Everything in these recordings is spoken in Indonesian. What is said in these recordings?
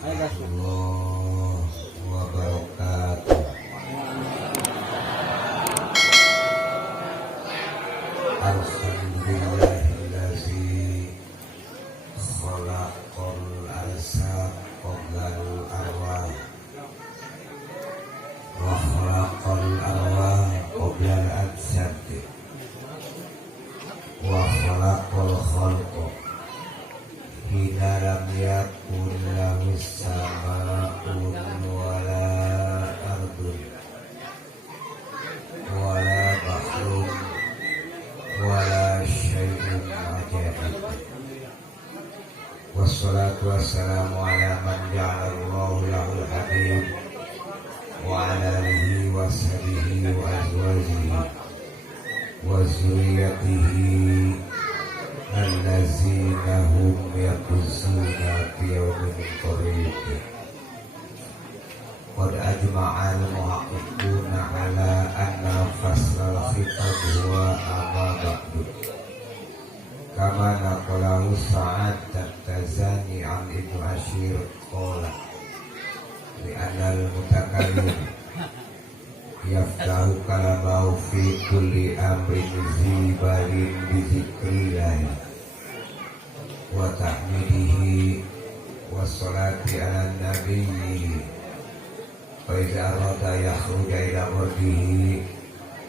warahmatullahi wabarakatuh. Alhamdulillahillazi khalaqal arsaq qoblal arwah wa khalaqal arwah qoblal ajsad wa khalaqal khalqa hina lam yakun lahu sama'un wala ardun wala bahrun wala syai'un ajaib. Wassalatu wassalamu ala man ja'alallahu lahul habib wa ala alihi wa sahbihi wa azwajihi wa zuriyatihi allazina hum yaquzuna fi yawmin qarib. Qad ajma'al muhaqqiquna ala anna faslal khitab huwa amma ba'du. Kama naqalahu Sa'ad Tazani an Ibnu Ashir qala li anal mutakallim yaftahu kalamahu fi kulli amrin zibalin bi zikrillah wa tahmidihi wa salati ala nabiyyi fa iza arada yakhruja ila mardihi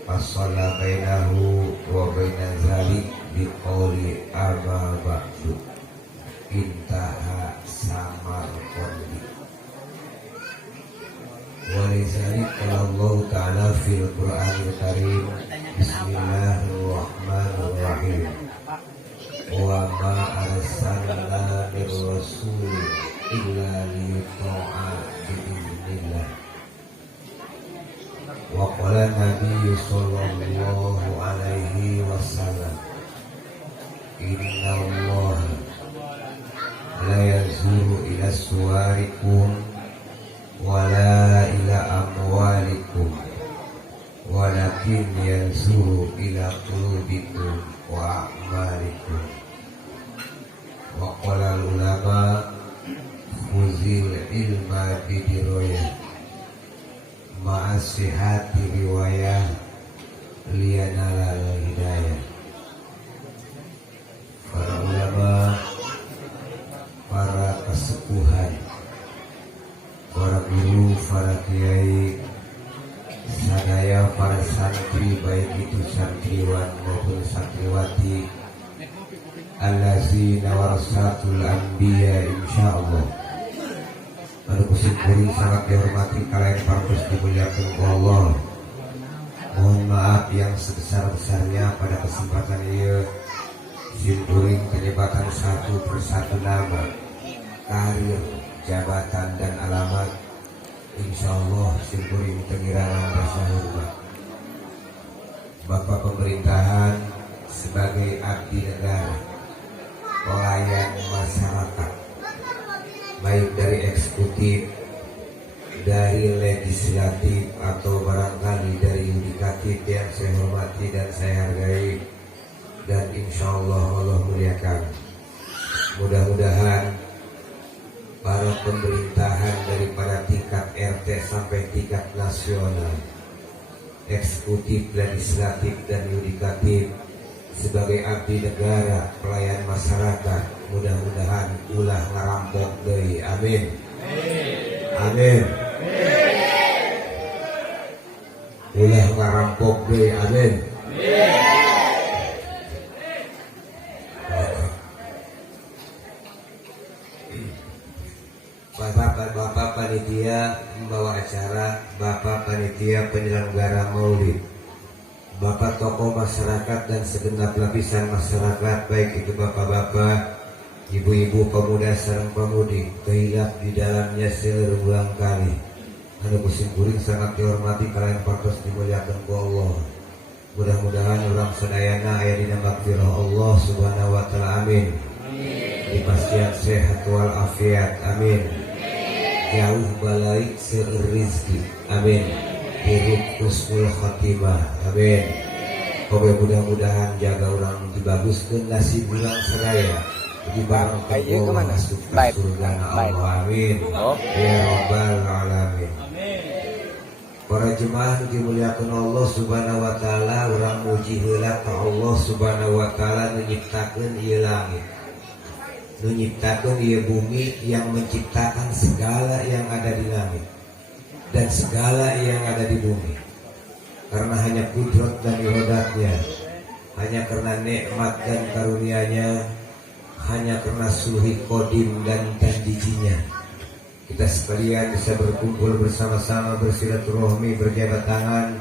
fasalla bainahu wa baina zalik biqauli amma ba'du intaha samar qawli. Walizalik Allah ta'ala fil Qur'anil Karim Bismillahirrahmanirrahim wa ma arsalna mir rasul illa liyuta'a bi'iznillah. Wa qala Nabi sallallahu alaihi wasallam inna Allah la yazuru ila suwarikum wala ila amwalikum walakin yanzuru ila qulubikum wa a'malikum. Wa qala ulama khuzil ilma bidiroyah ma'asihati riwayah liyanalal hidayah. Para ulama, para kesepuhan, para guru, para kiai, sadaya para santri, baik itu santriwan maupun santriwati, allazina warasatul anbiya insyaallah. Anu kusyukuri sangat dihormati kalian partos dimuliakan Allah. Mohon maaf yang sebesar-besarnya pada kesempatan ini simpuring penyebatan satu persatu nama, karir, jabatan dan alamat. Insyaallah simpuring pengirangan rasa hormat. Bapak pemerintahan sebagai abdi negara, pelayan masyarakat, baik dari eksekutif, dari legislatif atau barangkali dari yudikatif yang saya hormati dan saya hargai dan insyaallah Allah muliakan. Mudah-mudahan para pemerintahan daripada tingkat RT sampai tingkat nasional, eksekutif, legislatif dan yudikatif sebagai abdi negara, pelayan masyarakat, mudah-mudahan ulah ngarampok deui. Amin. Amin. Ulah ngarampok deui. Amin. Bapak panitia membawa acara, Bapak panitia penyelenggara maulid, Bapak tokoh masyarakat dan segenap lapisan masyarakat, baik itu bapak-bapak, ibu-ibu, pemuda sareng pemudi, kehilap di dalamnya serulang kali. Anu kusim kuring sangat dihormati kalian partos dimuliakan ku Allah. Mudah-mudahan orang sadayana aya dina magfirah Allah subhanahu wa ta'ala. Amin. Dipastian sehat wal afiat. Amin. Jauh balai seueur rizki. Amin. Hirup husnul khatimah. Amin. Kowe mudah-mudahan jaga orang dibaguskeun nasib urang sadaya. Jadi bareng Ayo kemana? masuk ke Baik. surga Baik. Allah, amin. Oh. Ya Rabbal alamin. Para jemaah dimuliakan Allah Subhanahu wa taala, urang muji heula ka Allah Subhanahu wa taala nu nyiptakeun ieu langit. Nu nyiptakeun ieu bumi, yang menciptakan segala yang ada di langit dan segala yang ada di bumi. Karena hanya kudrat dan iradatnya, hanya karena nikmat dan karunia-Nya, hanya karena sulhi kodim dan janjinya, kita sekalian bisa berkumpul bersama-sama, bersilaturahmi, berjabat tangan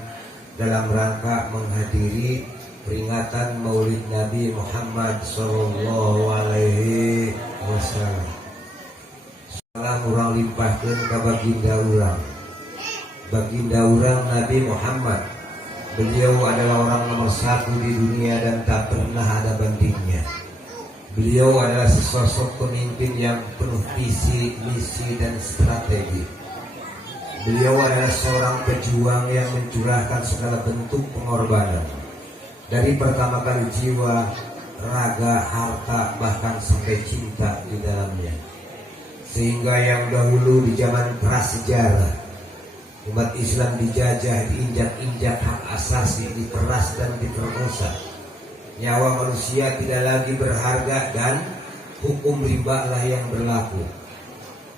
dalam rangka menghadiri peringatan Maulid Nabi Muhammad Sallallahu Alaihi Wasallam. Salam urang limpahkeun ka baginda urang Nabi Muhammad. Beliau adalah orang nomor satu di dunia dan tak pernah ada bandingnya. Beliau adalah sesosok pemimpin yang penuh visi, misi, dan strategi. Beliau adalah seorang pejuang yang mencurahkan segala bentuk pengorbanan, dari pertama kali jiwa, raga, harta, bahkan sampai cinta di dalamnya. Sehingga yang dahulu di zaman prasejarah, umat Islam dijajah, diinjak-injak hak asasi, diperas dan diperkosa. Nyawa manusia tidak lagi berharga dan hukum riba lah yang berlaku.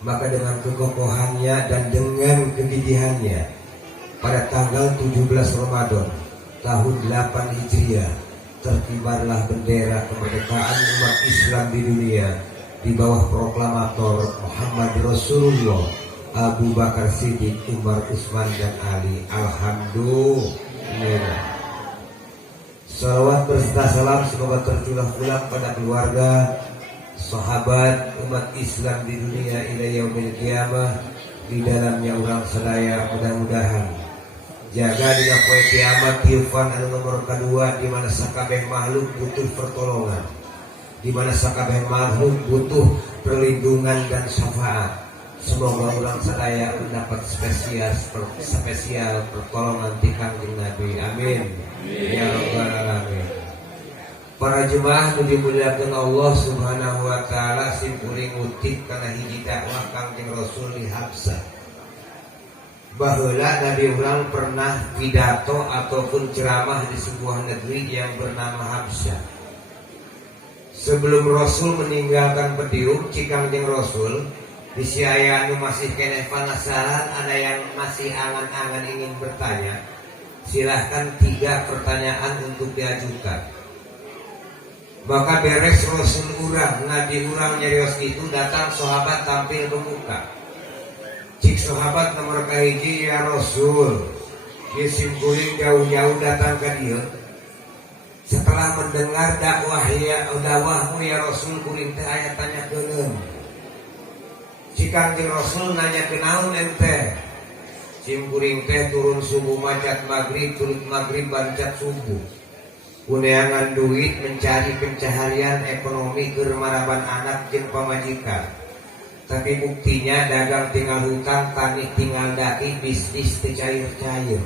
Maka dengan kekokohannya dan dengan kegigihannya, pada tanggal 17 Ramadan tahun 8 Hijriah, terkibarlah bendera kemerdekaan umat Islam di dunia di bawah proklamator Muhammad Rasulullah, Abu Bakar Siddiq, Umar, Utsman, dan Ali. Alhamdulillah. Salawat berserta salam semoga tercurah ulang pada keluarga, sahabat, umat Islam di dunia ila yaumil qiyamah, di dalamnya urang sadaya mudah-mudahan jaga dina poe kiamat tilfan anu nomor kedua, di mana sakabeh makhluk butuh pertolongan, di mana sakabeh makhluk butuh perlindungan dan syafaat. Semoga ulang sadaya mendapat spesial pertolongan di Kangjeng Nabi. Amin. Ya Rabbal alamin. Para jemaah nu dimuliakeun Allah Subhanahu wa taala, simkuring ngutip kana hiji dakwah Kangjeng Rasul di Habsah. Baheula Nabi urang pernah pidato ataupun ceramah di sebuah negeri yang bernama Habsah. Sebelum Rasul meninggalkan Pedium, Kangjeng Rasul di siaya anu masih keneh penasaran, ada yang masih angan-angan ingin bertanya, silahkan 3 pertanyaan untuk diajukan. Maka beres Rasul urang, ngadi urang nyarios itu, datang sahabat tampil ke muka. Cik sahabat nomor kahiji, ya Rasul, dia simkuling jauh-jauh datang ke dia. Setelah mendengar dakwahmu ya Rasul, kuring teh aya tanya keuneuh. Si Kangjeng Rasul nanya kenaon ente. Simkuring teh turun subuh macat maghrib, turut maghrib bancat subuh. Kuneangan duit mencari pencaharian ekonomi ke maraban anak jeung pamajikan. Tapi buktinya dagang tinggal hutang, tani tinggal daki, bisnis teu cair-cair.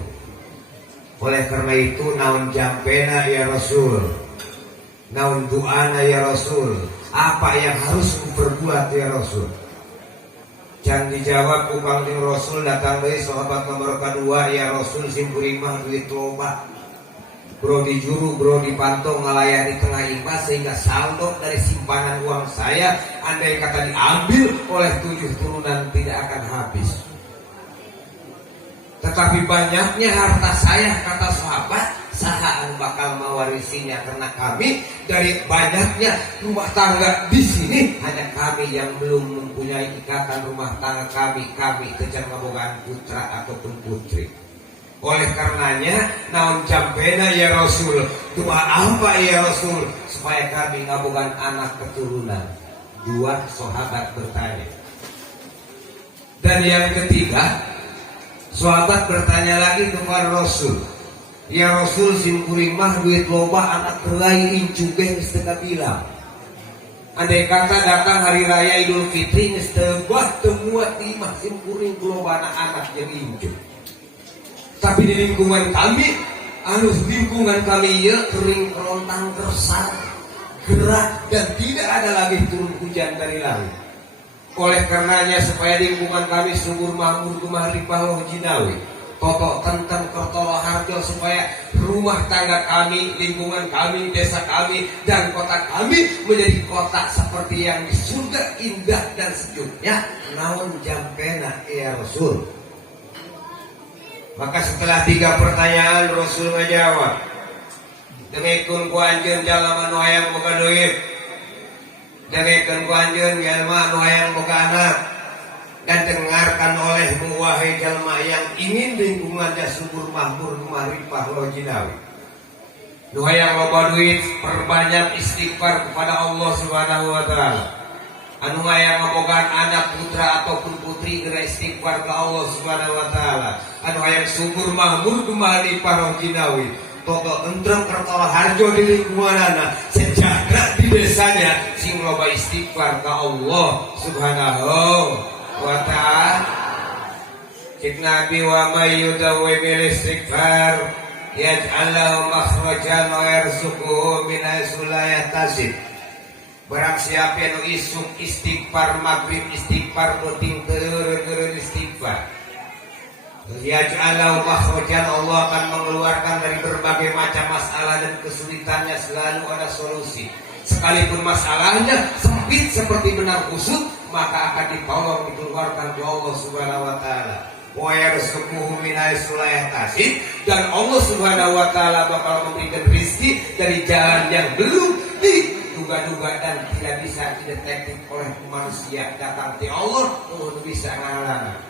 Oleh karena itu naon jampena ya Rasul, naon duana ya Rasul, apa yang harus kuperbuat ya Rasul? Can dijawab ku Kangjeng Rasul, datang dari sahabat nomor kedua, ya Rasul simkuring mah duit loba. Bro dijuru, bro dipantau ngalayani tengah imbas, sehingga saldo dari simpanan uang saya andai kata diambil oleh 7 turunan tidak akan habis. Tetapi banyaknya harta saya, kata sahabat, saha anu bakal mewarisinya, karena kami dari banyaknya rumah tangga di sini hanya kami yang belum mempunyai ikatan rumah tangga kami kejar ngabogaan putra ataupun putri. Oleh karenanya naon jampena ya Rasul, doa apa ya Rasul supaya kami ngabogaan anak keturunan? 2 sahabat bertanya. Dan yang ketiga, sahabat bertanya lagi kepada Rasul, ya Rasul simkuring mah duit loba, anak terlai incu ge geus teu kabilang. Andai kata datang hari raya Idul Fitri geus teu muat imah simkuring kulobana anak jeung incu. Tapi di lingkungan kami, anu lingkungan kami ieu kering kerontang kersang, gerak dan tidak ada lagi turun hujan dari langit. Oleh karenanya supaya lingkungan kami subur makmur gemah ripah loh jinawi Toto tentang Kertolo Harjo, supaya rumah tangga kami, lingkungan kami, desa kami, dan kota kami menjadi kota seperti yang di surga, indah dan sejuknya. Naon jampena ya Rasul. Maka setelah 3 pertanyaan Rasul menjawab, dengekun ku anjeun jalma nu hayang boga duit, dengekun ku anjeun jalma nu hayang boga anak, dan dengarkan olehmu wahai jalma yang ingin lingkungannya subur makmur marifah lojinawi. Nu hayang loba duit, perbanyak istighfar kepada Allah Subhanahu wa taala. Anu hayang ngabogaan anak putra ataupun putri geura istighfar ke Allah Subhanahu wa taala. Anu hayang subur makmur marifah lojinawi. Toto entrem Kertolo Harjo di lingkunganana, sejahtera di desanya, sing loba istighfar ke Allah Subhanahu wa ta'ala. Cik Nabi wa mayyudawi bil istighfar yaj'allahu makhrajan wa yarzuquhu min haitsu la yahtasib. Barang siapa anu isuk istighfar maghrib istighfar penting teureun istighfar, yaj'allahu makhrajan, Allah akan mengeluarkan dari berbagai macam masalah dan kesulitannya selalu ada solusi. Sekalipun masalahnya sempit seperti benang kusut, maka akan ditolong, dikeluarkan oleh Allah Subhanahu wa taala. Wa yarzuquhu min haitsu la yahtasib, dan Allah Subhanahu wa taala bakal memberikan rezeki dari jalan yang belum diduga-duga dan tidak bisa dideteksi oleh manusia. Datang dari Allah untuk bisa ngalangan.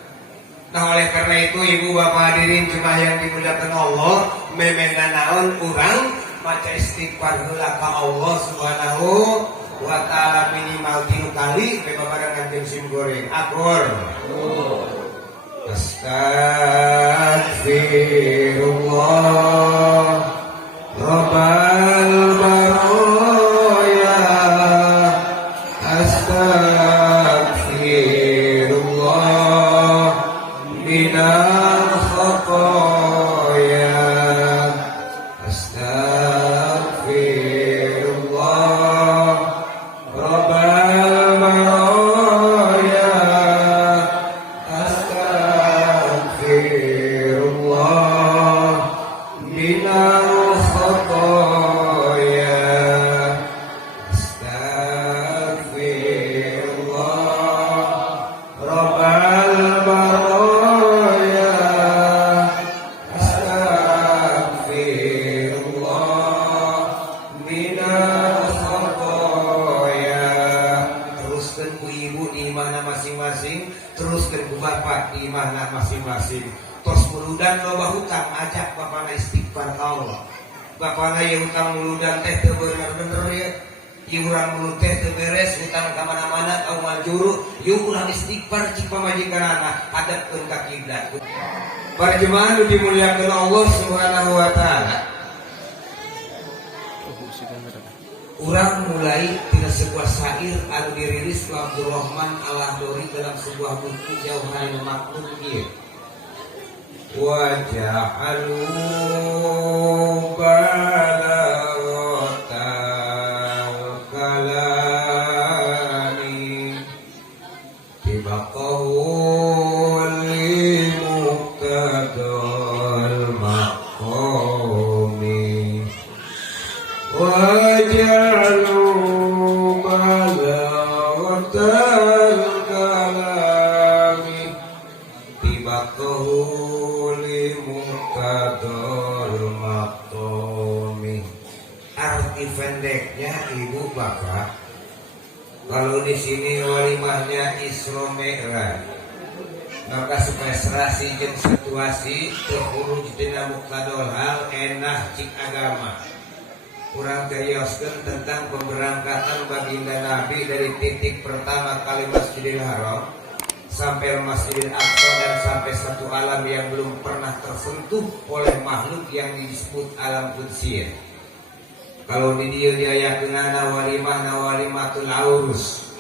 Nah, oleh karena itu ibu bapak hadirin jemaah yang dimuliakan Allah, memang naon urang maca istighfar heula ka Allah Subhanahu wa ta'ala minimal 3 kali bebarengan jeung sim goreng. Akor. Astagfirullah Rabbal baraya, astagfirullah minal khataya, astagfirullah Rabbal baraya, astagfirullah minal khataya, astagfirullah Rabbal baraya, astagfirullah minal khataya. Teruskan ku ibu di mana masing-masing, teruskan ku bapak di mana masing-masing. Tos muludan loba hutang, ajak bapana istighfar ka Allah. Bapana ye hutang muludan teh teu bener-bener ya. Ieu urang mulut teh teu beres, hutang ka mana-mana tau manjuru, ieu urang istighfar cik pamajikanana, hadapkeun ka kiblat. Para jemaah nu dimuliakeun Allah Subhanahu wa taala. Urang mulai tina sebuah syair anu dirilis ku Abdurrahman Al-Lahdori dalam sebuah buku Jauharul Maknun ieu. Wa ja'alu balaghatal kalami tibaqahu li muqtadal maqami, wa ja'alu balaghatal kalami tibaqahu muqtadal maqami. Arti pendeknya ibu bapak, kalau di sini walimahnya Isra Mi'raj, maka supaya serasi jeung situasi terhuruj dina muqtadal hal enah cik agama. Kurang gayoskeun tentang pemberangkatan baginda Nabi dari titik pertama kali Masjidil Haram sampai Masjidil Aqsa dan sampai satu alam yang belum pernah tersentuh oleh makhluk yang disebut alam Qudsiyah. Kalau di dia diayakeunana walimatul aurus,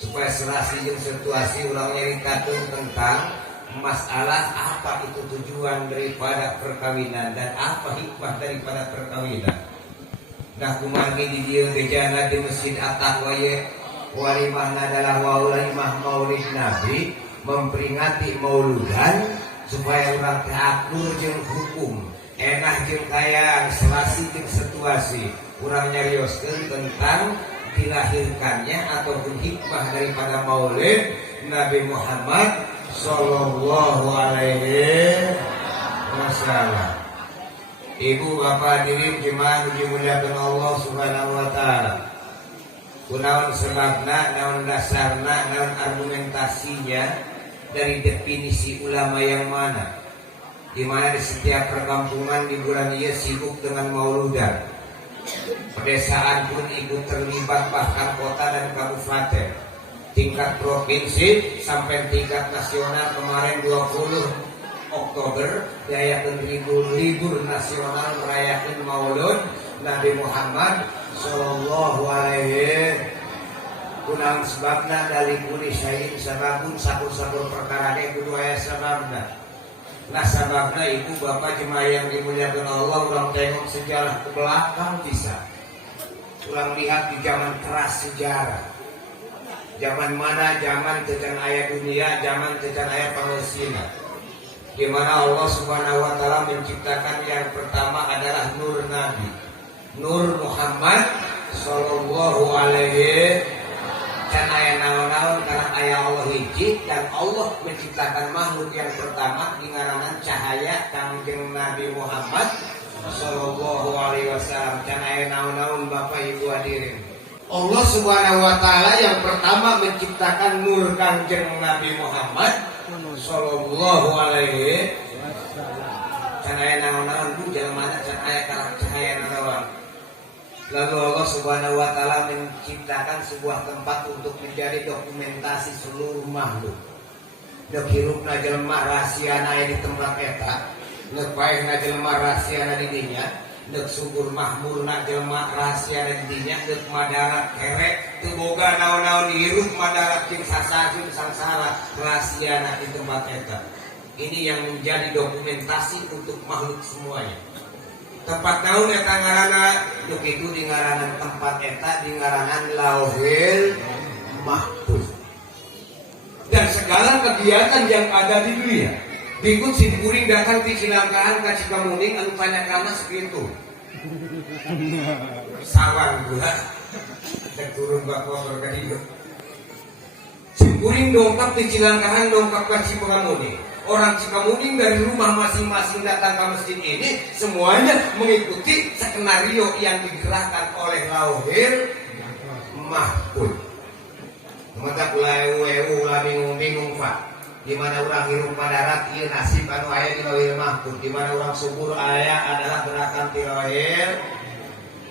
supaya serasi jeung situasi ulang nyaritakeun tentang masalah apa itu tujuan daripada perkawinan dan apa hikmah daripada perkawinan. Nah kumangi di dia gejana di Masjid At-Taqwa ye walimahna adalah walimah maulid Nabi memperingati mauludan supaya orang terakur jeung hukum enak jeung kaya selasi jeung situasi orang nyarioskeun tentang dilahirkannya ataupun hikmah daripada maulid Nabi Muhammad sallallahu alaihi wasallam. Ibu bapak hadirin jemaah dimuliakan Allah Subhanahu wa taala. Kunaon sebabna, naon dasarna, naon argumentasinya dari definisi ulama yang mana? Di mana di setiap perkampungan di bulan ia sibuk dengan mauludan. Pedesaan pun ikut terlibat bahkan kota dan kabupaten. Tingkat provinsi sampai tingkat nasional kemarin 20 Oktober dirayakan libur nasional merayakan Maulud Nabi Muhammad sallallahu alaihi kunang sebabna dari kuli syai'in sababun sakur-sakur perkara ge kudu aya sababna. Nah sababna ibu bapak jemaah yang dimuliakan Allah urang tengok sejarah ke belakang bisa. Urang lihat di zaman keras sejarah. Zaman mana? Zaman tekan aya dunia, zaman tekan aya Palestina. Di mana Allah Subhanahu wa taala menciptakan yang pertama adalah nur Nabi, Nur Muhammad sallallahu alaihi dan aya naon-naon karena aya Allah hiji dan Allah menciptakan makhluk yang pertama dingaranan cahaya Kangjeng Nabi Muhammad sallallahu alaihi wasallam dan aya naon-naon Bapak Ibu hadirin. Allah Subhanahu wa taala yang pertama menciptakan nur Kangjeng Nabi Muhammad sallallahu alaihi cahaya naon-naon bu jelema cahaya naon. Lalu Allah Subhanahu wa taala menciptakan sebuah tempat untuk menjadi dokumentasi seluruh makhluk. Dek hirupna jelema rahasiana aya di tempat eta, dek paehna jelema rahasiana di dinya, dek subur mahmurna jelema rahasiana di dinya, dek madarat kerek teu boga naon-naon hirup madarat jeung sasajun sangsara rahasiana di tempat eta. Ini yang menjadi dokumentasi untuk makhluk semuanya. Tempat naon eta ngaranna duk itu di ngaranan tempat eta di ngaranan Lauhil Mahfuz. Dan segala kegiatan yang ada di dunia dikut simkuring datang di Cilangkaan ka Cikamuning anu tanya kana segitu. Sawang gula dan turun bakwa berkadieu. Simkuring dongkap di Cilangkaan dongkap ka Cikamuning. Orang Cikamuning dari rumah masing-masing datang ke masjid ini semuanya mengikuti skenario yang digerakkan oleh Lauhil Mahfuz. Mata kulai ulah bingung-bingung Pak. Di mana orang hirup madarat ieu nasib anu aya di Lauhil Mahfuz. Di mana orang subur aya adalah gerakan ti Lauhil.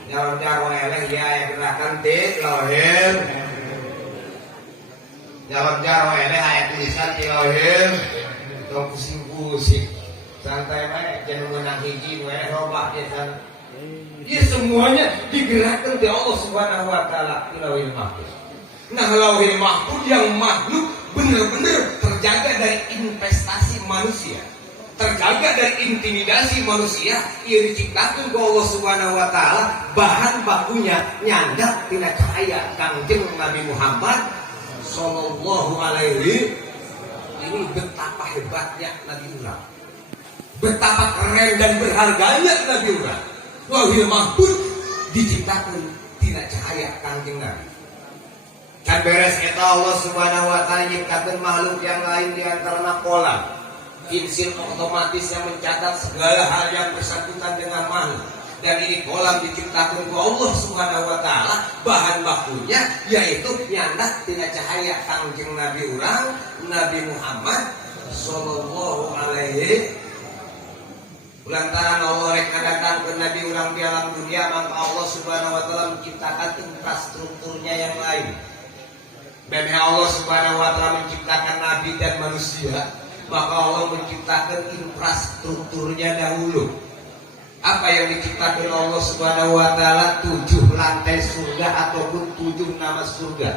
Jaro-jaro eleh ya aya gerakan ti Lauhil. Jaro-jaro eleh aya tulisan ti Lauhil. Tong pusing-pusing santai bae jangan menang hiji we robah ya san. Ieu semuanya digerakkan oleh Allah Subhanahu wa taala di Lauhil Mahfuz. Nah, Lauhil Mahfuz yang makhluk benar-benar terjaga dari investasi manusia, terjaga dari intimidasi manusia. Ia diciptakan oleh Allah Subhanahu wa taala bahan bakunya nyandak tina cahaya Kangjeng Nabi Muhammad sallallahu alaihi. Ini betapa hebatnya Nabi urang, betapa keren dan berharganya Nabi urang. Lauhil Mahfuz diciptakan tina cahaya Kangjeng Nabi. Kan beres eta Allah Subhanahu wa taala nyiptakeun makhluk yang lain di antarana kolam. Insil otomatis yang mencatat segala hal yang bersangkutan dengan makhluk. Dan ini kolam diciptakan oleh Allah Subhanahu wa taala, bahan bakunya yaitu nyandak tina cahaya Kangjeng Nabi urang Nabi Muhammad sallallahu alaihi. Lantaran Allah rek ngadatang ke Nabi urang di alam dunia, maka Allah Subhanahu wa taala menciptakan infrastrukturnya yang lain. Dan Allah Subhanahu wa taala menciptakan nabi dan manusia, maka Allah menciptakan infrastrukturnya dahulu. Apa yang diciptakan Allah Subhanahu wa taala? 7 lantai surga ataupun 7 nama surga.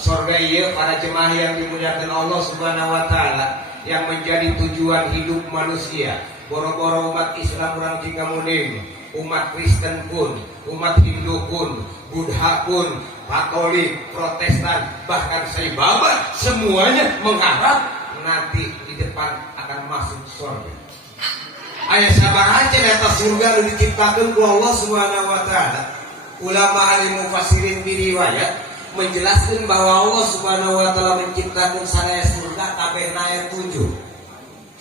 Surga ieu para jemaah yang dimuliakan Allah Subhanahu wa taala yang menjadi tujuan hidup manusia. Boro-boro umat Islam urang Cikamuning, umat Kristen pun, umat Hindu pun, Buddha pun, Katolik, Protestan, bahkan Sai Baba, semuanya mengharap nanti di depan akan masuk surga. Ayah sabar aja neta surga lu diciptakan ku Allah Subhanahu wa taala. Ulama ahli mufassirin biriwayat menjelaskan bahwa Allah Subhanahu wa taala menciptakan sadaya surga kabehna aya 7.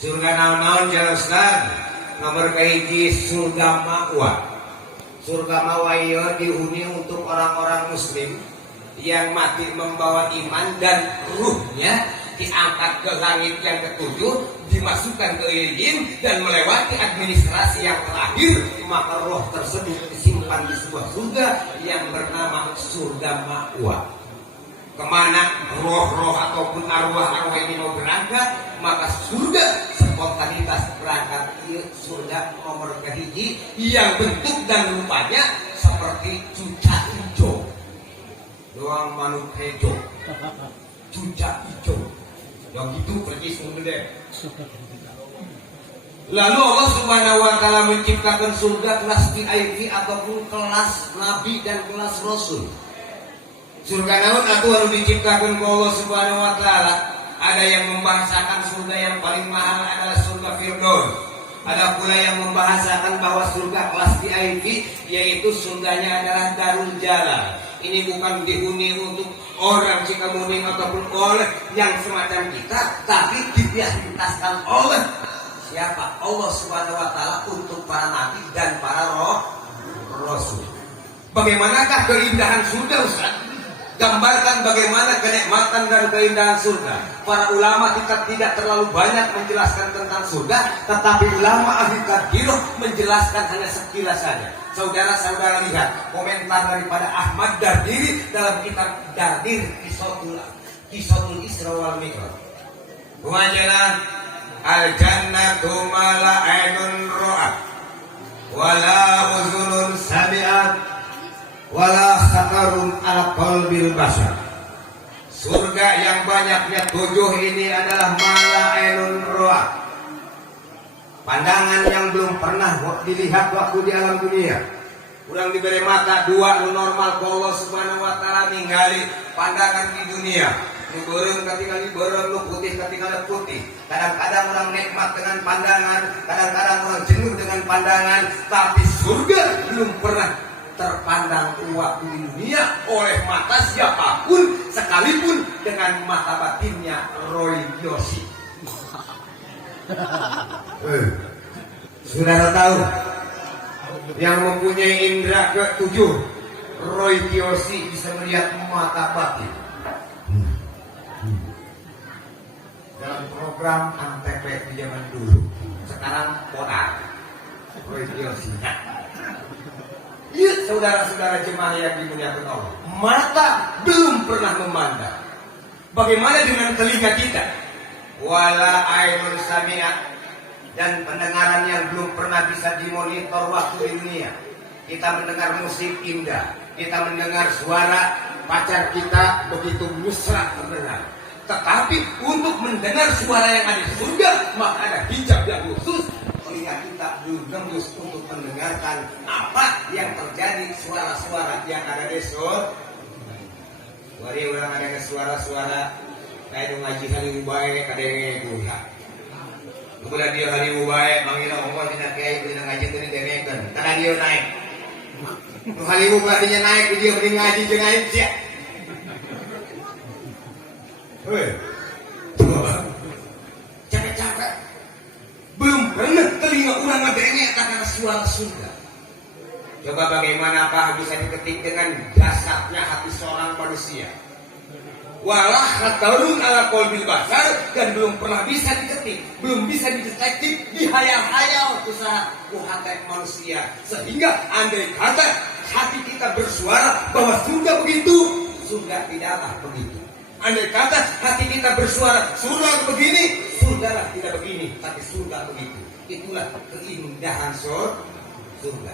Surga naon-naon jalan Ustaz? Nomor kahiji surga ma'wa. Surga ma'wa ieu dihuni untuk orang-orang muslim yang mati membawa iman dan ruhnya diangkat ke langit yang ketujuh, dimasukkan ke ilin dan melewati administrasi yang terakhir, maka roh tersebut disimpan di sebuah surga yang bernama surga ma'wa. Kemana roh-roh ataupun arwah-arwah ini mau berangkat, maka surga spontanitas berangkat ke surga nomor kahiji yang bentuk dan rupanya seperti cucak hijau. Doang manuk hijau, cucak hijau. Yang itu pergi gede. Lalu Allah Subhanahu wa taala menciptakan surga kelas VIP ataupun kelas nabi dan kelas rasul. Surga naon atuh anu diciptakan ku Allah Subhanahu wa taala? Ada yang membahasakan surga yang paling mahal adalah surga Firdaus. Ada pula yang membahasakan bahwa surga kelas VIP yaitu surganya adalah Darul Jalal. Ini bukan dihuni untuk orang Cikamuning ataupun oleh yang semacam kita, tapi diprioritaskan oleh siapa? Allah Subhanahu wa taala untuk para nabi dan para rasul. Bagaimanakah keindahan surga, Ustaz? Gambarkan bagaimana kenikmatan dan keindahan surga. Para ulama kita tidak terlalu banyak menjelaskan tentang surga, tetapi ulama ahli tadbirah menjelaskan hanya sekilas saja. Saudara-saudara lihat komentar daripada Ahmad Dardiri dalam kitab Dardir Qisatul Isra wal Mi'raj. Pemajalah al-jannatu mala ainun ra'at wala uzunun sami'at wala khatarun ala qalbil bashar. Surga yang banyaknya 7 ini adalah mala ainun ra'at. Pandangan yang belum pernah dilihat waktu di alam dunia. Kurang diberi mata 2 normal ku Allah Subhanahu wa taala ningali pandangan di dunia. Nu beureum ketika di beureum, nu putih ketika putih. Kadang-kadang orang nikmat dengan pandangan, kadang-kadang orang jenuh dengan pandangan, tapi surga belum pernah terpandang waktu di dunia oleh mata siapapun sekalipun dengan mata batinnya Roy Yosi. Saudara tahu yang mempunyai indera ke-7 Roy Kiyoshi bisa melihat mata batin dalam program Antv di zaman dulu. Sekarang Ponar Roy Kiyoshi. Iya, saudara-saudara jemaah yang dimuliakan Allah, mata belum pernah memandang. Bagaimana dengan telinga kita? Wala ainun sami'at, dan pendengaran yang belum pernah bisa dimonitor waktu di dunia. Kita mendengar musik indah, kita mendengar suara pacar kita begitu mesra terdengar. Tetapi untuk mendengar suara yang ada di surga, maka ada hijab yang khusus. Telinga kita belum tembus untuk mendengarkan apa yang terjadi, suara-suara yang ada di surga. Wari orang ada suara-suara kayak ngaji hari ubae kadenge gula. Kemudian dia hari ubae manggil Allah dina kiai dina ngaji teh didenekeun. Karena dia naik. Nu hari ubae dia naik dia beri ngaji jeung aing sia. Hei. Coba. Capek-capek. Belum pernah telinga urang ngadenge karena suara surga. Coba bagaimana apa bisa diketik dengan jasadnya hati seorang manusia. Walah khatarun ala qalbil bashar, dan belum pernah bisa diketik, belum bisa didetektif, dihayal-hayal usaha hati manusia. Sehingga andai kata hati kita bersuara bahwa surga begitu, surga tidaklah begitu. Andai kata hati kita bersuara surga begini, surga tidak begini, tapi surga begitu. Itulah keindahan surga.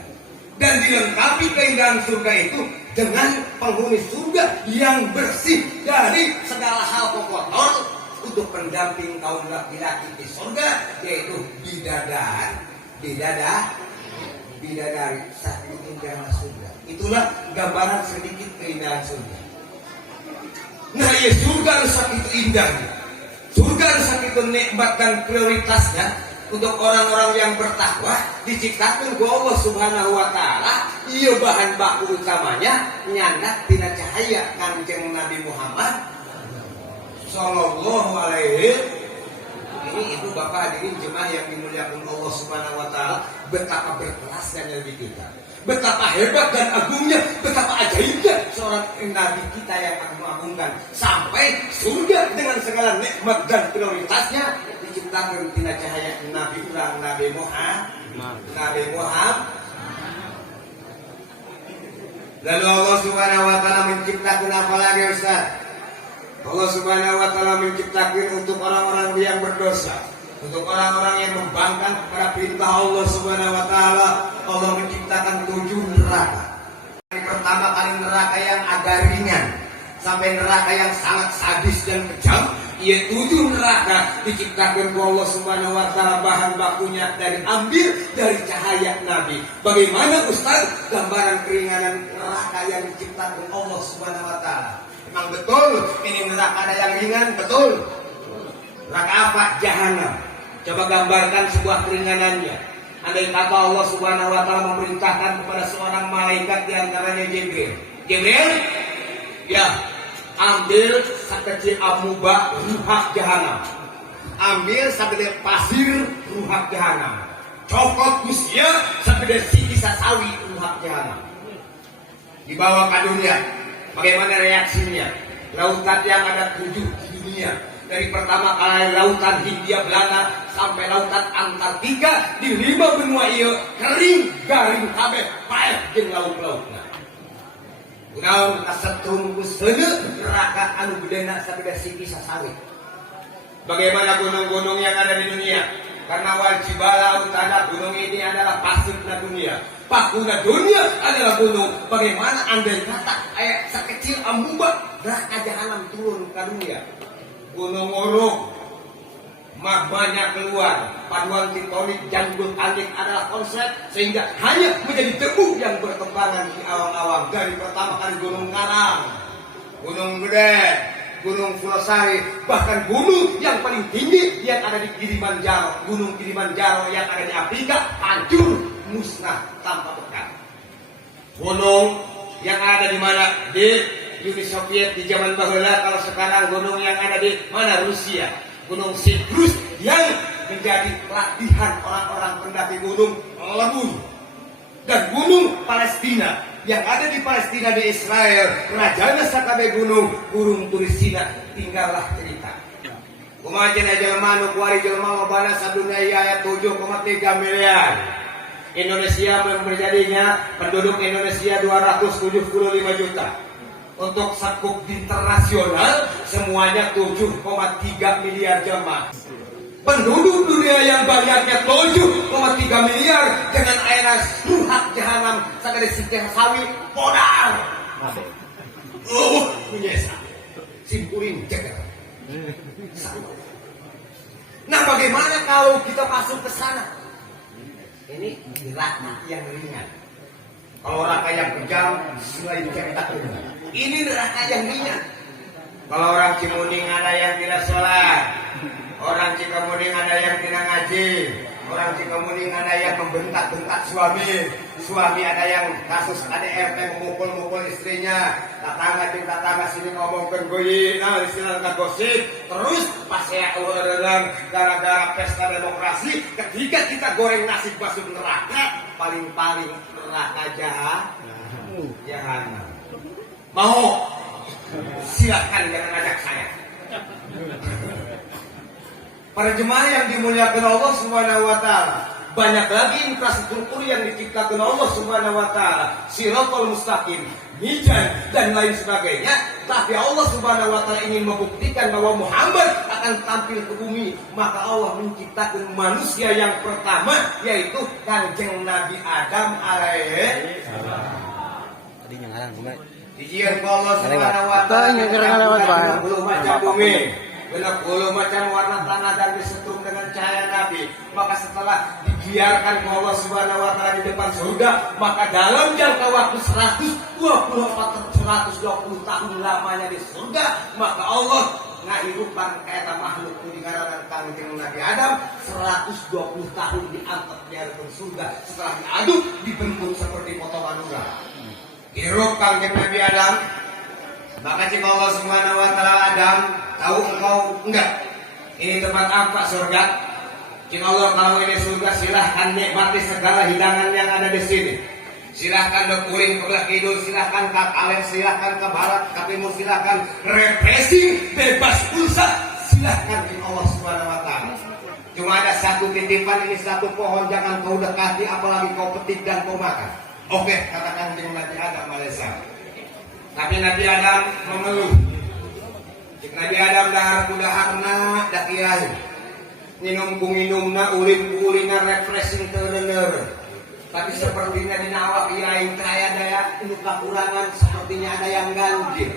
Dan dilengkapi keindahan surga itu dengan penghuni surga yang bersih dari segala hal kotor untuk pendamping kaum laki-laki di surga, yaitu bidadari bidadari saking indahnya surga. Itulah gambaran sedikit keindahan surga. Nah, ya surga rusak itu indahnya. Surga rusak itu nikmat dan prioritasnya untuk orang-orang yang bertakwa diciptakan ku Allah Subhanahu wa taala. Iya bahan baku utamanya nyandak tina cahaya Kanjeng Nabi Muhammad sallallahu alaihi. Ini itu Bapak hadirin jemaah yang dimuliakan Allah Subhanahu wa taala, betapa berkelasnya Nabi kita. Betapa hebat dan agungnya, betapa ajaibnya seorang Nabi kita yang agung-agungkan. Sampai surga dengan segala nikmat dan prioritasnya diciptakan tina cahaya Nabi urang Nabi Muhammad. Lalu Allah Subhanahu wa taala menciptakan apa lagi Ustaz? Allah Subhanahu wa taala menciptakan untuk orang-orang yang berdosa, untuk orang-orang yang membangkang kepada perintah Allah Subhanahu wa taala. Allah menciptakan 7 neraka. Yang pertama kali neraka yang agak ringan sampai neraka yang sangat sadis dan kejam. Ia 7 neraka diciptakan oleh Allah Subhanahu wa taala, bahan bakunya ambil dari cahaya Nabi. Bagaimana Ustaz gambaran keringanan neraka yang diciptakan Allah Subhanahu wa taala? Memang betul ini neraka ada yang ringan, betul. Neraka apa? Jahanam. Coba gambarkan sebuah keringanannya. Andai kata Allah Subhanahu wa taala memerintahkan kepada seorang malaikat di antaranya Jibril. Jibril, ya, ambil sekecil amuba ruhak jahanam. Ambil segede pasir ruhak jahanam. Cokot usia segede siki sasawi ruhak jahanam. Dibawa ke dunia. Bagaimana reaksinya? Lautan yang ada 7 dunia. Dari pertama kali lautan Hindia Belanda sampai lautan Antartika di 5 benua ieu kering garing kabeh paeh jeung laut-lautna. Kunaon kasetrum ku seuneu neraka anu gedena sabeda siki sasawi. Bagaimana gunung-gunung yang ada di dunia? Karena wajibala utara gunung ini adalah pasirna dunia. Pakuna dunia adalah gunung. Bagaimana andai kata ayat sekecil amuba neraka jahanam turun ke dunia? Gunung Orok magmanya keluar, paduan tektonik janggul anjing adalah konsep sehingga hanya menjadi debu yang berkembangan di awang-awang. Dari pertama kali Gunung Karang, Gunung Gede, Gunung Sulawesi, bahkan gunung yang paling tinggi yang ada di Kilimanjaro, Gunung Kilimanjaro yang ada di Afrika hancur musnah tanpa bekas. Gunung yang ada di mana? Di Uni Soviet di zaman baheula. Kalau sekarang gunung yang ada di mana? Rusia. Gunung Siprus yang menjadi latihan orang-orang pendaki gunung Lebur. Dan gunung Palestina yang ada di Palestina di Israel, rajana sakabe gunung Turisina. Tinggallah cerita. Kumaha cenah jelema nu kuari jelema lobana sadunya aya 7,3 miliar. Indonesia menjadinya penduduk Indonesia 275 juta. Untuk sakup internasional semuanya 7,3 miliar jemaah. Penduduk dunia yang banyaknya 7,3 miliar dengan air ruhak jahanam sakade siteh sawi podal. Menyesa. Simpuring jaga. Nah, bagaimana kalau kita masuk ke sana? Ini neraka yang ringan. Kalau neraka yang kejam, selain cerita ini neraka yang ringan. Kalau orang Cimuning ada yang tidak sholat, orang Cikamuning ada yang tidak ngaji, orang Cikamuning ada yang membentak-bentak suami ada yang kasus ADRT memukul-mukul istrinya, tetangga sini ngomongkan goyi, nah istilah gosip, terus pas saya ulang gara-gara pesta demokrasi, ketika kita goreng nasi masuk neraka, paling-paling neraka jahanam. Mau? Silakan jangan ajak saya. Para jemaah yang dimuliakan Allah Subhanahu wa taala, banyak lagi infrastruktur yang diciptakan Allah Subhanahu wa taala, Shiratal Mustaqim, Mizan dan lain sebagainya. Tapi Allah Subhanahu wa taala ingin membuktikan bahwa Muhammad akan tampil ke bumi, maka Allah menciptakan manusia yang pertama yaitu Kanjeng Nabi Adam alaihi salam. Tadi ngarang kemarin. Dijian Allah Subhanahu wa taala belum baca bumi. Genap puluh macam warna tanah dan disetrum dengan cahaya Nabi. Maka setelah dibiarkan ke Allah Subhanahu wa taala di depan surga, maka dalam jangka waktu 120 tahun lamanya di surga, maka Allah ngahirupan kayak makhluk di karangan kangjeng Nabi Adam 120 tahun diangkat ke surga. Setelah diaduk dibentuk seperti potongan ular. Hirup kangjeng Nabi Adam. Maka jika Allah Subhanahu wa taala Adam, tahu engkau enggak ini tempat apa surga? Jika Allah kalau ini surga, silahkan nikmati segala hidangan yang ada di sini. Silahkan berkuling ke belah kidul, silahkan ke aler, silahkan ke barat, ke timur, silahkan refreshing, bebas pulsa, silahkan jika Allah Subhanahu wa taala. Cuma ada satu titipan, ini satu pohon jangan kau dekati, apalagi kau petik dan kau makan. Oke, katakan dengan Nabi Adam alaihissalam. Tapi Nabi Adam mengeluh. Jika Nabi Adam dahar kudaharna dak kiai. Minum minumna urin kulina refreshing terener. Tapi sepertinya di awak kiai kaya daya ini kekurangan, sepertinya ada yang ganjil.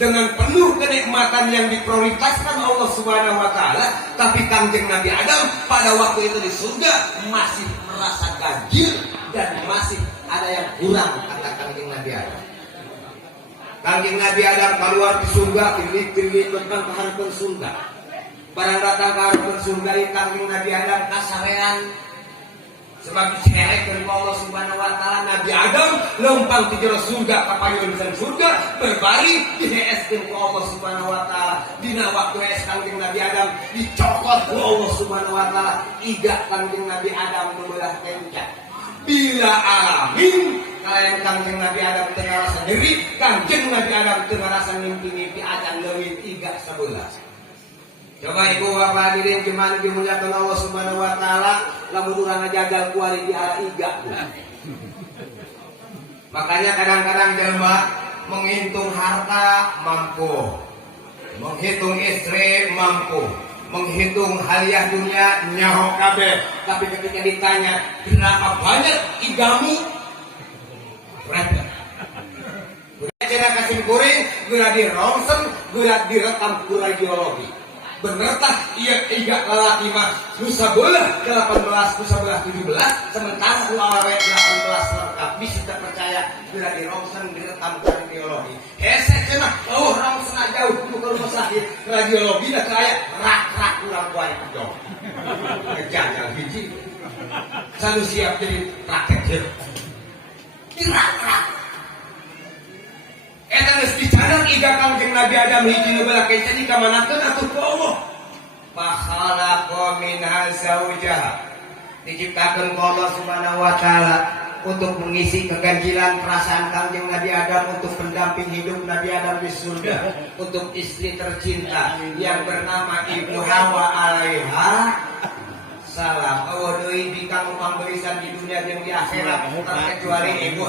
Dengan penuh kenikmatan yang diprioritaskan Allah Subhanahu wa taala, tapi kangjeng Nabi Adam pada waktu itu di surga masih merasa ganjil dan masih ada yang kurang, kata kangjeng Nabi Adam. Kangjeng Nabi Adam keluar di surga, pilih tentang keharapan surga. Barang datang keharapan surga, kangjeng Nabi Adam kasarean sebagai cerek dari Allah Subhanahu wa taala. Nabi Adam lempang ke jero surga, kapayun dan surga berbaring di eskeun ku Allah Subhanahu wa taala. Dina waktu es kangjeng Nabi Adam dicokot ku Allah Subhanahu wa taala, iga kangjeng Nabi Adam bebelah kencang. Bila alamin kalian kangjeng Nabi Adam tengah rasa diri, kangjeng Nabi Adam tengah rasa mimpi-mimpi acan leuwih iga sebelah. Coba ibu bapak hadirin gimana dimuliakan Allah Subhanahu wa taala, lamun urang ngajagal kuari di arah iga. Makanya kadang-kadang jelema menghitung harta mampu, menghitung istri mampu, menghitung hadiah dunia nyaho kabeh, tapi ketika ditanya berapa banyak igamu, berapa? Cara kasih kuring, geura di ronsen, geura direkam ku radiologi. Bener tah iya tiga lalaki mah nu sabelah 18, nu sabelah 17, sementara nu awewe 18 lengkap. Bisa tak percaya geura di ronsen direkam ku radiologi. Esek cenah oh ronsen jauh ku rumah sakit radiologi da kaya rak-rak urang kuari pedong. Ngejajal hiji. Sanu siap jadi raket je. Rak-rak. Eta geus dicadat iga kangjeng Nabi Adam hiji nu belah kencan iga manakeun atuh ku Allah. Fakhalaqa minha zawjaha. Diciptakeun ku Allah Subhanahu wa taala untuk mengisi keganjilan perasaan kangjeng Nabi Adam, untuk pendamping hidup Nabi Adam di surga, untuk istri tercinta yang bernama Ibu Hawa alaiha salam. Allah deui bikang pamberisan di dunia jeung di akhirat terkecuali Ibu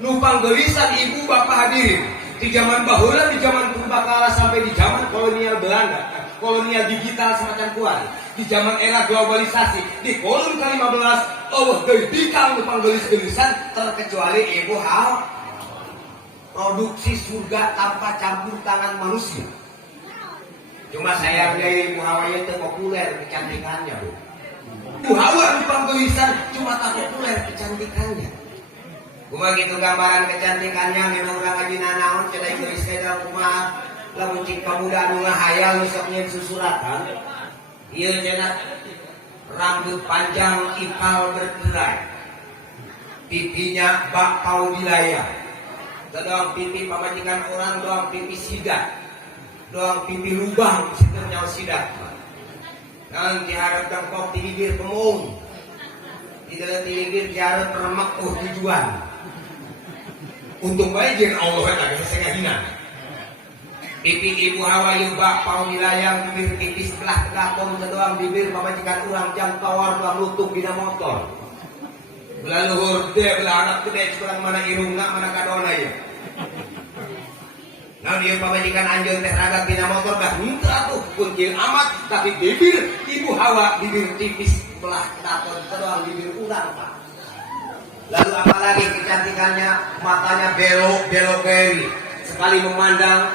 numpang gelisan ibu bapak hadirin di zaman baheula, di zaman purbakala sampai di zaman kolonial Belanda, kolonial digital semacam kuari, di zaman era globalisasi di kolom ke-15 Allah deui bikang numpang gelis-gelisan terkecuali ibu Hawa. Produksi surga tanpa campur tangan manusia. Cuma saya dari ibu Hawa itu populer kecantikannya, Bu. Ibu Hawa numpang gelisan cuma tak populer kecantikannya. Kuma gitu gambaran kecantikannya memang urang aji nanaon cenah geus ke dalam kumaha lamun cing pemuda anu ngahayal nu sok nyen susuratan. Ieu cenah rambut panjang ipal bergerai. Pipinya bakpao wilayah. Doang pipi pamajikan orang, doang pipi sidat. Doang pipi lubang situ nyawa sidat. Dan diharap dengkok di bibir kemung. Di dalam bibir diharap remek tujuan. Untuk baik Allah eta geus sagahina. Pipi ibu Hawa ieu bakpao wilayah bibir tipis belah gatom doang bibir pamajikan urang jang tawar belah lutut dina motor. Belah luhur teh belah anak gede kurang mana irungna mana kadona ieu. Nah dia pamajikan anjeun teh ragak dina motor dah henteu atuh kuncil amat, tapi bibir ibu Hawa bibir tipis belah gatom doang bibir urang Pak. Lalu apalagi kecantikannya, matanya belok kiri. Sekali memandang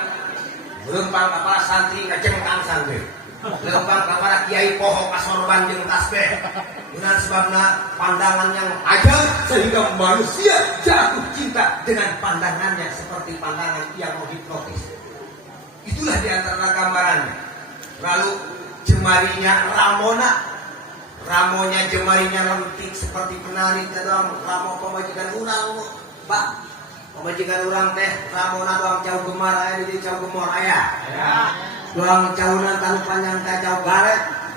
lempang ka para santri ngajengkang santri, lempang ka para kiai poho kasorban jeung tasbih. Dengan sebabna pandangan yang tajam sehingga manusia jatuh cinta dengan pandangannya seperti pandangan yang menghipnotis. Itulah diantara gambarannya. Lalu jemarinya Ramona, ramonya jemarinya lentik seperti penari dalam ramo pemajikan urang, Pak. Pemajikan urang teh ramona doang jauh gemar aya di jauh gemor aya. Doang jaunan tanu panjang teh jauh garet.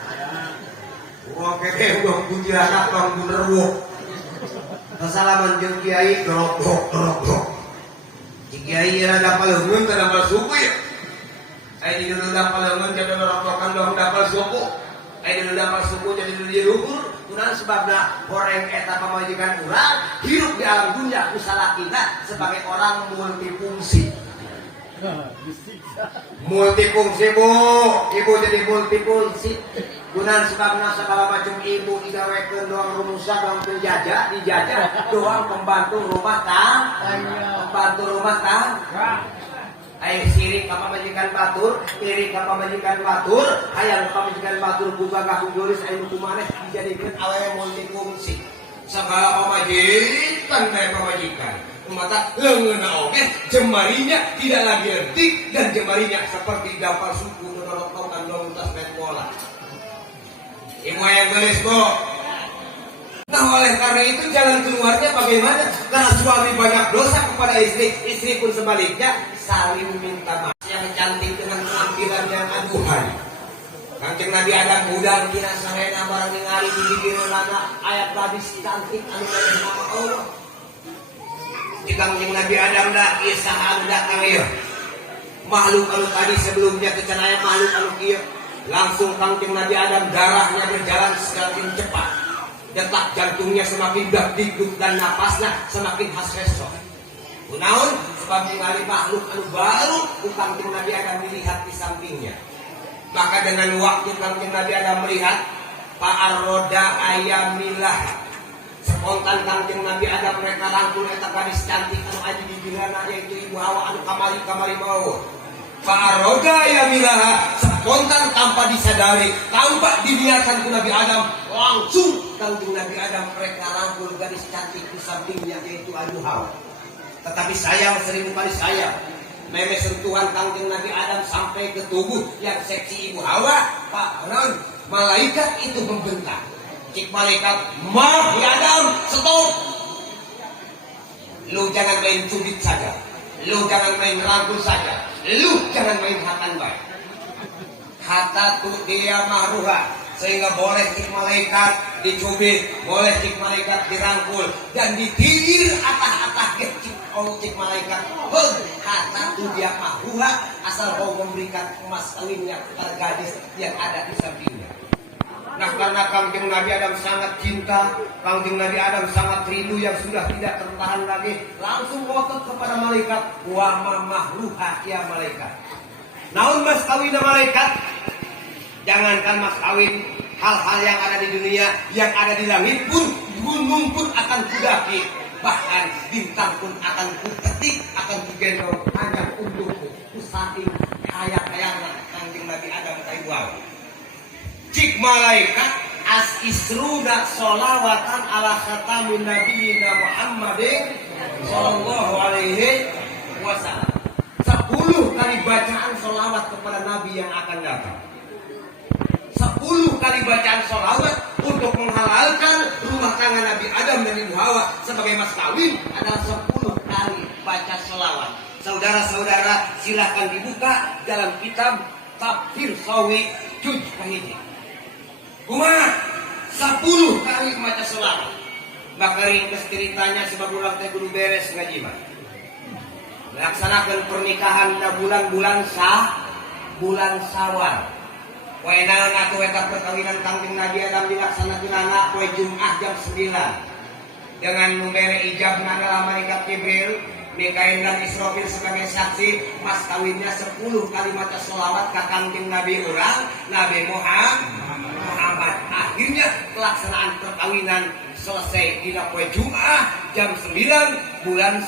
Wong kene wong kuntilanak bang bunerwo. Kesalaman jeung kiai grok. Ci kiai ira dapaleungeun ka dapal suku ya. Ai di dulu dapaleungeun jadi merotokan dong dapal suku. Ai di dulu dapal suku jadi di luhur. Kunaon sebabna goreng eta pamajikan urang hirup di alam dunia usalakina sebagai orang multifungsi. Multifungsi bu, ibu jadi multifungsi. Gunaan sebabna segala macam ibu digawekeun doang rumusan doang penjajah dijajah doang pembantu rumah tangga. Ayo sirik ka pamajikan batur, iri ka pamajikan batur, hayang pamajikan batur buka kahujulis ayo kumaneh dijadikeun awewe multifungsi. Segala pamajikan kayak pamajikan. Mata leungeunna oge jemarinya tidak lagi ertik dan jemarinya seperti dapal suku ngerotokan doang tas main bola. Ibu yang gelis bu. Nah oleh karena itu jalan keluarnya bagaimana? Karena suami banyak dosa kepada istri, istri pun sebaliknya saling minta maaf. Yang cantik dengan penampilan yang aduhan. Kanjeng Nabi Adam udang kina sarena barang ningali di bibirna ayat gadis cantik anu nama Allah. Di Kanjeng Nabi Adam dah kisah anda kaya makhluk anu tadi sebelumnya kecanaya makhluk anu kieu. Langsung Kanjeng Nabi Adam darahnya berjalan semakin cepat, detak jantungnya semakin dagdikduk dan napasnya semakin hasreso. Kunaon sebab ningali makhluk anu baru Kanjeng Nabi Adam dilihat di sampingnya. Maka dengan waktu Kanjeng Nabi Adam melihat Pa'arroda ayamilah spontan Kanjeng Nabi Adam mereka rangkul eta gadis cantik anu aji di bilana yaitu Ibu Hawa anu kamari mau. Fa'aroda ya milaha spontan tanpa disadari, tanpa dibiarkan ku Nabi Adam, langsung Kanjeng Nabi Adam mereka rangkul gadis cantik di sampingnya yaitu Ibu Hawa. Tetapi sayang 1000 kali sayang, meme sentuhan Kanjeng Nabi Adam sampai ke tubuh yang seksi Ibu Hawa, Pak Ron, malaikat itu membentak. Cik malaikat, "Mah ya Adam, stop. Lu jangan main cubit saja. Lu jangan main rangkul saja. Lu jangan main hakan baik. Hatta tu dia mahruha." Sehingga boleh cik malaikat dicubit, boleh cik malaikat dirangkul dan ditigir atah-atah cik malaikat. Hatta tu dia mahruha asal kau memberikan emas kawinnya kepada gadis yang ada di sampingnya. Nah karena Kanjeng Nabi Adam sangat cinta, Kanjeng Nabi Adam sangat rindu yang sudah tidak tertahan lagi, langsung ngotot kepada malaikat, "Wa ma mahruha ya malaikat." Naun mas kawin malaikat, jangankan mas kawin, hal-hal yang ada di dunia, yang ada di langit pun, gunung pun akan kudaki, bahkan bintang pun akan kuketik, akan kugendong hanya untukku. Saking kaya-kayanya Kanjeng Nabi Adam kaiwau. Cik malaikat as isruda sholawatan ala khatamin nabiyina Muhammadin sallallahu alaihi wasallam. 10 kali bacaan sholawat kepada Nabi yang akan datang. 10 kali bacaan sholawat untuk menghalalkan rumah tangga Nabi Adam dan Ibu Hawa sebagai mas kawin adalah 10 kali baca sholawat. Saudara-saudara silahkan dibuka dalam kitab Tafsir Sawi juz kahiji. Kumaha 10 kali baca sholawat. Maka ringkas ceritanya sebab ulang teh kudu beres ngaji mah. Melaksanakan pernikahan na bulan-bulan bulan Syawal. Poe naon atuh eta perkawinan Kanjeng Nabi Adam dilaksanakeunana poe Jumat jam 9. Dengan membere ijabna adalah malaikat Jibril, Mikail dan Israfil sebagai saksi, mas kawinnya 10 kali baca sholawat ka Kanjeng Nabi urang, Nabi Muhammad. Akhirnya pelaksanaan perkawinan selesai di poe Jumat jam 9 bulan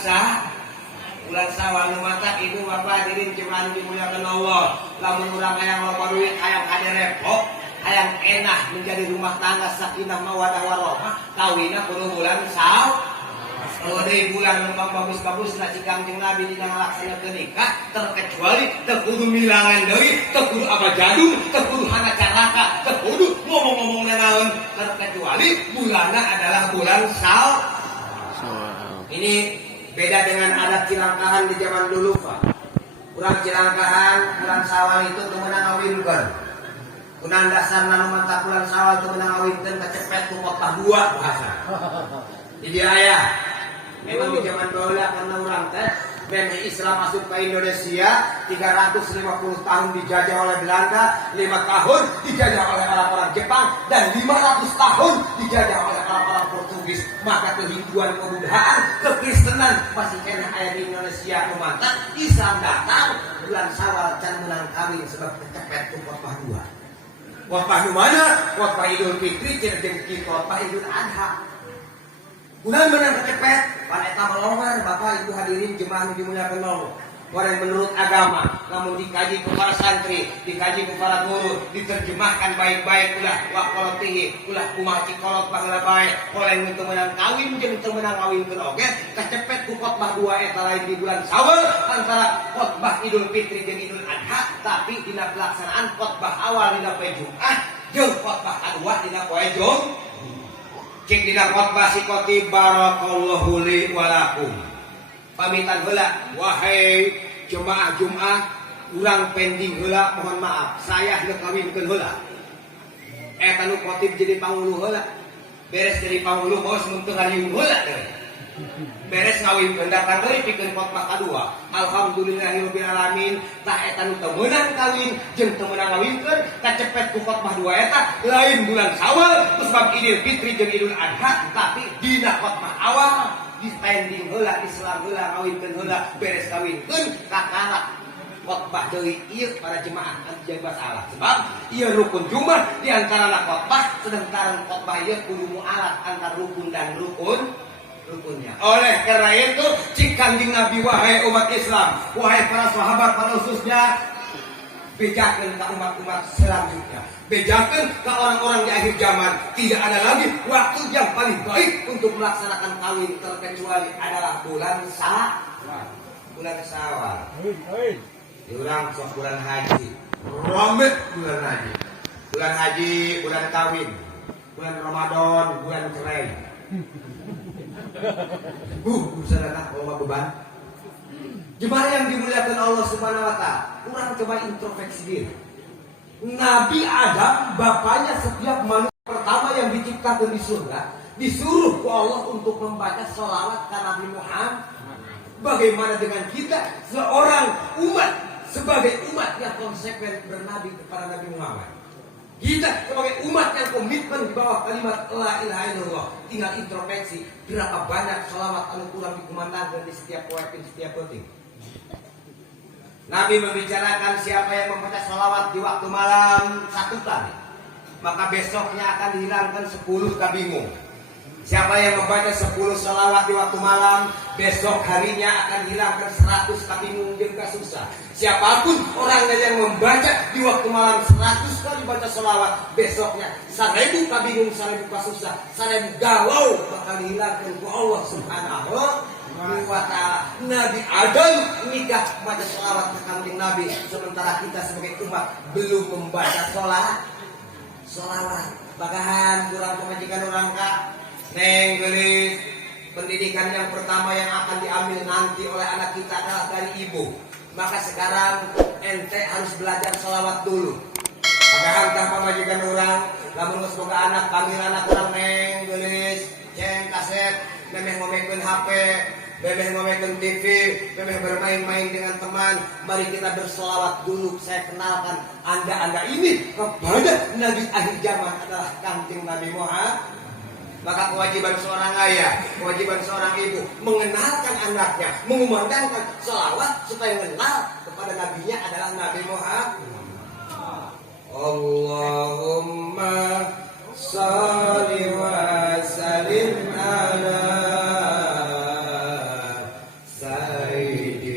bulan Syawal mata itu bapak hadirin cuman dimuliakan Allah. Lamun urang hayang loba duit, hayang ade repot, hayang enak menjadi rumah tangga sakinah mawaddah warahmah, kawinna kudu bulan Syawal. Kalau dari bulan memang bagus-bagus na si Kangjeng Nabi dina ngalaksanakeun nikah, terkecuali teu kudu milangan deui, teu kudu abajadung, teu kudu hana caraka, teu kudu ngomong-ngomong naon, terkecuali bulanna adalah bulan Syawal. Ini beda dengan adat Cilangkahan di zaman dulu, Pak. Urang Cilangkahan bulan Syawal itu teu meunang ngawinkeun. Kunaon dasarna nu mantap bulan Syawal teu meunang ngawinkeun kacepet ku khotbah dua bahasa. Jadi ayah, memang di zaman dulu karena urang teh memang Islam masuk ke Indonesia 350 tahun dijajah oleh Belanda, 5 tahun dijajah oleh orang-orang Jepang, dan 500 tahun dijajah oleh orang-orang Portugis. Maka kehinduan, kebudayaan, kekristenan masih kena aya di Indonesia mantap. Islam datang bulan Syawal can menang kawin sebab kecepet ku khotbah dua. Khotbah di mana? Khotbah Idul Fitri jeung khotbah Idul Adha. Bulan menang kecepet, paneta melonggar, Bapak Ibu hadirin jemaah dimuliakan Allah. Orang menurut agama, namun dikaji ke para santri, dikaji ke para guru, diterjemahkan baik-baik, ulah wakolotihi, ulah kumaci kolot baheula bae, oleh untuk menang kawin jeung teu menang ngawinkeun oge, kecepet ku khotbah dua eta lain di bulan Syawal antara khotbah Idul Fitri jeung Idul Adha, tapi dina pelaksanaan khotbah awal dina poe Jumat jeung khotbah kadua dina poe Jumat. Cing dina khotbah sikoti barakallahu li wa lakum. Pamitan heula, wahai jemaah Jumat, urang pending heula mohon maaf, saya teu kawinkeun heula. Eta nu khotib jadi panguluh heula. Beres jadi panguluh bos mun teu ngaliung heula teh. Beres ngawinkeun datang deui pikeun khotbah kadua. Alhamdulillahirabbil alamin, tah eta nu teu meunang kawin jeung teu meunang ngawinkeun kacepet ku khotbah dua eta lain bulan Syawal sebab Idul Fitri jeung Idul Adha, tapi dina khotbah awal di standing heula, Islam heula, ngawinkeun heula, beres kawinkeun kakara khotbah deui ieu para jemaah anu jaga salah. Sebab ieu rukun Jumat di antara khotbah, sedangkan khotbah ieu kudu mualat antara rukun dan rukunnya. Oleh karena itu, cik Kanjeng Nabi, wahai umat Islam, wahai para sahabat, para khususnya, bejakeun ka umat-umat selanjutnya, bejakeun ke orang-orang di akhir zaman. Tidak ada lagi waktu yang paling baik untuk melaksanakan kawin terkecuali adalah bulan Syawal. Bulan Syawal. Diurang sok bulan haji. Rame bulan haji. Bulan haji, bulan kawin. Bulan Ramadan, bulan cerai. Saudara, kalau beban. Jemaah yang dimuliakan Allah Subhanahu wa taala, kurang coba introspeksi diri. Nabi Adam, bapaknya setiap manusia pertama yang diciptakan di surga, disuruh ke Allah untuk membaca sholawat ke Nabi Muhammad. Bagaimana dengan kita, seorang umat, sebagai umat yang konsekuen bernabi kepada Nabi Muhammad? Kita sebagai umat yang komitmen di bawah kalimat la ilaha illallah, tinggal introspeksi berapa banyak sholawat anu kurang dikumandangkan di setiap poin, di setiap penting. Nabi membicarakan siapa yang membaca sholawat di waktu malam 1 kali, maka besoknya akan dihilangkan 10 kabingung. Siapa yang membaca 10 sholawat di waktu malam, besok harinya akan hilangkan 100 kabingung dan kasusah. Siapapun orangnya yang membaca di waktu malam 100 kali baca sholawat, besoknya 1000 kabingung, 1000 kasusah, 1000 galau bakal dihilangkan ke Allah Subhanahu wa taala. Nabi Adam nikah baca sholawat ke Kanjeng Nabi, sementara kita sebagai umat belum membaca sholawat. Bagahan kurang pemajikan orang kak. Neng gelis, pendidikan yang pertama yang akan diambil nanti oleh anak kita adalah dari ibu. Maka sekarang ente harus belajar sholawat dulu. Padahal tanpa majikan orang, namun semoga anak panggil anak orang neng gelis, ceng kaset, memeh ngomongin HP, memeh ngomongin TV, memeh bermain-main dengan teman. Mari kita bersolawat dulu. Saya kenalkan anda ini kepada Nabi akhir zaman adalah Kanjeng Nabi Muhammad. Maka kewajiban seorang ayah, kewajiban seorang ibu mengenalkan anaknya, mengumandangkan sholawat supaya mengenal kepada nabinya adalah Nabi Muhammad. Allahumma sholli wa sallim ala sayyidina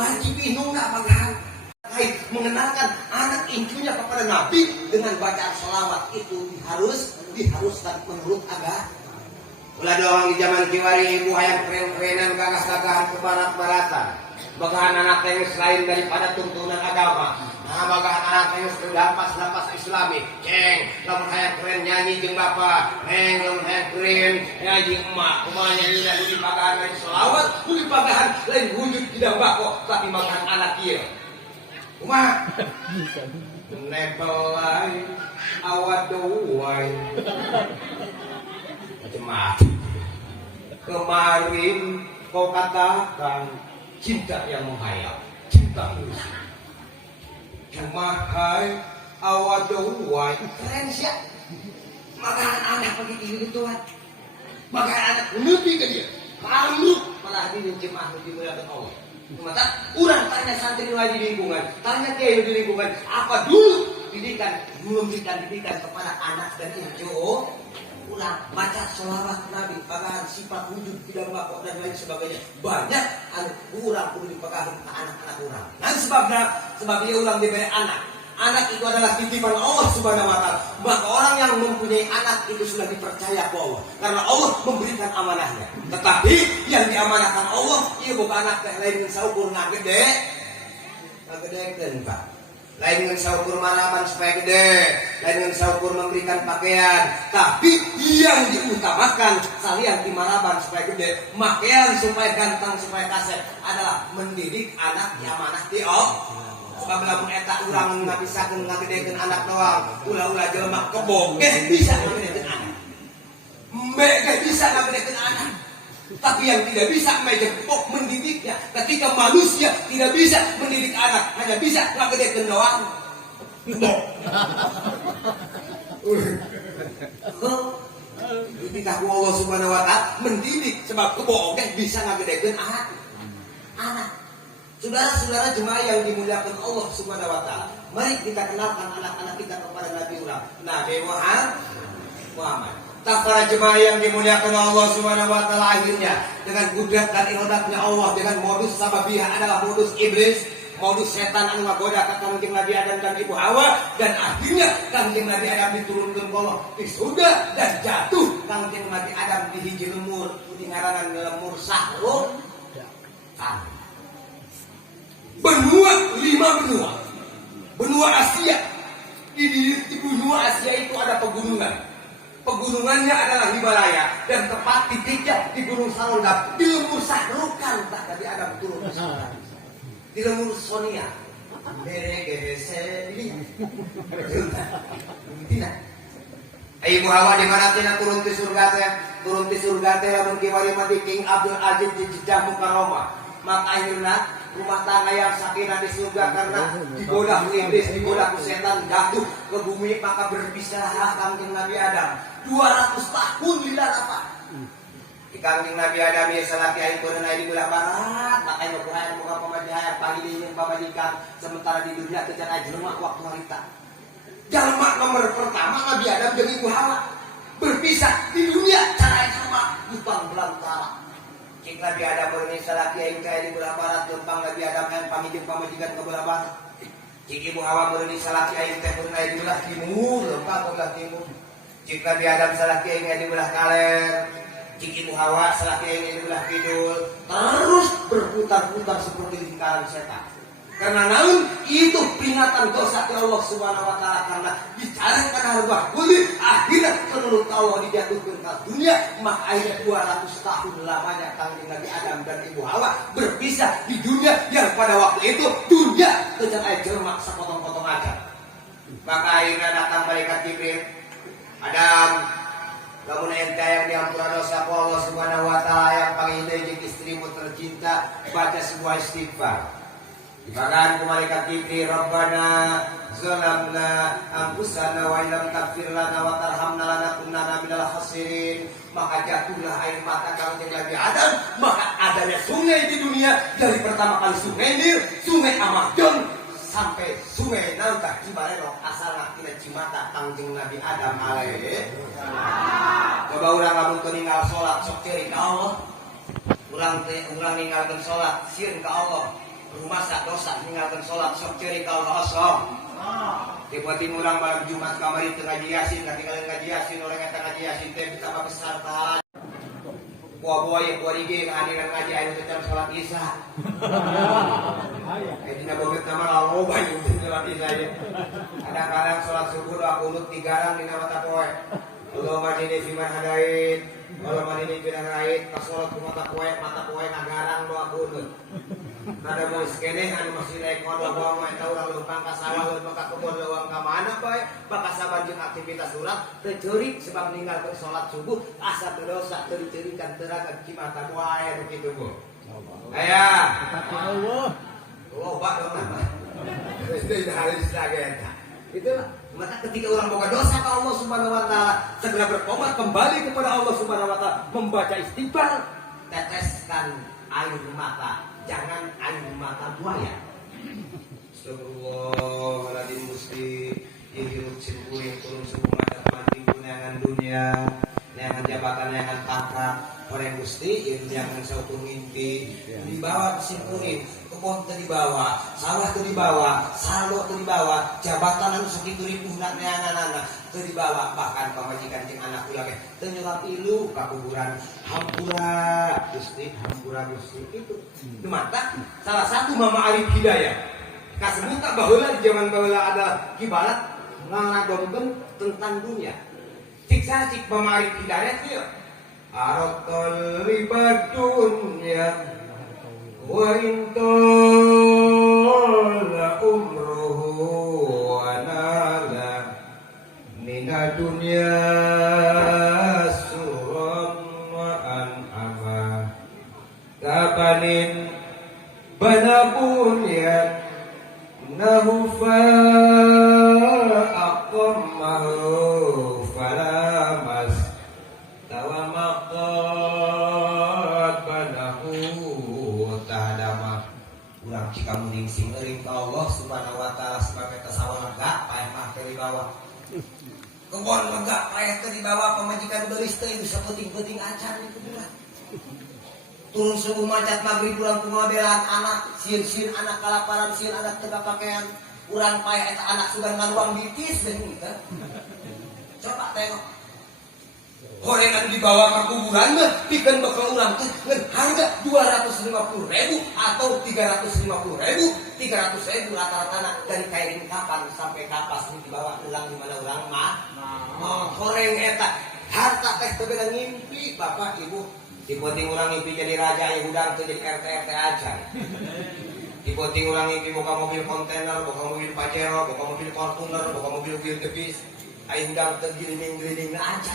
wajib bingung nggak bagaimana mengenalkan anak incunya kepada Nabi dengan bacaan sholawat itu diharuskan menurut agama. Ulah doang di zaman kiwari ibu hayang keren-kerenan gagah-gagahan ke barat-baratan. Bagahan anak yang selain daripada tuntunan agama. Nah, bagahan anak yang sudah lapas Islami. Ceng, lamun hayang keren nyanyi jeung bapak. Lamun hayang keren nyanyi emak. Kumaha nyanyi dan di bagahan lain sholawat, di bagahan lain wujud tidak bako, tapi bagahan anak ieu. Kumaha? Nepelai awadowai. Macam-macam. Kemarin kau katakan cinta yang menghayal, cinta musik. Cumahai awadowai. Keren sih. Maka anak begitu Tuhan. Maka anak lebih ke dia. Kamu malah hadirin jemaah dimuliakan Allah. Maka orang tanya santri lagi di lingkungan, tanya kiai di lingkungan, apa dulu memberikan didikan kepada anak dan injo? Ulang baca sholawat Nabi, bagaimana sifat wujud tidak makhluk dan lain sebagainya. Banyak anu kurang perlu dipegang ke anak-anak orang. Dan sebabnya ulang diberi anak. Anak itu adalah titipan Allah Subhanahu wa Ta'ala. Maka orang yang mempunyai anak itu sudah dipercaya ke Allah, karena Allah memberikan amanahnya. Tetapi yang diamanahkan Allah, iya bukan anak lain dengan saukur ngagede, kan. Lain dengan saukur maraman supaya gede, lain dengan saukur memberikan pakaian. Tapi yang diutamakan salian di maraban supaya gede, pakaian supaya ganteng, supaya kaset adalah mendidik anak yang amanah di Allah. Sebab lamun eta urang ngabisakeun ngagedekeun anak doang, ulah-ulah jelema kebo bisa ngagedekeun anak. Mbek bisa ngagedekeun anak. Tapi yang tidak bisa menjempok mendidiknya. Ketika manusia tidak bisa mendidik anak, hanya bisa ngagedekeun doang. Ketika Allah Subhanahu wa Ta'ala mendidik, sebab kebo bisa ngagedekeun anak. Saudara-saudara jemaah yang dimuliakan Allah Subhanahu wa Ta'ala, mari kita kenalkan anak-anak kita kepada Nabi Nabi Muhammad. Tak para jemaah yang dimuliakan Allah Subhanahu wa Ta'ala, akhirnya dengan kudrat dan iradatnya Allah, dengan modus sababiyah adalah modus iblis, modus setan anu ngagoda ka Kangjeng Nabi Adam dan Ibu Hawa, dan akhirnya Kangjeng Nabi Adam diturunkeun ku Allah di surga dan jatuh Kangjeng Nabi Adam di hiji lemur, di ngaranna lemur Sahrul. Benua Asia. Di benua Asia itu ada pegunungan. Pegunungannya adalah Himalaya, dan tepat titiknya di Gunung Sarondap, di lemur Sahrukan, tak tadi ada turun di lemur Sonia. Ibu Hawa di mana tina turun di surga teh lamun kiwari mati King Abdul Aziz di Jeddah Mukarramah. Maka akhirnya rumah tangga yang sakinah di surga karena digoda ku iblis, digoda ku setan, jatuh ke bumi, maka berpisahlah Kangjeng Nabi Adam 200 tahun di neraka. Di Kangjeng Nabi Adam ya salaki aing peureun aya di belah barat, makanya kuhayan muka pamajihan pagi di pamajikan, sementara di dunia teu can jelema waktu harita. Jalma nomor pertama Nabi Adam jeung Ibu Hawa berpisah di dunia cara jelema hutang belantara. Cik Nabi Adam berini salaki aing kaya di belah barat, lempang Nabi Adam yang pamijeng pamajikan ke belah barat. Cik Ibu Hawa berini salaki aing teh berini di belah timur, lempang ke belah timur. Cik Nabi Adam salaki aing di belah kaler. Cik Ibu Hawa salaki aing di belah kidul. Terus berputar-putar seperti lingkaran setan. Karena naun itu peringatan dosa ke Allah Subhanahu wa Ta'ala, karena dicarekan harga kulit akhirnya menurut Allah dijatuhkan ke dunia, maka akhirnya 200 tahun lamanya Kangjeng Nabi Adam dan Ibu Hawa berpisah di dunia yang pada waktu itu dunia kejan air jelma sepotong-potong aja. Maka akhirnya datang malaikat Jibril, Adam, kamu ente yang diampura dosa ku Allah Subhanahu wa Ta'ala, yang panggil jeung istrimu tercinta, baca sebuah istighfar. Dibahkan ku malaikat Jibril, Rabbana zalamna anfusana wa illam taghfir lana wa tarhamna lanakunanna minal khasirin. Maka jatuhlah air mata Kangjeng Nabi Adam, maka adanya sungai di dunia, dari pertama kali sungai Nil, sungai Amazon, sampai sungai Nangka Cibareno, asalna tina Cimata Kangjeng Nabi Adam alaihi. Coba urang lamun teu ninggal salat sok ceurik ka Allah. Urang ninggalkeun salat sieun ka Allah. rumah sak dosa meninggalkan sholat sok ceri kau kosong. Tiba-tiba orang malam Jumat kamari tengah ngaji Yasin, ketinggalan ngaji Yasin, orang yang tengah ngaji Yasin teh betapa besar pahala. Buah-buah ya buah digi ngadiran ngaji ayo jam sholat Isya. Dina boget nama loba ieu sholat Isya ya. Kadang-kadang sholat subuh doa kunut digarang dina mata poe. Allahumma hadini fiman hadait, Allahumma hadini fiman hadait, pas sholat ku mata poe ngagarang doa kunut. Nada mau sekene anu masih naik kodok bawa main tahu lalu pangkas sawah lalu baka kebun leuwang ka mana bae baka sabanjung aktivitas urang teu ceurik sebab ninggalkeun salat subuh asa teu dosa teu diceurikan teu raga cimata wae begitu Bu. Aya. Allah. Loba dong mah. Geus teh harus sageta. Itulah maka ketika orang boga dosa ke Allah Subhanahu wa taala segera bertobat kembali kepada Allah Subhanahu wa taala membaca istighfar teteskan air mata. Jangan air mata buaya. Astagfirullahaladzim Gusti. Ieu hirup simkuring turun subuh mata mati neangan dunia, neangan jabatan, neangan pangkat. Orang Gusti ieu jangan saukur ngimpi. Dibawa simkuring, kebon teu dibawa, sawah teu dibawa, saldo teu dibawa, jabatan anu sakitu ribuhna neangan-neangan teu dibawa, bahkan pamajikan jeung anak ulah teu nyurap ilu ka kuburan. Hampura Gusti, hampura Gusti itu. Mata salah satu Mama Arif Hidayah kasebut baheula di zaman baheula ada kibarat ngaladomkeun tentang dunia. Cik sacik Mama Arif Hidayah kieu. Aratol ribad dunya wa intala umruhu wa nala mina dunya kapanin banabunyan nahufa aqammahu falamas tawamakat banahu tahdama. Urang jika meningsing euring ka Allah Subhanahu wa taala sebagai tasawuf lega paeh mah teu dibawa. Kebon lega paeh teu dibawa pamajikan beuris teh bisa penting-penting acan itu bulan. Turun subuh macet maghrib pulang pengodelan anak sieun-sieun anak kalaparan sieun anak teu pakaian urang paeh eta anak sudah ngaluang ditis beung teh. Coba tengok. Gorengan dibawa ke kuburan mah pikeun bekal urang teh ngan harga 250.000 atau 350.000, 300.000 rata-rata dari kairin kapan sampai kapas ini dibawa ulang di mana urang mah. Goreng eta harta teh teu beda ngimpi Bapak Ibu. Tipe-tipe orang ngimpi jadi raja ya udang tuh jadi RT aja. Tipe-tipe orang ngimpi buka mobil kontainer, buka mobil Pajero, buka mobil Fortuner, buka mobil Tepis. Ayo udang tuh gilining aja.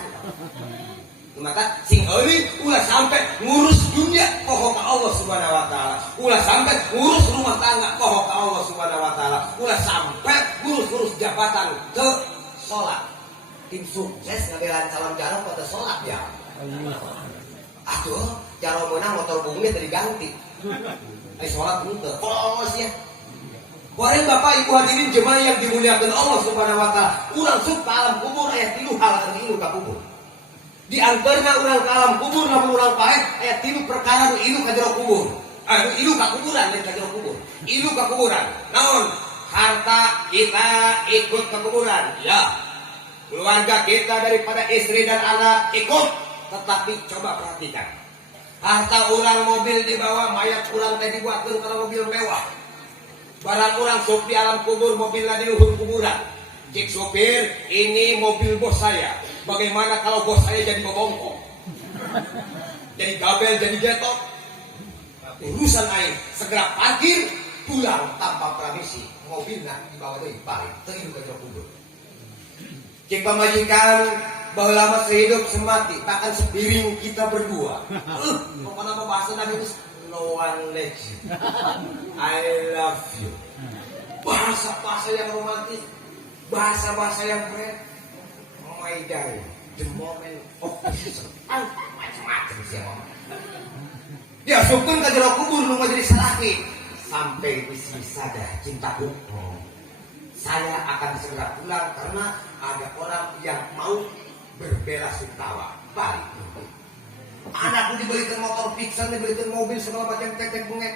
Maka sing eueuh ulah sampai ngurus dunia poho ka Allah Subhanahu wa taala. Ulah sampai ngurus rumah tangga poho ka Allah Subhanahu wa taala. Ulah sampai ngurus jabatan ke salat. Tim sukses ngabelan calon jarang pada salat ya. Aduh, cara menang motor bumi tadi ganti. Sholat henteu. Polos ya. Goreng Bapak Ibu hadirin jemaah yang dimuliakan Allah Subhanahu wa taala. Urang sok ka alam kubur aya 3 hal anu ilu ka kubur. Di antarna urang ka alam kubur lamun urang paeh aya 3 perkara nu ilu ka jero kubur. Anu ilu ka kuburan dan ka jero kubur. Ilu ka kuburan. Naon? Harta kita ikut ke kuburan. Ya. Keluarga kita daripada istri dan anak ikut. Tetapi coba perhatikan, harta orang mobil dibawa, mayat orang tadi dibuatkan karena mobil mewah. Barang orang sok di alam kubur, mobilnya di luhur kuburan. Cik sopir, ini mobil bos saya. Bagaimana kalau bos saya jadi bobongkok? Jadi gabel, jadi getok? Urusan lain, segera parkir, pulang tanpa permisi. Mobilnya dibawa dari balik, teriuk ke kubur. Cik pemajikan, bahwa lama sehidup semati takkan sepiring kita berdua. Apa bahasa Nabi itu no one lets you. I love you. Bahasa-bahasa yang romantis, bahasa-bahasa yang keren. Oh my darling, the moment of decision. Macam-macam sih ngomong. Dia sukun ke jero kubur lu jadi salaki sampai isi saja cintaku. Saya akan segera pulang karena ada orang yang mau berbela sungkawa balik. Anakku dibelikan motor Pixel, dibelikan mobil segala macam tetek bengek.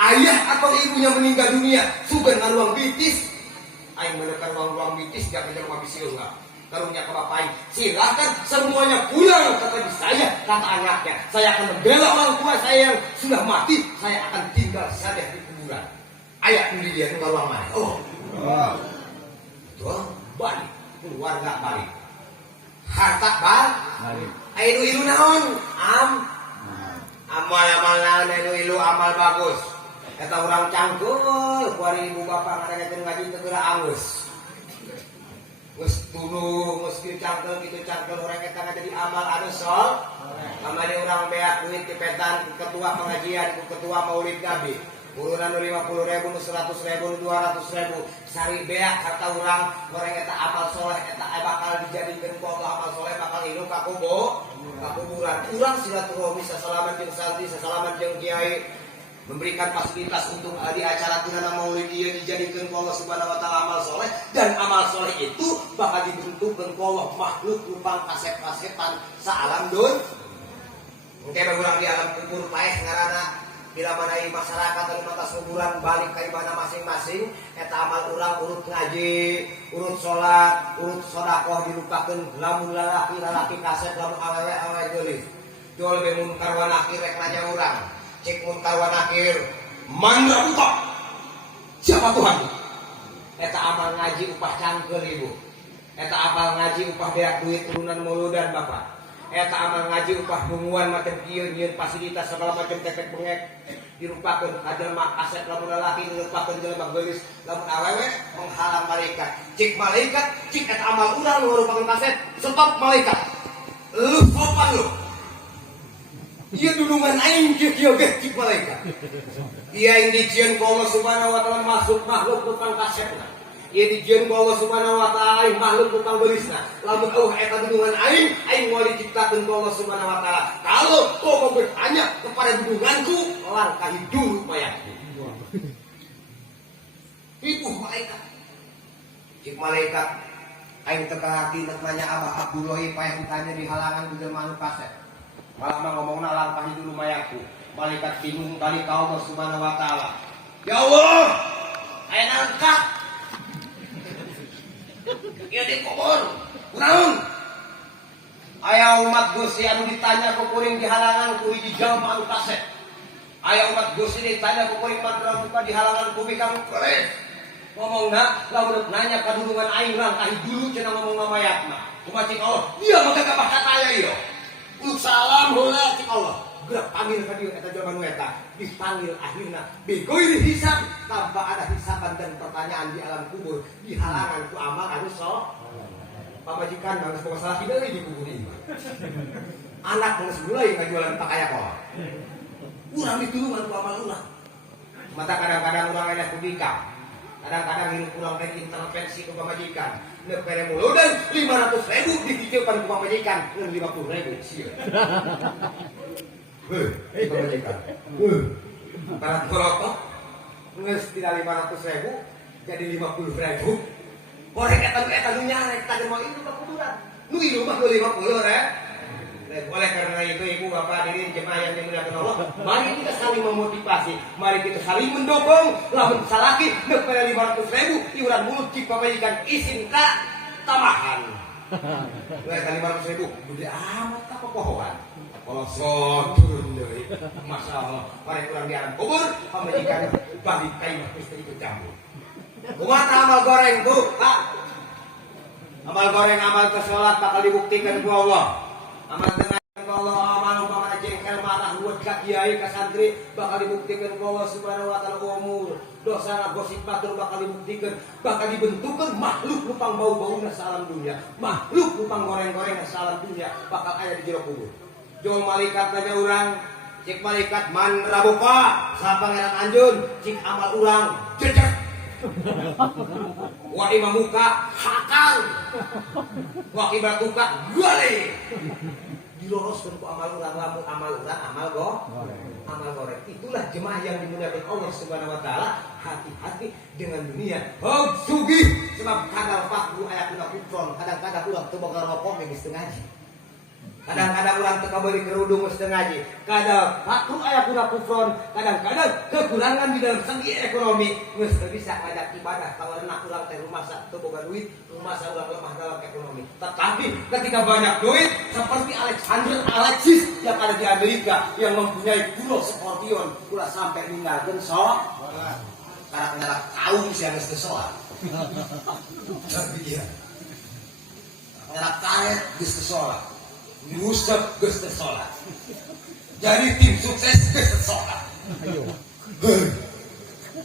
ayah atau ibunya meninggal dunia sugan ngaruang bitis aing menekan ruang bitis gak kejar mabisi enggak karunya ke bapak silakan semuanya pulang kata saya kata anaknya saya akan membela orang tua saya yang sudah mati saya akan tinggal saja di kuburan ayah ini dia ngeluar mana betul balik keluarga balik harta balik ilu naon amal naon ilu amal bagus kata orang cangkul kuari ibu bapak ngarekeun ngaji teu geura angus geus tuluh geus kieu cangkel kitu cangkel urang eta jadi amal anu sol kamari urang beak duit ti petan ketua pengajian ketua maulid nabi urunan 50.000 100.000 200.000 sari beak harta urang urang eta amal soleh eta bakal dijadikeun ku Allah amal soleh bakal hidup ka kuburan urang silaturahmi sasalaman jeung santri sasalaman jeung kiai memberikan fasilitas untuk di acara tunana maulid dia dijadikan Allah Subhanahu wa taala amal soleh dan amal soleh itu bakal dibentukkan Allah makhluk lupang kasep-kasepan saalam dun engke urang di alam kubur paeh ngaranna bila mana masyarakat anu matas kuburan balik ka imana masing-masing eta amal urang urut ngaji urut salat urut sedekah dilupakeun lamun lalaki kasep lamun awewe geulis jual be mun karwana rek raja urang cek muntawan akhir mandra buka siapa Tuhan eta amal ngaji upah cangkel ibu eta amal ngaji upah beak duit turunan muludan bapak eta amal ngaji upah bunguan macam kieu nyieun fasilitas segala macam tetek bengek dirupakeun ajelma aset lamun lalaki dirupakeun jelema geulis lamun awewe menghalang malaikat cek eta amal urang nu rupakeun kaset stop malaikat lu sopan lu ia dudungan aing kieu ge cik malaikat. Ia yang dijieun ku Allah Subhanahu wa taala makhluk tukang kasepna. Ia dijieun ku Allah Subhanahu wa taala makhluk tukang beulisna. Lamun eta dudungan aing moal diciptakeun ku Allah Subhanahu wa taala. Kalau kau mau bertanya kepada dudunganku, langkah dulu mayatku. Itu malaikat. Cik malaikat aing teu hati teu nanya Abah Abdullah payah ditanya di halangan jelema anu kasep. Malah ngomongna langkahi dulu mayatku. Malaikat bingung kali ka Allah Subhanahu wa taala. Ya Allah, aya nangkat. Ieu di kubur. Kunaon? Aya umat Gusti anu ditanya ku kuring di halangan ku hiji jalma anu kasep. Aya umat Gusti ditanya ku kuring mantra buka di halangan ku mikang keres. Ngomongna lamun nanya kadulungan aing langkahi dulu cenah ngomongna mayatna. Kumaha cik Allah? Ieu mah gagah kata aya ieu. Salam heula cik Allah. Gerak panggil ka dieu eta jalma nu eta. Dipanggil akhirna begoir hisab tanpa ada hisaban dan pertanyaan di alam kubur di halangan ku amal anu sok. Pamajikan geus boga salah deui di kubur ieu. Anak geus mulai ngajualan pakaya kok. Urang ditulungan ku amal urang. Mata kadang-kadang urang enak kudika. Kadang-kadang hirup pulang dari intervensi ke pemajikan. Nepere mulu dan 500.000 dicicilkan ke pemajikan dengan 50.000 sih. Pemajikan. Para korok nges tidak 500.000 jadi 50.000. Korek eta nu nyarek tadi mau itu ke kuburan. Nu ieu mah 50 rek. Oleh karena itu ibu bapak hadirin jemaah yang dimuliakan Allah, mari kita saling memotivasi, mari kita saling mendukung. Lamun salaki nepere 500.000 iuran mulut cik pamajikan isin ka tamahan. Lain kali 500.000 gede amat apa pohokan. Kalau turun deui. Masyaallah, mari kurang di alam kubur pamajikan balik ka imah istri itu campur. Kumaha amal goreng tuh, Pak? Amal goreng amal kesolat bakal dibuktikan ku Allah. Amal dengan Allah amal umpama jengkel marah buat ka kiai ka santri bakal dibuktikan ku Allah Subhanahu wa taala umur. Dosa gosip batur bakal dibuktikan, bakal dibentukkan makhluk lupang bau-bauna salam dunia. Makhluk lupang goreng-goreng salam dunia bakal aya di jero kubur. Jol malaikat nanya urang, cik malaikat man rabuka, sa pangeran anjeun, cik amal urang, cecek. Wa imam muka hakal. Wa kiblat muka gale. Diloroskeun ku amal urang lamun amal urang amal goreng. Itulah jemaah yang dimuliakan Allah Subhanahu wa taala. Hati-hati dengan dunia. Oh sugih sebab kadal fakru ayatuna kufron. Kadang-kadang urang teu boga rokok geus teu ngaji. Kadang-kadang orang teka beli kerudung mesti ngaji. Kadang aku ayah kuda kufron. Kadang-kadang kekurangan di dalam segi ekonomi mesti bisa ngajak ibadah. Kalau enak ulang teh rumah sak boga duit, rumah sak ulang lemah dalam ekonomi. Tetapi ketika banyak duit seperti Alexander Alexis yang ada di Amerika yang mempunyai pulau Scorpion, pula sampai ninggalkeun sok. Karena kaum sih yang mesti sholat. Tapi dia karena karet mesti sholat. Yusuf geus sholat. Jadi tim sukses geus sholat. Ayo.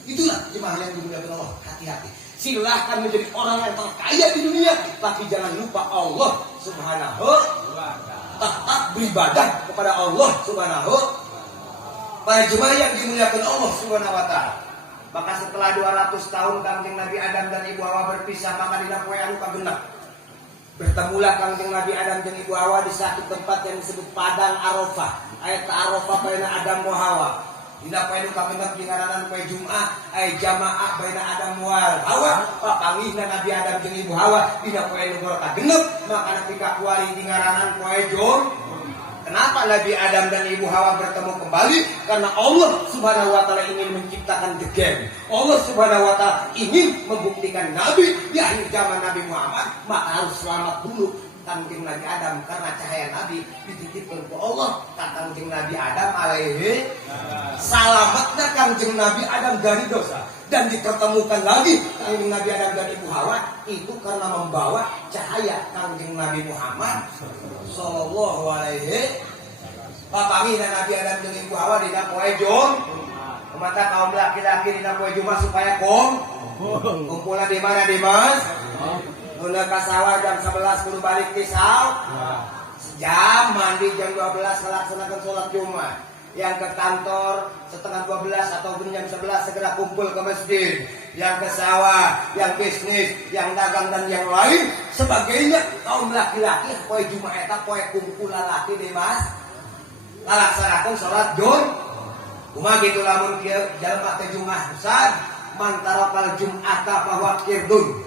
Itulah jemaah yang dimuliakan Allah. Hati-hati. Silahkan menjadi orang yang terkaya di dunia, tapi jangan lupa Allah Subhanahu wa taala. Tetap beribadah kepada Allah Subhanahu wa taala. Para jemaah yang dimuliakan Allah Subhanahu wa taala. Maka setelah 200 tahun Kangjeng Nabi Adam dan Ibu Hawa berpisah, maka dina poe anu kagenep bertemulah Kangjeng Nabi Adam dan Ibu Hawa di satu tempat yang disebut Padang Arafah. Ayat Arafah baina Adam wa Hawa. Dina poe anu kagenep dingaranan poe Jumat, ay jamaah baina Adam wal Hawa. Papangihna Nabi Adam jeung Ibu Hawa dina poe anu kagenep, maka napika kuari dingaranan poe Jumat. Kenapa Nabi Adam dan Ibu Hawa bertemu kembali? Karena Allah Subhanahu wa taala ingin menciptakan the game. Allah Subhanahu wa taala ingin membuktikan Nabi di akhir zaman Nabi Muhammad, maka harus selamat dulu Kangjeng Nabi Adam, karena cahaya Nabi dititipkan ke Allah ka Kangjeng Nabi Adam alaihi salamatna Kangjeng Nabi Adam dari dosa dan dipertemukan lagi Kangjeng Nabi Adam dan Ibu Hawa itu karena membawa cahaya Kangjeng Nabi Muhammad sallallahu alaihi papangi dan Nabi Adam dan Ibu Hawa dina poe Jumat. Mata kaum laki-laki dina poe Jumat supaya kumpulna di mana di Mas? Mulai ka sawah jam 11 kudu balik di sawah. Jam mandi jam 12 melaksanakan sholat Jumat. Yang ke kantor setengah 12 atau jam 11 segera kumpul ke masjid. Yang ke sawah, yang bisnis, yang dagang dan yang lain sebagainya. Kaum laki-laki poe Jumat eta poe kumpul lalaki di Mas. Laksanakan sholat Jumat. Kumaha kitu lamun kieu jalma teh Jumat Ustaz, man tarakal Jum'ata fa huwa qirdun.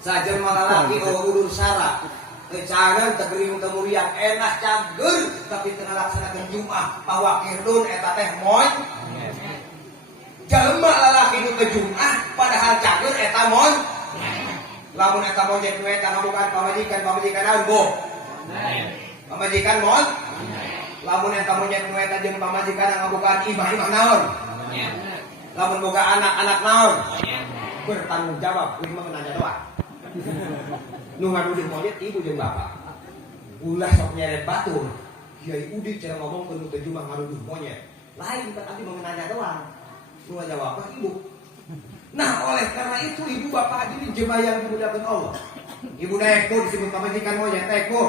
Sajen malalaki udur sara kecanan tegering temuriang enak cager tapi tengah laksanakan Jumat bahwa kirdun eta teh moy jalma lalaki nu ke Jumat padahal cager eta moy lamun eta moy jadi eta ngabukan pamajikan naon bo pamajikan moy lamun eta moy jadi eta jeung pamajikan ngabukan imah naon lamun boga anak naon bertanggung jawab kudu menanya doang. Nu ngaduduh monyet ibu jeung bapak. Ulah sok nyeret batur. Kiai Udin cara ngomong penuh teh cuma ngaduduh monyet. Lain tetapi mengenanya doang. Nu jawab ibu. Nah, oleh karena itu ibu bapak hadirin jemaah yang dimuliakan Allah. Ibu Neko disebut pamajikan monyet Neko.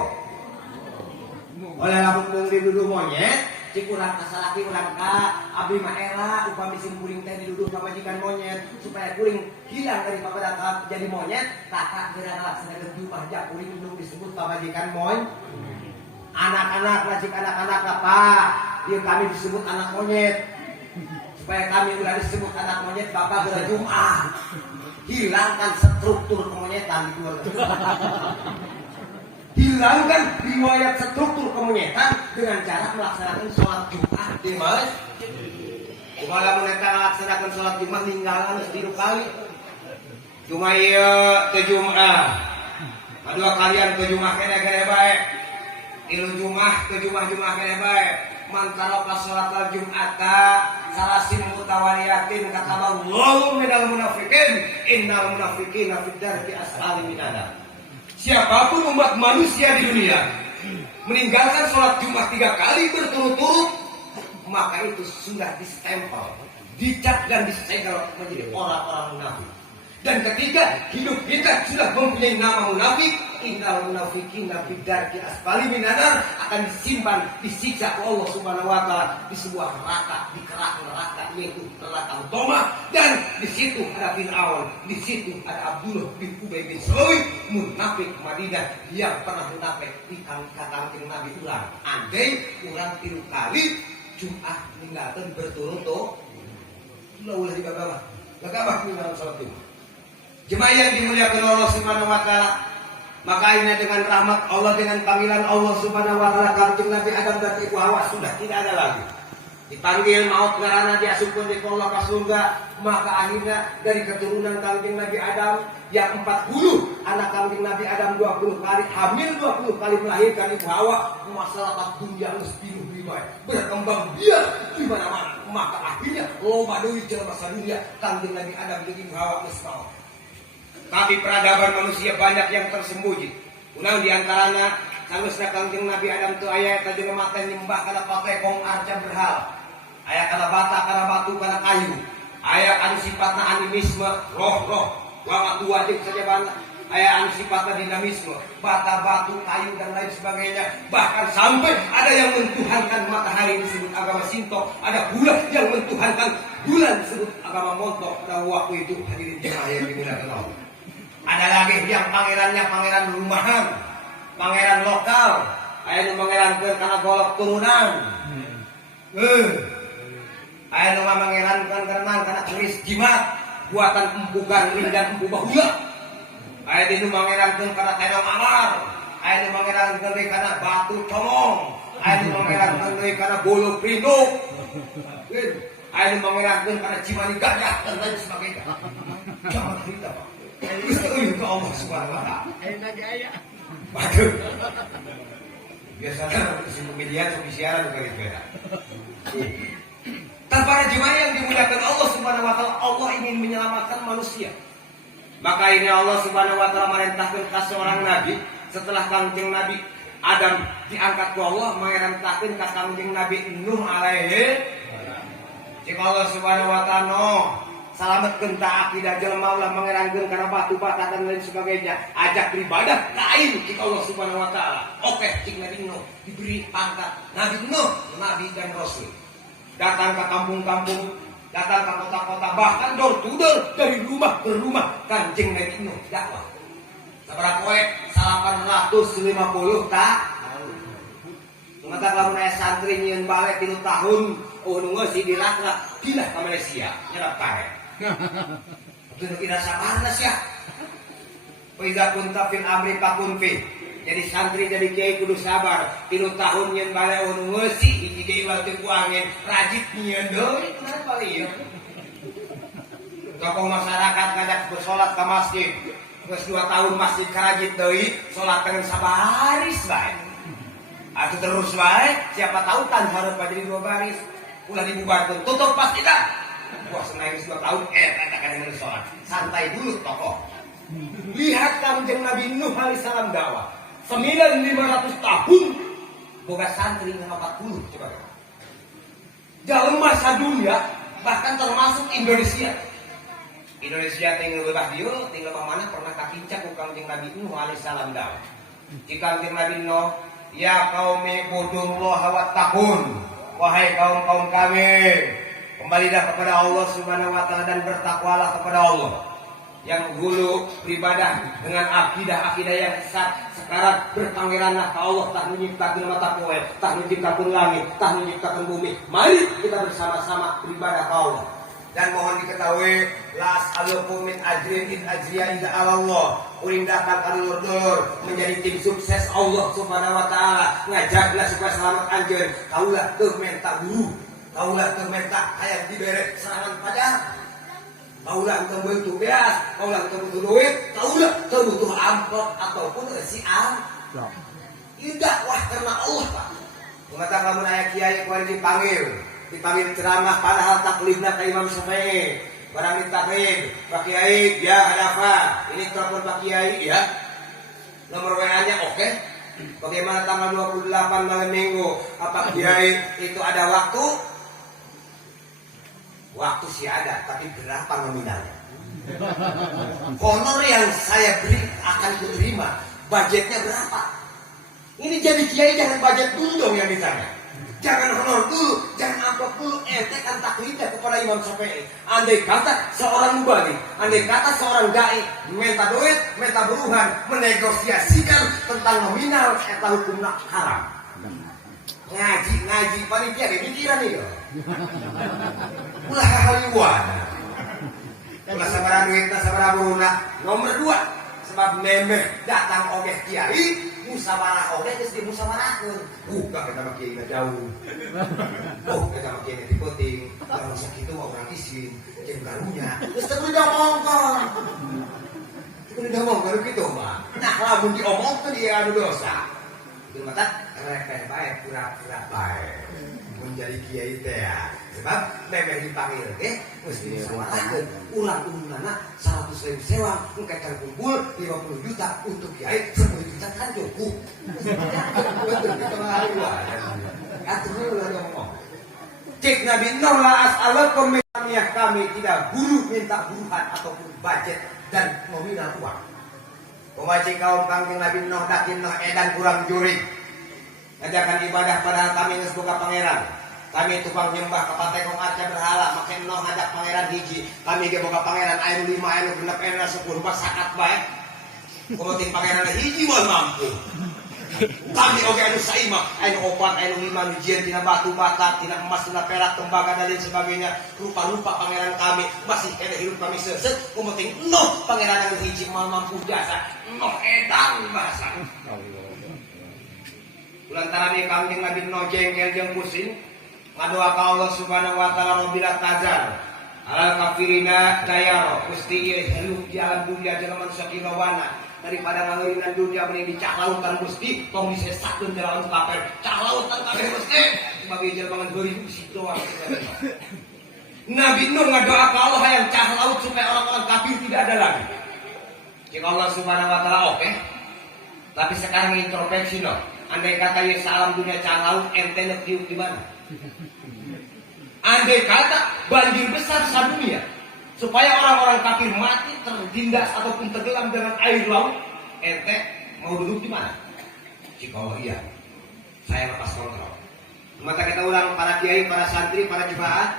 Oleh lamun diduduh monyet, cik urang kasalaki urang ka abdi mah era upami sim kuring teh diduduh pamajikan monyet supaya kuring hilang dari papada jadi monyet kakak geura ngalaksanakeun Jumat ja kuring nu disebut pamajikan monyet. Anak-anak lajik anak-anak apa? Ieu kami disebut anak monyet. Supaya kami ulah disebut anak monyet bapak geura Jumat. Hilangkan struktur kemonyetan di keluarga. Hilangkan riwayat struktur kemonyetan dengan cara melaksanakan sholat Jumat di masjid. Kalau mereka melaksanakan sholat Jumat ninggalan 10 kali. Cuma iya ke Jumat. Kedua kalian ke Jumat kene baik. Ilu Jumat ke Jumat kene baik. Mantaro pas sholat Jumata salasin mutawaliyatin kata Allahu minal munafiqin innal munafiqina fid darki asfali minan nar. Siapapun umat manusia di dunia meninggalkan sholat Jumat 3 kali berturut-turut, maka itu sudah distempel, dicap dan disegel menjadi orang-orang munafik. Dan ketika hidup kita sudah mempunyai nama munafik, innal munafiqina fid darki asfali minan nar, akan disimpan, disiksa oleh Allah Subhanahu wa taala di sebuah neraka, di kerak neraka yaitu neraka utama. Dan di situ ada Fir'aun, di situ ada Abdullah bin Ubay bin Salul, munafik Madinah yang pernah munafik di kanting Nabi ulang. Andai ulang 3 kali Jumat ninggalkeun berturut-turut, ulah digagabah ninggalkeun sholat Jumat. Jemaah yang dimuliakan Allah Subhanahu wa taala, Maka ini dengan rahmat Allah, dengan panggilan Allah Subhanahu wa taala, Kanjeng Nabi Adam dan Ibu Hawa sudah tidak ada lagi. Dipanggil maut karena diasupkan di Allah ke surga. Maka akhirnya dari keturunan Kanjeng Nabi Adam yang 40, anak Kanjeng Nabi Adam 20 kali, hamil 20 kali melahirkan Ibu Hawa, masyarakat dunia mesti riba berkembang biak di mana-mana. Maka akhirnya loba deui jelema sadunya Kanjeng Nabi Adam jeung Ibu Hawa geus maot. Tapi peradaban manusia banyak yang tersembunyi. Unang diantaranya salusna Kanjeng Nabi Adam tu aya eta jelema teh nyembah kana patekong arca berhala. Aya kana bata, kana batu, kana kayu. Aya anu sifatna animisme, roh-roh, wama tua jeung sajabana. Aya anu sifatna dinamisme, bata, batu, kayu dan lain sebagainya. Bahkan sampai ada yang mentuhankan matahari disebut agama Sinto, ada pula yang mentuhankan bulan disebut agama Montok. Dan waktu itu hadirin jemaah yang dimuliakan Allah. Ada lagi yang pangerannya pangeran rumahan, pangeran lokal, aya nu pangeran karena golok turunan. Aya nu pangeran karena keris jimat, buatan empu gandring dan empu bahula. Aya nu pangeran karena tenong amar, aya nu pangeran karena batu comong, aya nu pangeran karena bolo prinduk. Aya nu pangeran karena cimani gajah dan lain sebagainya. Jangan cerita, Pak. Itu Allah Subhanahu wa taala. Waduh. Biasanya si pemilihan si siaran bukan beda. Para jemaah yang dimuliakan Allah Subhanahu wa taala, Allah ingin menyelamatkan manusia. Maka ini Allah Subhanahu wa taala merintahkan ke seorang nabi setelah Kanjeng Nabi Adam diangkat ke Allah, merintahkan ke Kanjeng Nabi Nuh alaihi. Jika Allah Subhanahu wa taala salametkeun ta akidah jelema ulah mangerankeun kana batu bata dan lain sebagainya, ajak beribadah lain jika Allah Subhanahu wa taala. Oke, cik Nabi Nuh diberi pangkat Nabi Nuh, nabi dan rasul. Datang ke kampung-kampung, datang ke kota-kota, bahkan door to door dari rumah ke rumah Kanjeng Nabi Nuh dakwah. Sabaraha poe? 850 tahun. Mata lamun aya santri nyieun bale 3 tahun, nu geus dilakrak pindah ke Malaysia, nyerap karet. Itu tidak sabarna sia. Paiza kunta fil amri fakun fi. Jadi santri jadi kiai kudu sabar. 3 tahun nyeun bale nu ngeusi hiji deui teu ku angin, rajit nyieun deui kenapa ieu. Tokoh masyarakat ngajak bersolat ke masjid. Geus 2 tahun masjid karajit deui, salat dengan sabaris bae. Atuh terus bae, siapa tahu kan hareup jadi 2 baris. Ulah dibubarkeun, tutup pas tidak. Wah, senang 2 tahun, katakan yang sholat. Santai dulu, tokoh. Lihat Kanjeng Nabi Nuh alaihissalam dakwah. 9.500 tahun, boga santri 40, coba. Dalam masa dunia, bahkan termasuk Indonesia. Indonesia tinggal bebas dia, tinggal mana pernah kakincak ku Kanjeng Nabi Nuh alaihissalam dakwah. Jika Kanjeng Nabi Nuh, ya qaumi budullaha wattaqun. Wahai kaum-kaum kami, kembalilah kepada Allah Subhanahu wa taala dan bertakwalah kepada Allah. Yang dulu beribadah dengan akidah-akidah yang sesat, sekarang berpangeranlah ke Allah, tah nyiptakeun mata poe, tah nyiptakeun langit, tah nyiptakeun bumi. Mari kita bersama-sama beribadah ke Allah. Dan mohon diketahui, las alukum min ajrin in ajriya illa Allah. Uring datang alur-dulur menjadi tim sukses Allah Subhanahu wa taala. Ngajaklah supaya selamat anjeun. Kaulah teu menta guru. Kaulah teu menta hayang dibere serangan pajar. Kaulah teu butuh beas, kaulah teu butuh duit, kaulah teu butuh amplop ataupun resian. Ieu dakwah karena Allah, Pak. Mengatakan lamun aya kiai kuari dipanggil ceramah padahal taklifna ka Imam Syafi'i. Barang ditaklif, Pak Kiai, ya ada apa? Ini telepon Pak Kiai, ya. Nomor WA-nya oke. Bagaimana tanggal 28 malam Minggu? Pak Kiai itu ada waktu? Waktu sih ada, tapi berapa nominalnya? Honor yang saya beri akan diterima. Budgetnya berapa? Ini jadi kiai jangan budget dulu dong yang ditanya. Jangan honor dulu, jangan amplop dulu. Ente kan taklifnya kepada Imam Syafi'i. Andai kata seorang mubalik, andai kata seorang dai minta duit, minta buruhan, menegosiasikan tentang nominal, eta hukumna haram. Ngaji panitia kayak pikiran nih. Ulah haliwan. Ulah sabaraha duitna, sabaraha buruhna. Nomor 2, sebab memeh datang oge kiai musyawarah oge terus di musyawarahkeun bukan kita mah kiai jauh kita mah kiai di penting kalau sakitu mah urang isin jeung karunya geus teu diomongkeun itu diomongkeun kitu mah nah lamun diomongkeun ieu anu dosa itu mah rek bae pura-pura bae menjadi kiai teh ya sebab memeh dipanggil ge mesti disawarahkeun ulang-ulangna 100.000 sewa engke kan kumpul 50 juta untuk kiai 10 juta kan cukup betul kita hari atuh ngomong cek Nabi Nuh la as'alakum kami tidak guru minta buruhan ataupun budget dan nominal uang pemaji kaum kangjeng Nabi Nuh dakin Nuh edan kurang jurig ngajakan ibadah padahal kami geus boga pangeran kami tukang nyembah ka patekong aca berhala make Nuh ngajak pangeran hiji kami ge boga pangeran anu 5 anu 6 anu 10 mah sakat bae kumaha pangeran hiji mah mampu kami oge anu saimah anu 4 anu 5 anu jieun tina batu bata tina emas tina perak tembaga dan lain sebagainya rupa-rupa pangeran kami masih kene hirup kami seuseut kumaha Nuh pangeran anu hiji mah mampu jasa Nuh edan bahasa lantaran ieu kangjeng Nabi Nuh jengkel jeung pusing ngadoa ka Allah Subhanahu wa taala Rabbil Tazar alal kafirina dayaro Gusti ieu hirup di alam dunia jeung manusia kilawana daripada ngangeuringan dunia mending dicak lautan Gusti tong disesakeun di laut kafir cak lautan kafir Gusti sebagai jelema geuri bisi doang Nabi Nuh ngadoa ka Allah hayang cak laut supaya orang-orang kafir tidak ada lagi jeung Allah Subhanahu wa taala oke tapi sekarang introspeksi no andai kata ieu salam dunia cak laut ente neuk diuk di mana andai kata banjir besar sadunia supaya orang-orang kafir mati tertindas ataupun tenggelam dengan air laut ente mau duduk di mana? Jika Allah iya saya lepas kontrol mata kita ulang para kiai, para santri, para jemaah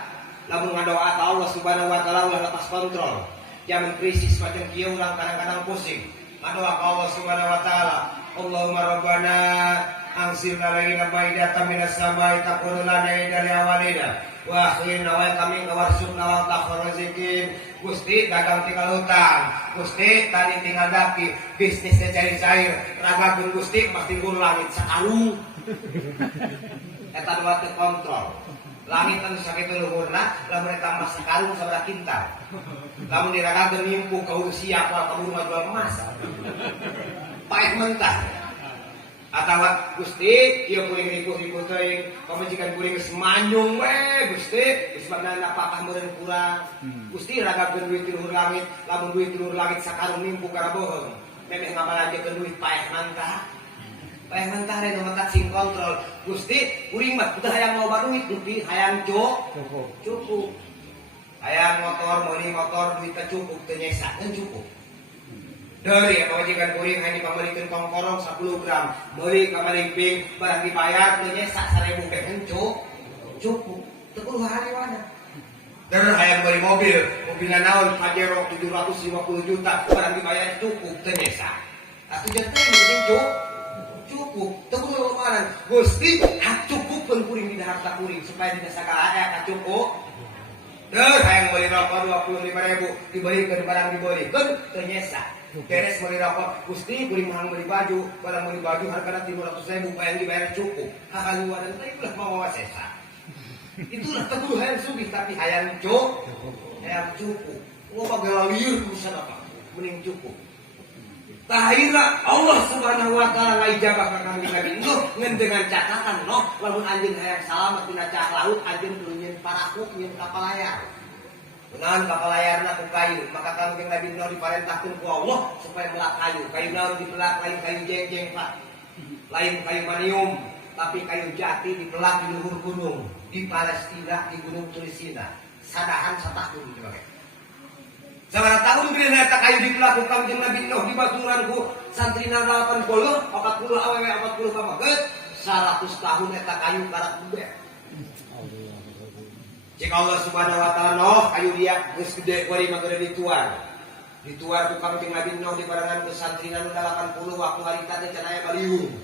lamun ngadoa ka Allah Subhanahu wa taala ulah lepas kontrol zaman krisis macam kieu ulang kadang-kadang pusing ngadoa ka Allah Subhanahu wa taala Allahumma rabbana angsilna alaina maidatan minas samai takunu lana dari awalina wa akhirin wa kami ngawarsuk nawang takhor rezekin Gusti dagang tinggal hutang Gusti tani tinggal daki bisnisnya cair-cair ragakeun Gusti pasti gur langit sakalung eta dua teu kontrol langit anu sakitu luhurna lamun eta emas sakalung sabaraha kintal lamun diragakeun nimpu ka usia ka kabur mah jual emas paeh mentah atawa Gusti ieu kuring ripuh-ripuh teuing pamajikan kuring geus manyung we Gusti geus bagana apakah meureun kurang Gusti ragakeun duit ti luhur langit lamun duit ti luhur langit sakarung nimpu karabohong memeh ngabalajekeun duit paeh mantah re nu mata sing kontrol Gusti kuring mah teu hayang loba duit duit hayang cukup hayang motor meuli motor duit teh cukup teu nyesakeun cukup dari pamajikan kuring hanya pameureun kongkorong 10 gram meuli ka malingping barang dibayar teu nyesa 1000 teh cukup teu kudu hari wana dari hayang meuli mobilna naon Pajero 750 juta barang dibayar cukup teu nyesa atuh jeuh penting cukup teu kudu lumaran Gusti cukupkeun kuring di harta kuring supaya dina sagala aya cukup Deuh hayang meuli rokok 25.000 dibeureikeun barang dibeureikeun teu nyesa beres meuli rokok Gusti kuring mah meuli baju barang meuli baju hargana 300.000 bayang dibayar cukup hakaluaran teh ulah mawa sesa itulah teu kudu hayang sugih tapi hayang cukup loba gala lieur urusan apa mending cukup tahira Allah Subhanahu wa taala ngaijabah ka kami Nabi Nuh ngan dengan catatan noh lamun anjeun hayang salamet dina cak laut anjeun kudu nyeun paraku nyeun kapal layar dengan kapal layarna ku kayu maka kangjeng Nabi Nuh diparentahkeun ku Allah supaya melak kayu naon dipelak lain kayu jeng-jeng Pak lain kayu manium tapi kayu jati dipelak di luhur gunung di Palestina di Gunung Tulisina sadahan satahun dipakai sabaraha tahun bila eta kayu dipelak ku kangjeng Nabi Nuh di baturan ku santrina 80 40 awewe 40 pamageut 100 tahun eta kayu karat gede jika Allah Subhanahu wa taala noh kayu dia geus gede kuari mah gede dituar ku kangjeng Nabi Nuh di barengan ku santrina 80 waktu harita teh can aya baliung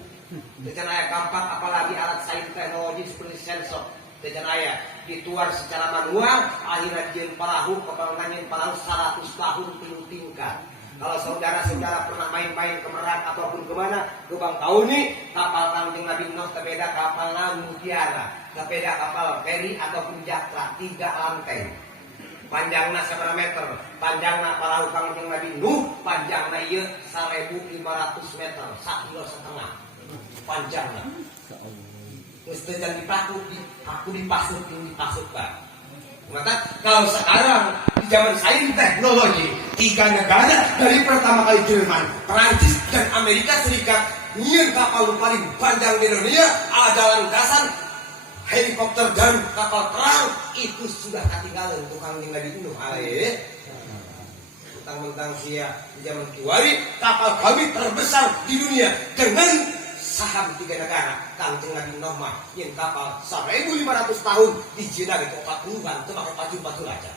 teh can aya kampak apalagi alat sains teknologi seperti sensor teh can aya dituar secara manual akhirnya jeung perahu kapal nganyeun perahu 100 tahun 3 tingkat Kalau saudara-saudara pernah main-main ke Merak ataupun kemana, ke Bangkauni, kapal Kanjeng Nabi Nuh terbeda kapal Mutiara, terbeda kapal feri ataupun jatra, 3 lantai. Panjangna seberapa meter? Panjangna perahu Kanjeng Nabi Nuh, panjangna ieu 1.500 meter, 1,5 kilo. Panjangna. Terus jangan dipaku, dipasut Pak. Maka kalau sekarang di zaman sains teknologi, 3 negara dari pertama kali Jerman, Perancis dan Amerika Serikat nyian kapal paling panjang di dunia ada landasan helikopter dan kapal perang itu sudah ketinggalan tukang tinggal di Nuh ale. Tentang sia di zaman kiwari kapal kami terbesar di dunia dengan saham 3 negara Kanjeng Nabi Nuh mah yang kapal 1.500 tahun di Jeddah itu 40-an itu pakai baju aja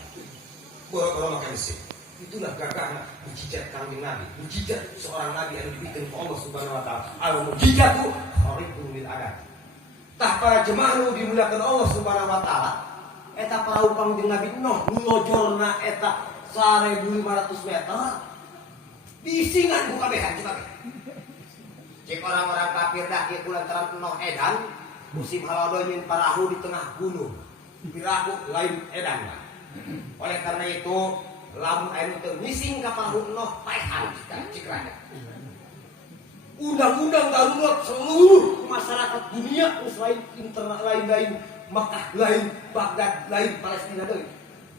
boro-boro makan mesin. Itulah gagahnya mujizat Kanjeng Nabi, mujizat seorang nabi yang dibikin Allah Subhanahu wa taala. Al mujizat itu kharibun lil adat. Tah para jemaah nu dimuliakeun Allah Subhanahu wa taala eta perahu Kanjeng Nabi Nuh ngojorna eta 1.500 meter diisingan buka behan coba. Cek orang-orang kafir dah kieu kulantaran Nuh edan musim halodo nyeun perahu di tengah gunung. Pirahu lain edan. Oleh karena itu lamun aya teu ngising ka perahu Nuh paehan cik rada. Undang-undang darurat seluruh masyarakat dunia selain lain Makkah lain Baghdad lain Palestina deui.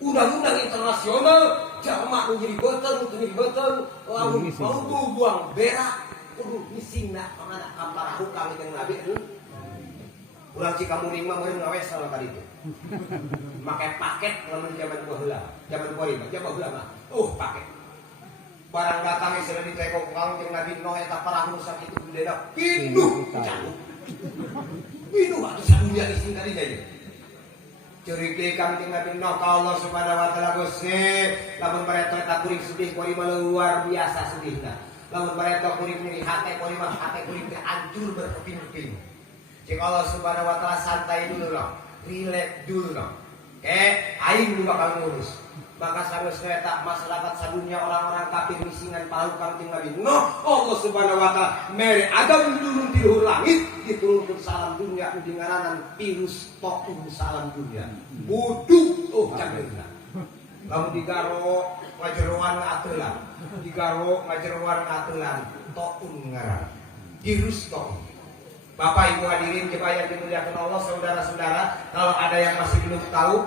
Undang-undang internasional jamaah nu jadi beuteun lamun mau buang berak kudu ngisingna pangana ka perahu Kanjeng Nabi itu. Ulang cika muring mah meureun ngawes sama tadi itu. Make paket lamun zaman baheula. Zaman baheula mah. Paket. Barang datang sudah ditekok Kanjeng Nabi Nuh eta perahu sakitu gedena pinuh cangguk. Pinuh atuh sadunya ising tadi deui. Ceurik deui Kanjeng Nabi Nuh ka Allah Subhanahu wa taala Gusti, lamun bareto eta kuring sedih kuring mah luar biasa sedihna. Lamun bareto kuring nyeri hate kuring mah hate kuring teh hancur berkeping-keping. Cek Allah Subhanahu wa taala santai dulu dong, rileks dulu dong. Aing nu bakal ngurus. Maka sageus eta masyarakat sadunya orang-orang kafir misingan perahu Kanjeng Nabi Nuh, Allah Subhanahu wa taala mere Adam dulun di luhur langit diturunkeun salam dunya nu dingaranan virus tokum salam dunya. Buduk cageuna. Lamun digaro ngajeroan ateulan, digaro ngajeroan ateulan tokum ngaran. Virus tokum. Bapak Ibu hadirin jemaah yang dimuliakan Allah, saudara-saudara, kalau ada yang masih belum tahu,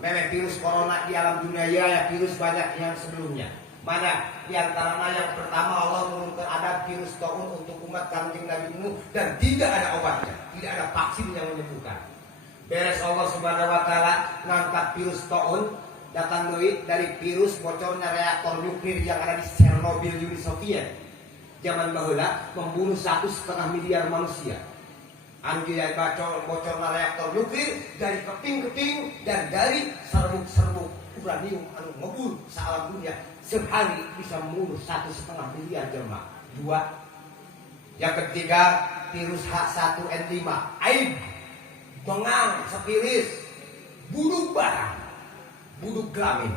memang virus corona di alam dunia ya virus banyak yang sebelumnya. Mana di antaranya yang pertama Allah menurunkan ada virus taun untuk umat Kanjeng Nabi Nuh dan tidak ada obatnya, tidak ada vaksin yang menyembuhkan. Beres Allah Subhanahu wa taala ngangkat virus taun datang dari virus bocornya reaktor nuklir yang ada di Chernobyl Uni Soviet. Zaman baheula membunuh 1,5 miliar manusia. Anjir bocor reaktor nuklir dari keping-keping dan dari serbuk-serbuk uranium anu ngebul salam dunia sehari bisa membunuh 1,5 miliar jemaah. 2. Yang ketiga virus H1N5 aib bengang sepiris buduk barang buduk kelamin.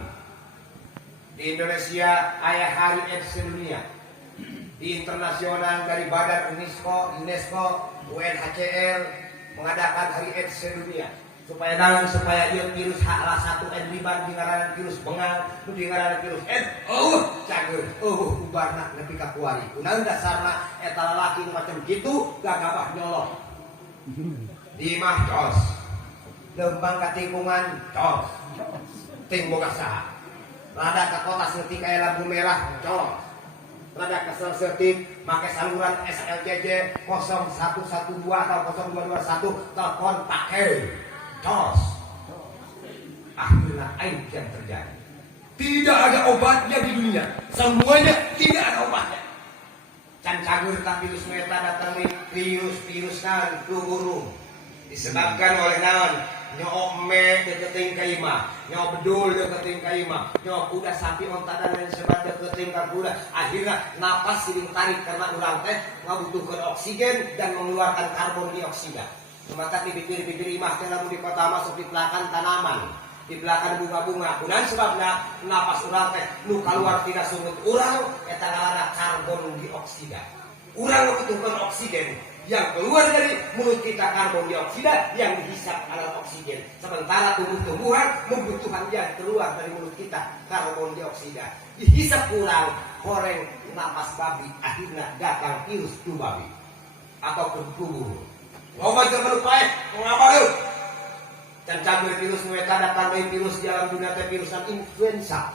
Di Indonesia aya hari AIDS sedunia. Di internasional dari Badan UNESCO, UNHCR mengadakan hari AIDS sedunia supaya ieu virus H1N5 dingaranan virus bengal, dingaranan virus AIDS. Cager, ubarna nepi ka kuari. Kunaon dasarna eta lalaki macam kitu gagabah nyolong. Di mah cos. Lembang katikungan cos. Ting boga saha. Rada ka kota seutik aya lampu merah cos. Rada kesel setik make saluran SLJJ 0112 atau 0221 telepon pakai tos. Akhirnya aib yang terjadi. Tidak ada obatnya di dunia. Semuanya tidak ada obatnya. Can cagur ka virus meta datang virus kan burung. Disebabkan oleh naon? Nyo me deketing ka imah, nyo bedul deketing ka imah, nyo kuda sapi onta dan lain sebagainya deketing ka kuda. Akhirnya napas siling tarik karena urang teh ngabutuhkeun oksigen dan mengeluarkan karbon dioksida. Maka di bibir-bibir imah teh lamun di kota mah sok dipelakan tanaman. di belakang bunga-bunga. Kunaon sebabna napas urang teh nu kaluar tina sungut urang eta ngaranna karbon dioksida. Urang membutuhkan oksigen, yang keluar dari mulut kita karbon dioksida, yang dihisap adalah oksigen. Sementara tumbuh-tumbuhan membutuhkan yang keluar dari mulut kita karbon dioksida. Dihisap kurang, goreng napas babi, akhirnya datang virus flu babi atau flu. Mau baca melupai, mau ngapa lu? Dan campur virus mereka datang dari virus di alam dunia teh virusan influenza.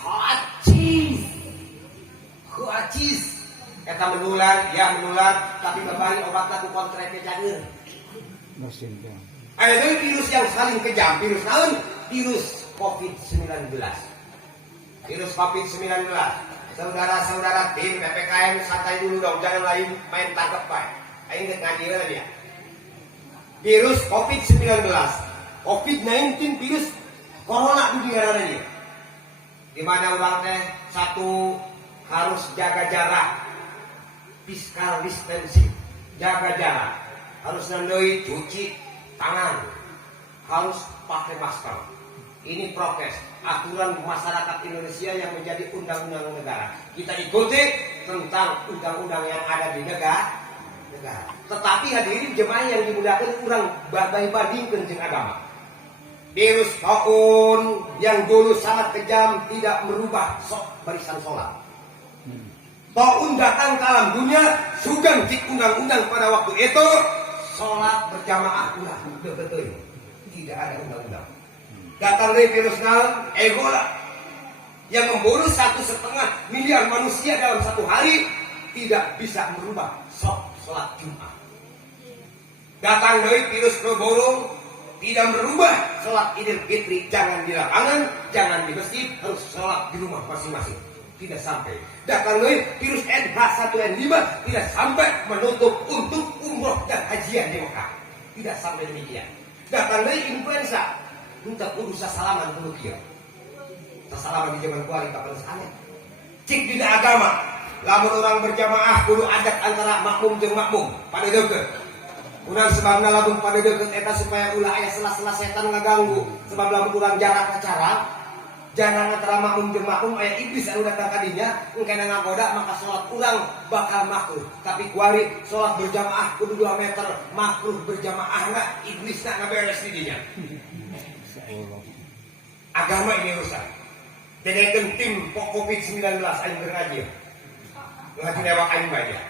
Hacis. Eta menular, ya menular, tapi babari obatna ku kontrake jageun. Ada deui virus yang saling kejam, virus naon? Virus COVID-19. Virus COVID-19. Saudara-saudara tim PPKM santai dulu dong, jangan lain main tangkap bae. Aing geus ngaji dia. Virus COVID-19. COVID-19 virus corona dunia dia. Di mana orang teh satu harus jaga jarak. Physical distancing, jaga jarak, harus nandoi cuci tangan, harus pakai masker. Ini prokes, aturan masyarakat Indonesia yang menjadi undang-undang negara. Kita ikuti tentang undang-undang yang ada di negara. Tetapi hadirin jemaah yang dimuliakan kurang bagai bandingkan dengan agama. Virus tahun yang dulu sangat kejam tidak merubah barisan sholat. Taun datang ke alam dunia, sugan cik undang-undang pada waktu itu, sholat berjamaah ulah betul. Tidak ada undang-undang. Datang dari virus Ebola yang membunuh 1,5 miliar manusia dalam satu hari, tidak bisa merubah sholat Jumat. Datang dari virus flu tidak merubah sholat Idul Fitri, jangan di lapangan, jangan di masjid, harus sholat di rumah masing-masing. Tidak sampai. Datang dari virus NH1N5 tidak sampai menutup untuk umroh dan hajian di Mekah. Tidak sampai demikian. Datang dari influenza untuk urus salaman dulu kia. Salaman di zaman kuali kapan sana. Cik di agama, lamun orang berjamaah kudu adat antara makmum jeung makmum pada deukeut. Urang sebabna lamun pada deukeut eta supaya ulah aya sela-sela setan ngaganggu. Sebab lamun urang jarak acara jangan antara makmum jeung makmum aya iblis anu datang ka dinya engke ngagoda maka salat urang bakal makruh. Tapi kuari salat berjamaah kudu 2 meter, makruh berjamaah enggak iblisna ngaberes di dinya. Agama ini rusak. Dedekeun tim COVID-19 aing berngaji. Ngaji lewat aing bae dia.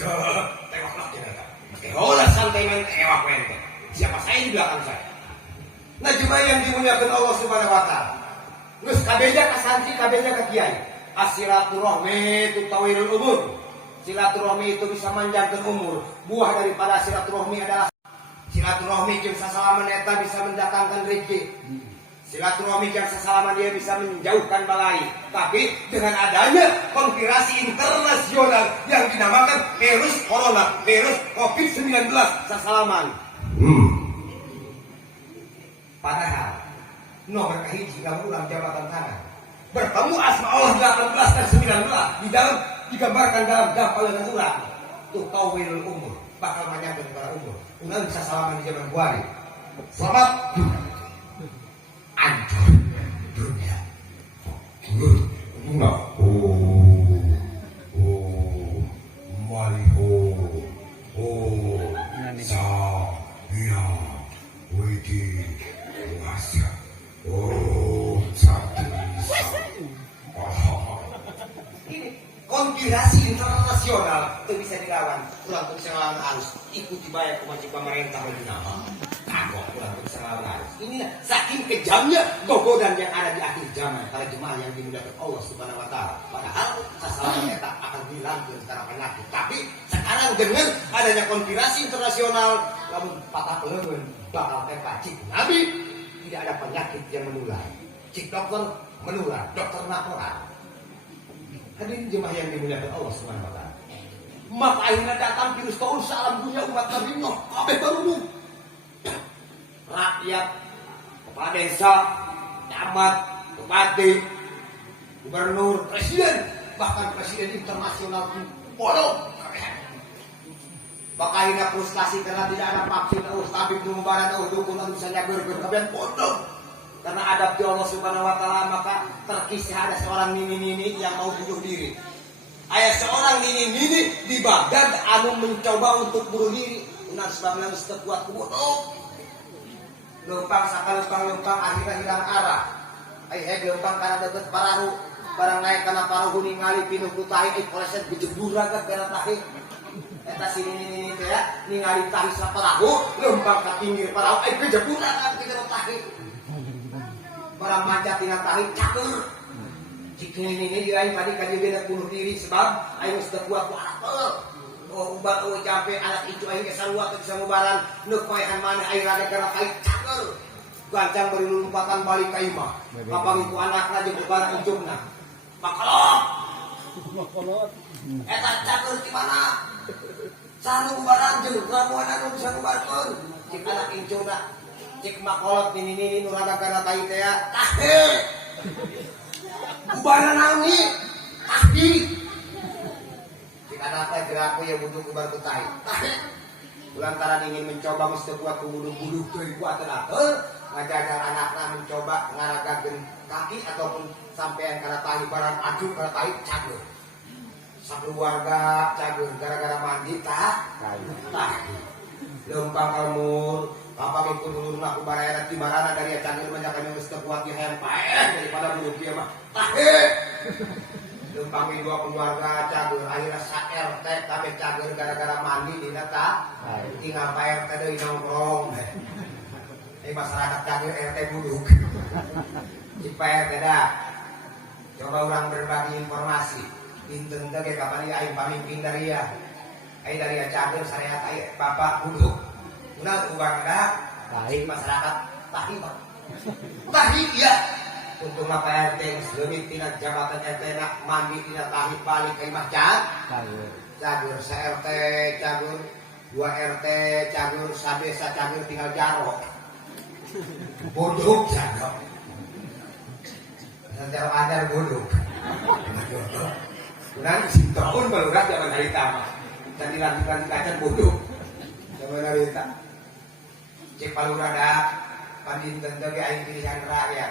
Tewak lah ternyata. Hola santai main tewak main. Siapa saya di belakang saya? Nah jemaah yang dimuliakan Allah Subhanahu wa taala. Geus kabeja ka santri, kabeja ka kiai. As-silaturahmi tutawilul umur. Silaturahmi itu bisa manjangkeun umur. Buah daripada silaturahmi adalah silaturahmi jeung sasalaman eta bisa mendatangkan rezeki. Silaturahmi jeung sasalaman dia bisa menjauhkan balai. Tapi dengan adanya konspirasi internasional yang dinamakan virus corona, virus COVID-19 sasalaman. Padahal nomor kahiji ulang jabatan tangan bertemu asma Allah 18 dan 19 di dalam digambarkan dalam gambaran ulang tuh tawilul umur bakal panjangkeun para umur. Ulang bisa salaman di zaman kuari. Selamat ancur dunia. Konspirasi internasional itu bisa dilawan. Ulang bisa lawan harus ikuti bayar kemajik pemerintah lagi nama. Kagok ulang bisa lawan harus. Ini saking kejamnya gogodan yang ada di akhir zaman para jemaah yang dimuliakan Allah Subhanahu wa taala. Padahal sasalaman eta akan hilang secara penyakit. Tapi sekarang dengan adanya konspirasi internasional, lamun patah peleun bakal pacik. Nabi tidak ada penyakit yang menular. Cik dokter menular, dokter nakoran. Hadirin jemaah yang dimuliakan Allah Subhanahu wa taala. Maka akhirnya datang virus tahun salam dunia umat Nabi Nuh kabeh baru rakyat, kepala desa, camat, bupati, gubernur, presiden, bahkan presiden internasional pun bodoh. Bakahina frustasi karena tidak ada vaksin, tabib numbaran, dukun bisa nyager-ger kemudian bodoh. Karena adab di Allah Subhanahu wa taala maka terkisah ada seorang nini-nini yang mau bunuh diri. Ayah seorang nini-nini di Baghdad anu mencoba untuk bunuh diri. Benar sebabnya mesti kuat bodoh. Lempang sakal lempang akhirnya hilang arah. Ayah lempang karena deket parahu. Barang naik karena parahu ningali pinuh kutahi koleset gejebura ke gara tahi. Eta sini teh ya ningali tahi saparahu lempang ka pinggir parahu gejebura ke gara tahi. Barang manjat tina tahi cakur. Jika ini dia tadi kan dia bunuh diri sebab ayo sudah kuat ku anak ubat capek anak itu ayo kesalua ke bisa ngubaran neuk paehan mana air ada kana kai cakur. Gancang beri lompatan balik ka imah. Kapangiku anakna jeung ubaran ujungna. Makolot. Eta cakur di mana? Sanu ubaran jeung ramuan anu bisa ngubarkeun. Cik anak incuna cik makolot nini nuraga kana tai teh tahe. Ubaran nangi tahdi. Jika nafai geraku ya butuh kubar kutai. Lantaran ingin mencoba mesti kuat kubulu-bulu ke kuat-atur. Ngajajar anaknya mencoba ngaragakeun kaki ataupun sampai karena tahi barang aju karena tahi cagur. Sakeluarga cagur gara-gara mandi tahi. Lempang kalmur. Apa minggu dulu nak kubaraya di mana dari cagur banyak yang mesti kuat di hempaen daripada bunuh dia mah. Tahe. Lempang dua keluarga cagur akhirnya RT tapi cagur gara-gara mandi di nata. Tinggal RT deui nongkrong. Masyarakat cagur RT buduk. Di RT dah. Coba orang berbagi informasi. Pinten teh kapan dia aing pamimpin dari ya. Aing dari cagur syariat aing bapak buduk. Nah, ubah dah, baik masyarakat tahi pak, tahi ya. Untuk apa RT lebih tidak jabatan RT nak mandi tidak tahi balik ke imah cagur, se-RT cagur, 2 RT cagur, sadesa cagur tinggal jaro, bodoh jaro, jaro ajar bodoh, kemudian si tahun baru zaman hari tamat, dan dilanjutkan dikajar bodoh, zaman hari tamat. Cek palurada pandinten teh aing pilihan rakyat.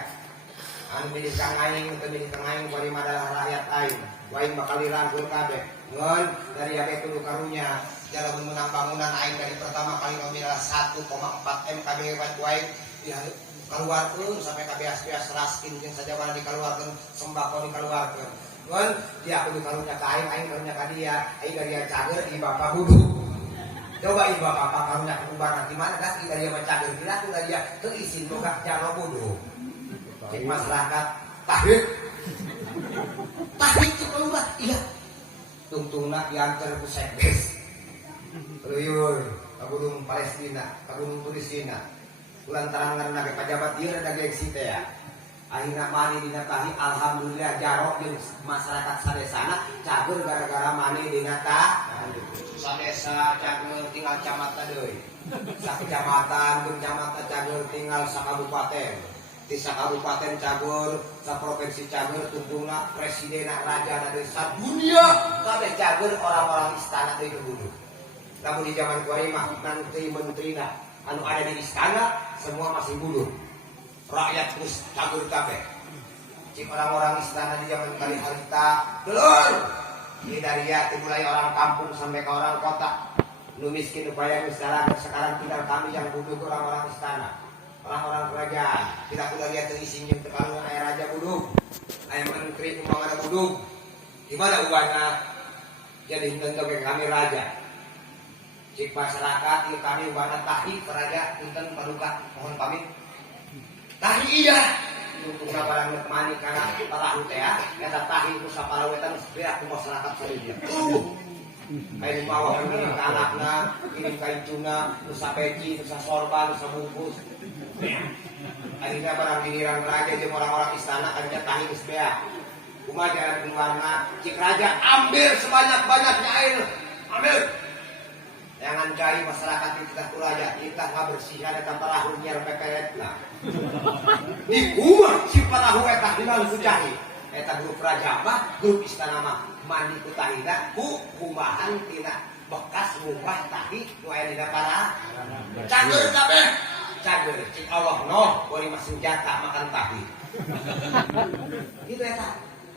Anu milih kang aing teu milih kang aing bari madalah rakyat aing. Waing bakal dirangkul kabeh. Ngon dari age kudu karunya jalan menang bangunan aing dari pertama kali nominal 1,4 M KBW waing dikeluarkeun sampai KBS raskin jeung sajabana dikeluarkeun sembako dikeluarkeun. Ngon dia kudu karunya ka aing karunya ka dia. Aing dari cager di bapak hudu. Coba ibu bapak karunya kubaran di mana kan kita dia mencager bila kita dia terisi boga jaro bodoh. Cek masyarakat tahi keluar iya. Tungtungna diantar ku sekdes. Luyur ka gunung Palestina, ka gunung Turisina. Lantaran karena pejabat ieu ada gengsi teh ya. Akhirnya mani dina tahi alhamdulillah jaro jeung masyarakat sadesana cager gara-gara mani dina tahi. Sadesa cager tinggal camatan deui. Sakecamatan jeung camatan cager tinggal sakabupaten. Di sakabupaten cager, saprovinsi cager tungtungna presiden raja dari sadunia kabeh cager orang-orang istana deui kudu. Lamun di zaman kuari mah menteri-menterina anu ada di istana semua masih bunuh. Rakyat terus cagur kabeh. Cik orang-orang istana di zaman kali harita, telur. Ini dari ya mulai orang kampung sampai ke orang kota. Nu miskin upaya sekarang tinggal kami yang butuh orang-orang istana, orang-orang kerajaan. Kita sudah lihat isinya terlalu ayah raja buduk, ayah menteri umpamanya buduk. Gimana ubahnya? Jadi tentu kami raja. Cik masyarakat, kami ubahnya tahi raja, punten paduka mohon pamit. Tahi iya untuk barang mani karena parahu teh eta tahi ku saparawetan beak ku masyarakat saeudeuna. Kain bawa kirim ka anakna, kirim ka incuna, nu sapeci, nu sasorban, nu sabungkus. Akhirnya barang giliran raja jeung orang-orang istana akhirnya tahi geus beak. Kumaha jalan keluarna, cik raja ambil sebanyak-banyaknya air. Ambil. Jangan cari masyarakat di kita raja, kita nggak bersihkan eta parahu nyar peperet lah. Di rumah si parahu eta hilang kujahi. Eta grup raja mah, grup istana mah mandi ku tahina ku kumahan tina bekas rumah tahi nu aya di para cager kabeh cager cik Allah noh bari mah senjata makan tahi gitu eta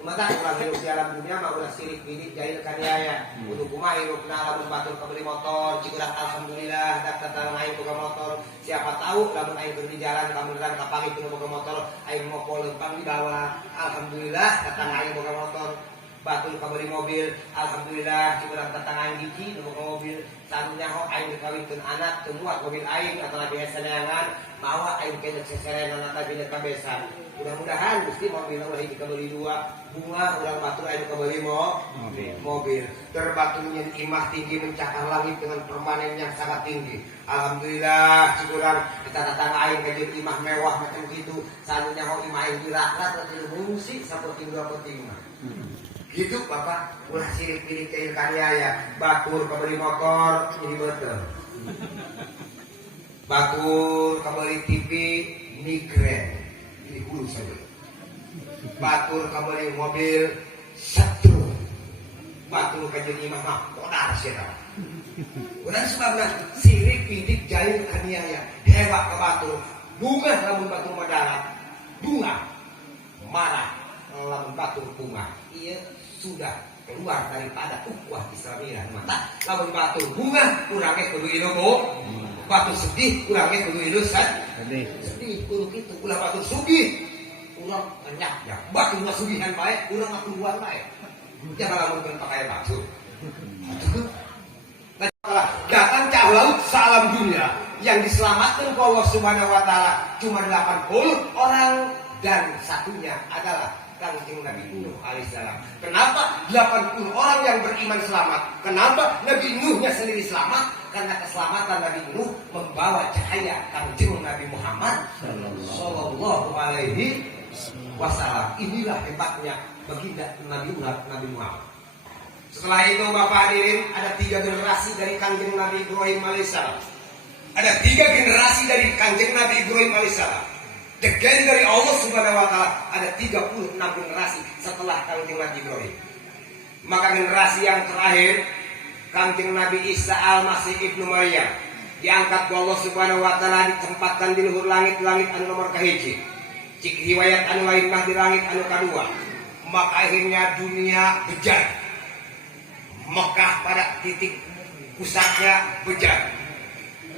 mata urang hirup di alam dunia mah ulah sirik bidik jahil kaniaya kudu kumaha hirupna lamun batur kabeli motor cik urang alhamdulillah dak tatang aing boga motor siapa tahu lamun aing keur di jalan kamuran kapagi teu boga motor aing mopo leumpang di bawah alhamdulillah tatang aing boga motor batur kabeli mobil alhamdulillah cik urang tatang aing hiji nu boga mobil sanunya ho aing dikawinkeun anak teu muat mobil aing atau lagi saneangan mawa aing kena seserenan eta bina kabesan mudah-mudahan Gusti mobil ulah hiji kabeli dua bunga urang batur aing kabeli mobil terbatunya imah tinggi mencakar langit dengan permanen yang sangat tinggi alhamdulillah cik urang kita datang aing ka jeung imah mewah macam kitu sanunya ho imah aing dirakrat teh mungsi sapoting dua poting gitu Bapak ulah sirik pilih kail kaniaya batur kabeli motor jadi betul batur kabeli TV Migren ini hulu saja batur kabeli mobil Satru batur kajian imah mah kodar sirah udah sebabna sirik pilih jahil kaniaya hewa ke batur bunga lamun batur madarat bunga marah lamun batur bunga iya sudah keluar daripada ukhuwah Islamiyah mata lamun batur bunga kurangnya kudu ilmu batur sedih kurangnya kudu ilmu sedih kudu kitu ulah batur sugih urang anyaknya batur mah sugihan bae urang mah keluar bae jangan lamun keur pakai batur datang ke laut salam dunia yang diselamatkan oleh Allah Subhanahu wa taala cuma 80 orang dan satunya adalah Kanjeng Nabi Nuh alaihissalam. Kenapa 80 orang yang beriman selamat? Kenapa Nabi Nuhnya sendiri selamat? Karena keselamatan Nabi Nuh membawa cahaya Kanjeng Nabi Muhammad sallallahu alaihi wasallam. Inilah hebatnya baginda Nabi Muhammad. Setelah itu Bapak hadirin ada 3 generasi dari Kanjeng Nabi Ibrahim alaihissalam. Ada 3 generasi dari Kanjeng Nabi Ibrahim alaihissalam. Degen dari Allah Subhanahu wa taala ada 36 generasi setelah Kanjeng Nabi Ibrahim. Maka generasi yang terakhir Kanjeng Nabi Isa Al-Masih Ibnu Maryam diangkat ku Allah Subhanahu wa taala ditempatkan di luhur langit-langit anu nomor kahiji. Cik riwayat anu lain mah di langit anu kadua. Maka akhirnya dunia bejat. Mekah pada titik pusatnya bejat.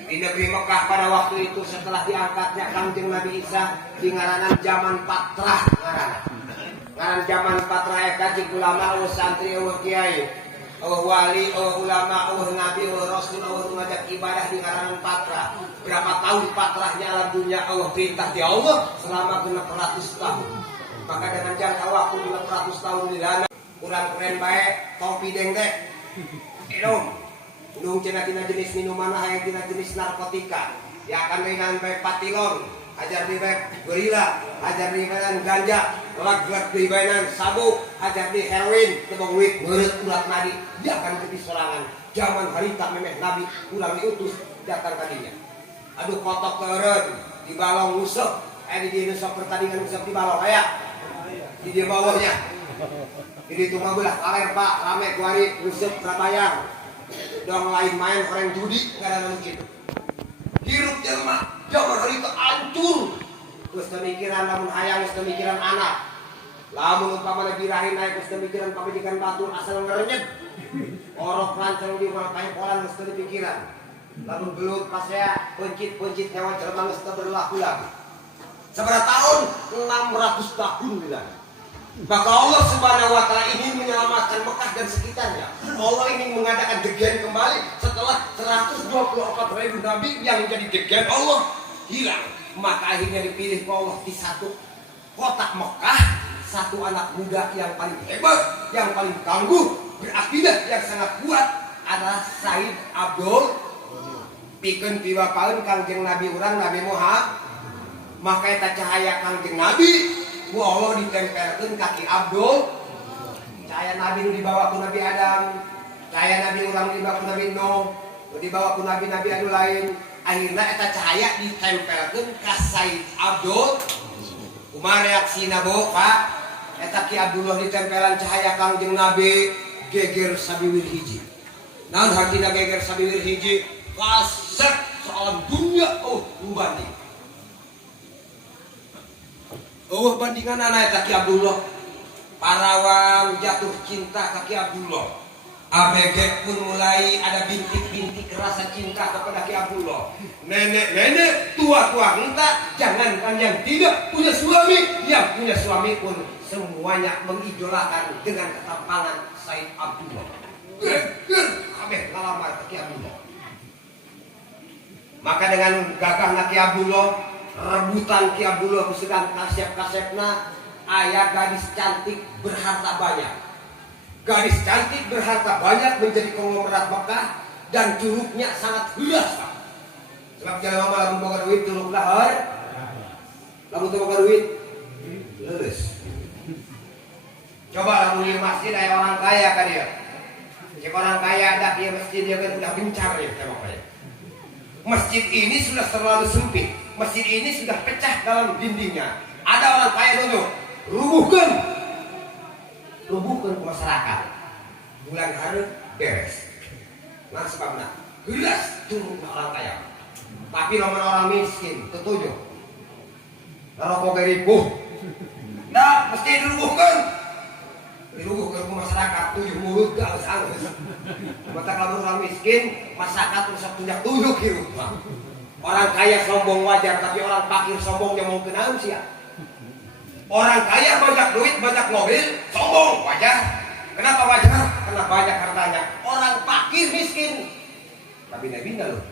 Di negeri Mekah pada waktu itu setelah diangkatnya Kanjeng Nabi Isa di ngaranan zaman Patrah ngaran zaman Patrah eta cik ulama eueuh santri eueuh kiai eueuh wali eueuh ulama eueuh nabi eueuh rasul eueuh ngajak ibadah di ngaranan Patrah berapa tahun Patrahnya alam dunia eueuh perintah di Allah selama 600 tahun maka dengan jangka waktu 600 tahun di dana kurang keren bae topi dengdek Nung tina jenis minuman yang tina jenis narkotika ya akan dengan baik patilon ajar di baik gorila ajar di baik ganja lag-lag di baik sabu ajar di heroin tebong wit meureut ulat nadi dia akan jadi sorangan zaman harita memeh nabi ulang diutus datang tadinya aduh kotok teureun di balong nguseup di dieu sok pertandingan nguseup di balong aya di dia bawahnya jadi itu mah belah kaler Pak rame kuari nguseup rabayang dong lain main orang judi nggak ada mungkin hirup jelma zaman hari itu hancur terus pemikiran lamun hayang terus pemikiran anak lamun umpama birahi naik terus pemikiran pemikiran batu asal ngerenyet orok lancang di mana paling polan terus pikiran lamun belut pas saya pencit hewan jelma terus berlaku lagi seberapa tahun 600 tahun bilang. Maka Allah Subhanahu wa taala ingin menyelamatkan Mekah dan sekitarnya. Allah ingin mengadakan degen kembali setelah 124.000 nabi yang menjadi degen Allah hilang. Maka akhirnya dipilih Allah di satu kota Mekah, satu anak muda yang paling hebat, yang paling tangguh, berakidah yang sangat kuat adalah Said Abdul pikeun piwapaeun Kanjeng Nabi urang Nabi Muhammad. Maka eta cahaya Kanjeng Nabi ku Allah ditempelkeun kaki Abdul cahaya Nabi nu dibawa ku Nabi Adam cahaya Nabi urang dibawa ku Nabi Nuh dibawa ku nabi-nabi anu lain akhirna eta cahaya ditempelkeun ka Said Abdul kumaha reaksina bo Pak eta Ki Abdullah ditempelan cahaya Kanjeng Nabi geger sabiwil hiji Naon hakina geger sabiwir hiji kaset soal dunia banding. Bandingan anak Kaki Abdullah. Parawang jatuh cinta Kaki Abdullah. ABG pun mulai ada bintik-bintik rasa cinta kepada Ki Abdullah. Nenek-nenek, tua-tua minta, jangankan yang tidak punya suami, yang punya suami pun semuanya mengidolakan dengan ketampangan Said Abdullah. Kabeh ngalamar Ki Abdullah. Maka dengan gagah Ki Abdullah, rebutan Ki Abdullah sedang kasep-kasepna, ayah gadis cantik berharta banyak. Gadis cantik berharta banyak menjadi konglomerat Mekah dan curugnya sangat luas. Sebab jalan mama lagu boga duit curug lahar. Lagu tuh boga duit lulus. Coba lagu di masjid ada orang kaya kan dia. Jika orang kaya ada dia masjid dia kan udah gencar ya tembok kaya. Masjid ini sudah terlalu sempit. Masjid ini sudah pecah dalam dindingnya. Ada orang kaya dulu, rubuhkan ke masyarakat. Bulan hari beres. Nah sebabnya gelas turun orang kaya. Tapi orang miskin ketujuh. Rokok ribu. Nah mesti dirubuhkan ke masyarakat. Tujuh mulut ke alus-alus. Mata kalau orang miskin, masyarakat rusak punya tujuh hirup. Orang kaya sombong wajar, tapi orang fakir sombongnya mau kenal sih ya. Orang kaya banyak duit, banyak mobil, sombong wajar. Kenapa wajar? Karena banyak hartanya. Orang fakir miskin, tapi bina loh,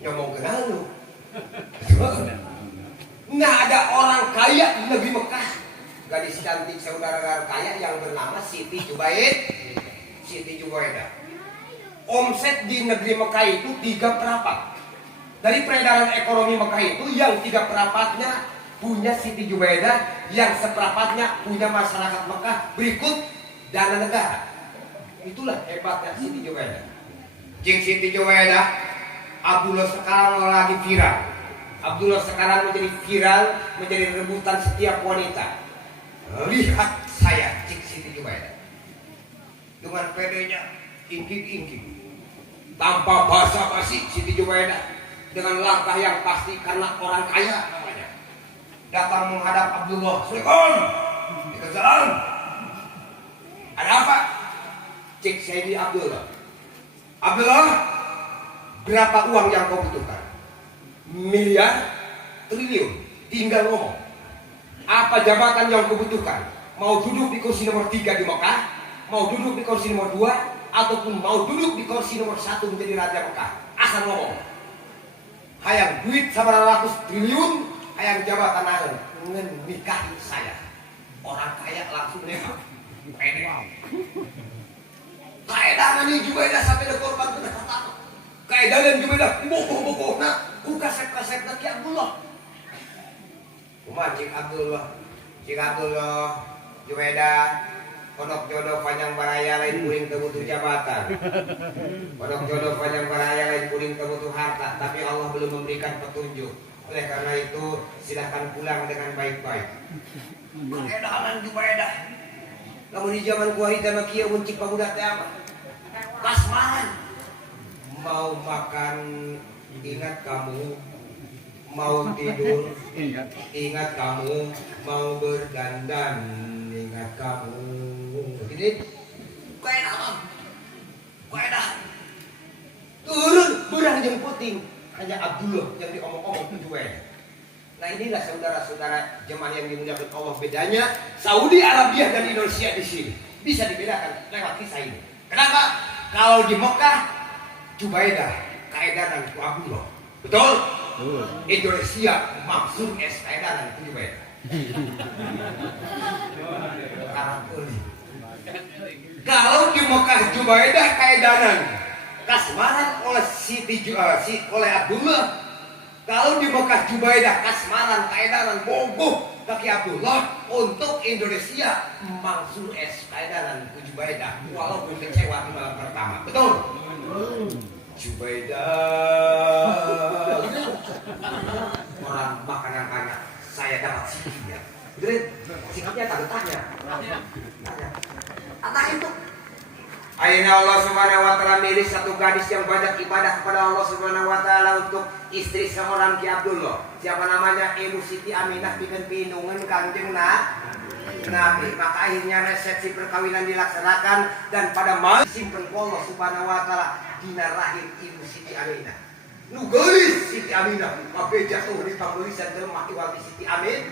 nyomong kenal loh. Nah ada orang kaya di negeri Mekah, gadis cantik saudara kaya yang bernama Siti Jubaidah. Omset di negeri Mekah itu 3/4. Dari peredaran ekonomi Mekah itu yang 3/4-nya punya Siti Jubaidah, yang 1/4-nya punya masyarakat Mekah. Berikut dana negara. Itulah hebatnya Siti Jubaidah. Jeng Siti Jubaidah, Abdullah sekarang lagi viral. Abdullah sekarang menjadi viral, menjadi rebutan setiap wanita. Lihat saya, Cik Siti Jubaidah. Dengan pedenya ingkik-ingkik. Tanpa basa-basi Siti Jubaidah. Dengan langkah yang pasti karena orang kaya namanya. Datang menghadap Abdullah. Assalamualaikum. Dikasih. Ada apa? Cek Sayyidi Abdullah. Abdullah, berapa uang yang kau butuhkan? Miliar, triliun. Tinggal ngomong. Apa jabatan yang kau butuhkan? Mau duduk di kursi nomor 3 di Mekah? Mau duduk di kursi nomor 2? Ataupun mau duduk di kursi nomor 1 menjadi Raja Mekah? Asal ngomong. Hayang duit 900 triliun, hayang jabatan naon nikahi saya. Orang kaya langsung nembak. Pede. Kaedangan ini juga ada sampai ada korban sudah pertama. Kaedangan juga ada bokoh-bokoh. Nah, ku kasep-kasep Ki Abdullah. Cik Abdullah Jubaidah. Pondok jodoh panjang baraya lain kuring butuh jabatan. Pondok jodoh panjang baraya lain kuring butuh harta. Tapi Allah belum memberikan petunjuk. Oleh karena itu silahkan pulang dengan baik-baik. Kaedangan Jubaidah. Namun di zaman kuarita makia uncik pamuda teh apa? Kasmaran. Mau makan ingat kamu. Mau tidur ingat kamu. Mau berdandan ingat kamu. Jadi kaedah turun berang yang puting hanya Abdullah yang diomong-omong Jubaidah. Nah inilah saudara-saudara jemaah yang dimuliakan Allah, bedanya Saudi Arabia dan Indonesia di sini bisa dibedakan lewat kisah ini. Kenapa? Kalau di Mekah Jubaidah kaedahan ku Abdullah, betul? Indonesia Maksud kaedahan ku Jubaidah. Kalau di Mekah Jubaidah kaedahan kasmaran oleh oleh Abdullah. Kalau di Mekah Jubaidah kasmaran kaedahan bogoh Kaki Abdullah. Untuk Indonesia Mansur kaedahan ku Jubaidah. Walaupun kecewa di malam pertama, betul? Jubaidah orang makanan banyak, saya dapat sikapnya. Betul? Sikapnya tak bertanya. Tanya itu Ayeuna Allah Subhanahu wa taala milih satu gadis yang banyak ibadah kepada Allah Subhanahu wa taala untuk istri seorang Ki Abdullah. Siapa namanya? Ibu Siti Aminah bikin pindungan Kangjeng Nabi. Maka akhirnya resepsi perkawinan dilaksanakan dan pada malam simpen Allah Subhanahu wa taala dina rahim Ibu Siti Aminah. Nu geulis Siti Aminah, maka jatuh di pangeulisan jelema iwal Siti Aminah.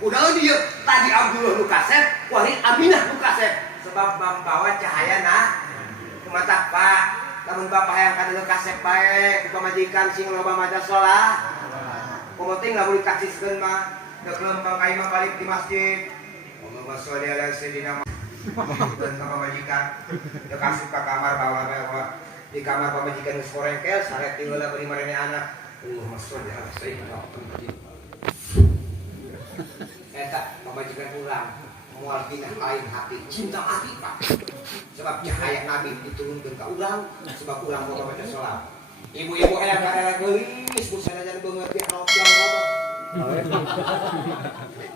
Udah dia tadi Abdullah nu kasep, wali Aminah nu kasep. Sebab membawa cahaya mata Pak, namun bapak yang kada kasep baik pamajikan sing loba maca sholat penting nggak boleh kaciskeun mah kegelempang kai mah balik di masjid Allahumma sholli ala sayyidina Muhammad dan pamajikan teu kasih ka kamar bawa di kamar pamajikan geus korengkel saret tinggal bari marene anak Allahumma sholli ala sayyidina Muhammad eta pamajikan urang mual tina lain hati cinta hati Pak sebab cahaya Nabi diturunkan ke urang sebab urang mau baca sholat ibu-ibu hayang kada geulis busana jan beungeut di rok yang robot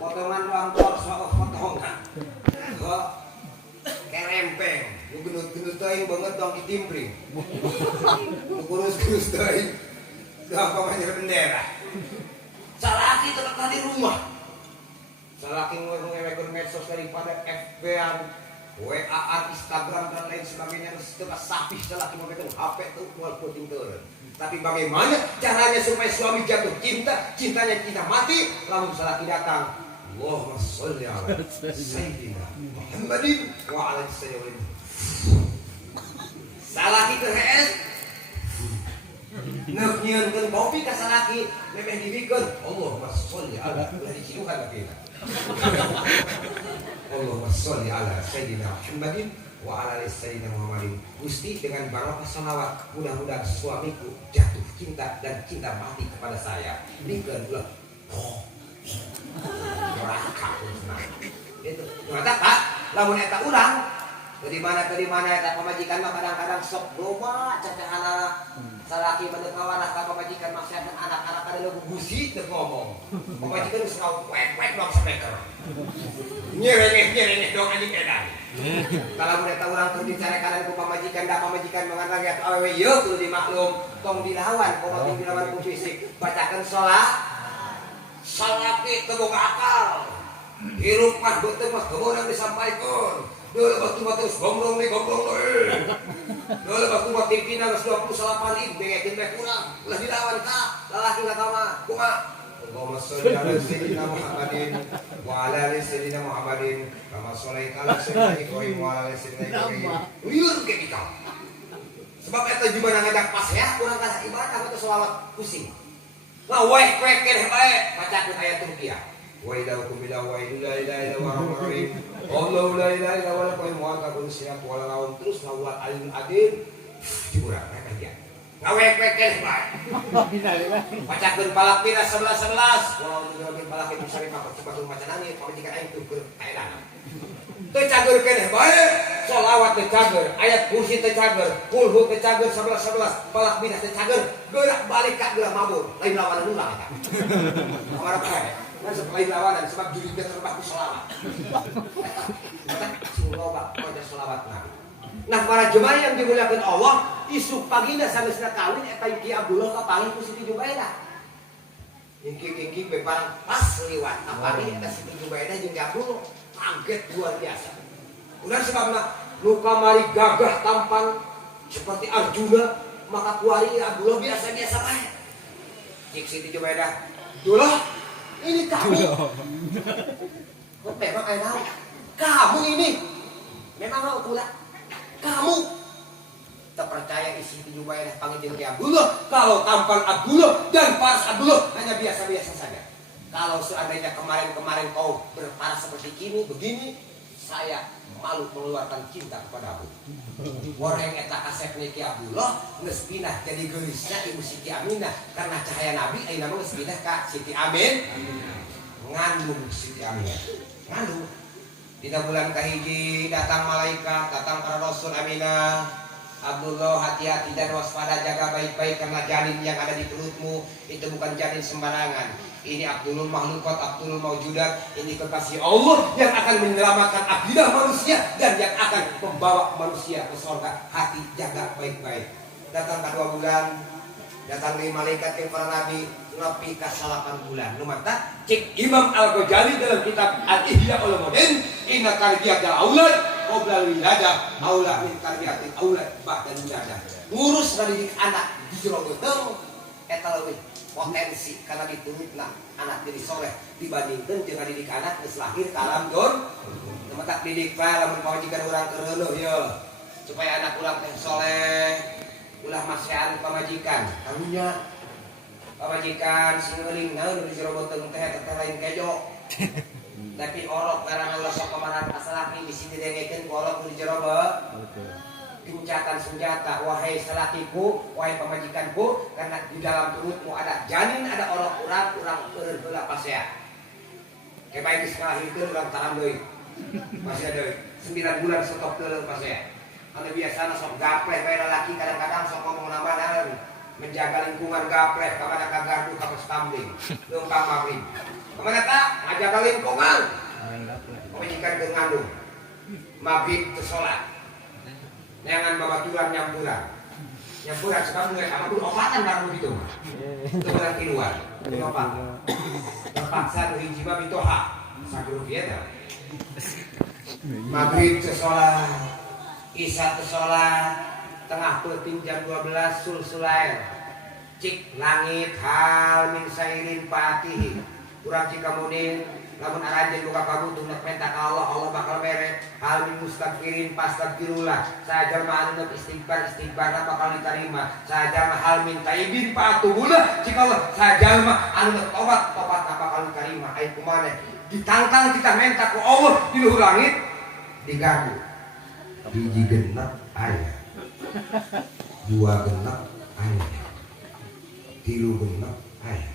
potongan ruang tol sok potongan kok kerempeng nu geneut-geneut teuing beungeut dong ditimpring nu kurus-kurus teuing gampang aja bendera salaki terletak di rumah salaki ngewek medsos daripada FB-an, WA-an, Instagram dan lain sebagainya setelah sapih salaki memegang HP itu mual puting turun. Tapi bagaimana caranya supaya suami jatuh cinta, cintanya cinta mati, lalu salaki datang. Allahumma sholli ala sayyidina Muhammadin wa ala sayyidina. Salaki ke HS neuk nyieunkeun kopi ka salaki memeh dibikeun Allahumma sholli ala dicilukan lagi. Allahumma sholli ala sayyidina Muhammadin wa ala sayyidina Muhammadin. Gusti dengan barokah salawat mudah-mudahan suamiku jatuh cinta dan cinta mati kepada saya. Dikeun ulah. Neraka senang. Itu. Ternyata Pak, lamun eta urang dari mana eta pamajikan mah kadang-kadang sok loba cacahan salaki menekawana ka pamajikan maksudna anak-anak kada lu gusi teu ngomong. Pamajikan geus ngau wek-wek dong speaker. Nyerengeh dong anjing edan. Kalau mun eta urang teu dicarekan ku pamajikan da pamajikan mengarang ya awewe ieu kudu dimaklum tong dilawan pokoknya dilawan ku fisik. Bacakeun salat. Salaki teu boga akal. Hirup mah beuteung mah kemudian disampaikeun. Dulu waktu terus gombrong nih. Dulu waktu tipina geus 28 ing bengekeun bae kurang. Ulah dilawan ka, lalaki nggak tahu mah. Kumaha? Allahumma sholli ala sayyidina Muhammadin wa ala ali sayyidina Muhammadin kama sholaita ala sayyidina Ibrahim wa ala ali sayyidina Ibrahim. Liur ke kita. Sebab eta juga ngadak pas ya, kurang kada ibadah atau selawat pusing. Lah wek-wek keneh bae bacakeun ayat rupiah. Wa ilaukum ila wa la ilaha illa huwa ar-rahim. Allahu la ilaha illa huwa al-qayyum wa la siap wa la terus lawat alim adil. Diurang mereka dia. Ngawek-wek keneh bae. Bacakeun palak pina 11 Walau ngawek palak bisa dipakot cepat macan angin pamajikan aing tuh keur kaedan. Teu cager keneh bae. Shalawat teu cager, ayat kursi teu cager, kulhu teu cager 11 palak pina teu cager. Gerak balik ka geura mabur, lain lawanan ulang eta. Kamar bae. Kan setelah lawanan sebab juri terbang ku selawat. Sing loba maca selawat Nabi. Nah, para jemaah yang dimuliakan Allah, isuk pagina sanesna kawin eta Ki Abdullah kapanggih ku Siti Jubaidah. Ingki bebarang pas liwat kapanggih eta Siti Jubaidah jeung Ki Abdullah. Kaget luar biasa. Urang sebabna nu kamari gagah tampan seperti Arjuna, maka kuari Abdullah biasa-biasa bae. Cik Siti Jubaidah, "Dullah, ini kamu." Kok memang tahu? Kamu ini memang mau pula. Kamu terpercaya isi Jubaidah panggil Ki Abdullah. Kalau tampan Abdullah dan paras Abdullah hanya biasa-biasa saja. Kalau seandainya kemarin kau berparas seperti ini, begini, saya malu mengeluarkan cinta kepadamu. Orang eta kasepnya Ki Abdullah geus pindah jadi geulisna Ibu Siti Aminah karena cahaya Nabi ayeuna mah geus pindah ka Siti Amin. Ngandung Siti Aminah. Ngandung. Dina bulan kahiji datang malaikat, datang para rasul Aminah. Abdullah, hati-hati dan waspada, jaga baik-baik karena janin yang ada di perutmu itu bukan janin sembarangan. Ini Abdulul Makhlukat, Abdulul Maujudat, ini kekasih Allah yang akan menyelamatkan akidah manusia dan yang akan membawa manusia ke surga. Hati jaga baik-baik. Datang ke 2 bulan, datang dari malaikat yang para nabi nepi ke 8 bulan. Numata cek Imam Al-Ghazali dalam kitab Al-Ihya Ulumuddin, inna tarbiyata aulad qabla wiladah aula min tarbiyati aulad ba'da wiladah. Ngurus ngadidik anak di jero beuteung eta leuwih potensi karena dituntutna anak jadi soleh dibandingkan dengan didik anak geus lahir ka alam dunya. Numata didik bae lamun pamajikan urang keureuh ya supaya anak urang teh soleh. Ulah masehan pamajikan karunya pamajikan sing euling naon di jero beuteung teh teteh lain kejo tapi orok karena ulah sok kamaran kasalaki bisi didengekeun ku orok di jero gencatan senjata wahai salakiku wahai pamajikanku karena di dalam perutmu ada janin ada orok urang eureun heula pasea ke bae geus ngalahirkeun urang taram deui pasea deui 9 bulan stop deui pasea. Anu biasana sok gapleh bae lalaki kadang-kadang sok ngomong nambahan menjaga lingkungan gapleh kamana kagaduh ka kambing leumpang magrib kamana ta ngajaga lingkungan pamajikan keur ngandung magrib teu salat neangan babaturan nyampuran sebab mulai sama dulu obatan baru begitu itu bulan keluar kenapa terpaksa dari hijibah bitoha sakuru dia magrib teu salat isya teu salat tengah peuting jam 12 sul-sulair cik langit hal min sairin patihi kurang cik kamunin lamun arajen buka pabutuh nak minta ka Allah Allah bakal mere hal min mustaghfirin pastagfirullah saja mah anu istighfar bakal diterima saja mah hal min taibin patubullah jika Allah saja mah anu tobat bakal diterima ai kumaha ditantang kita minta ku Allah di luhur langit diganggu hiji genep aya 2 genep aya 3 genep aya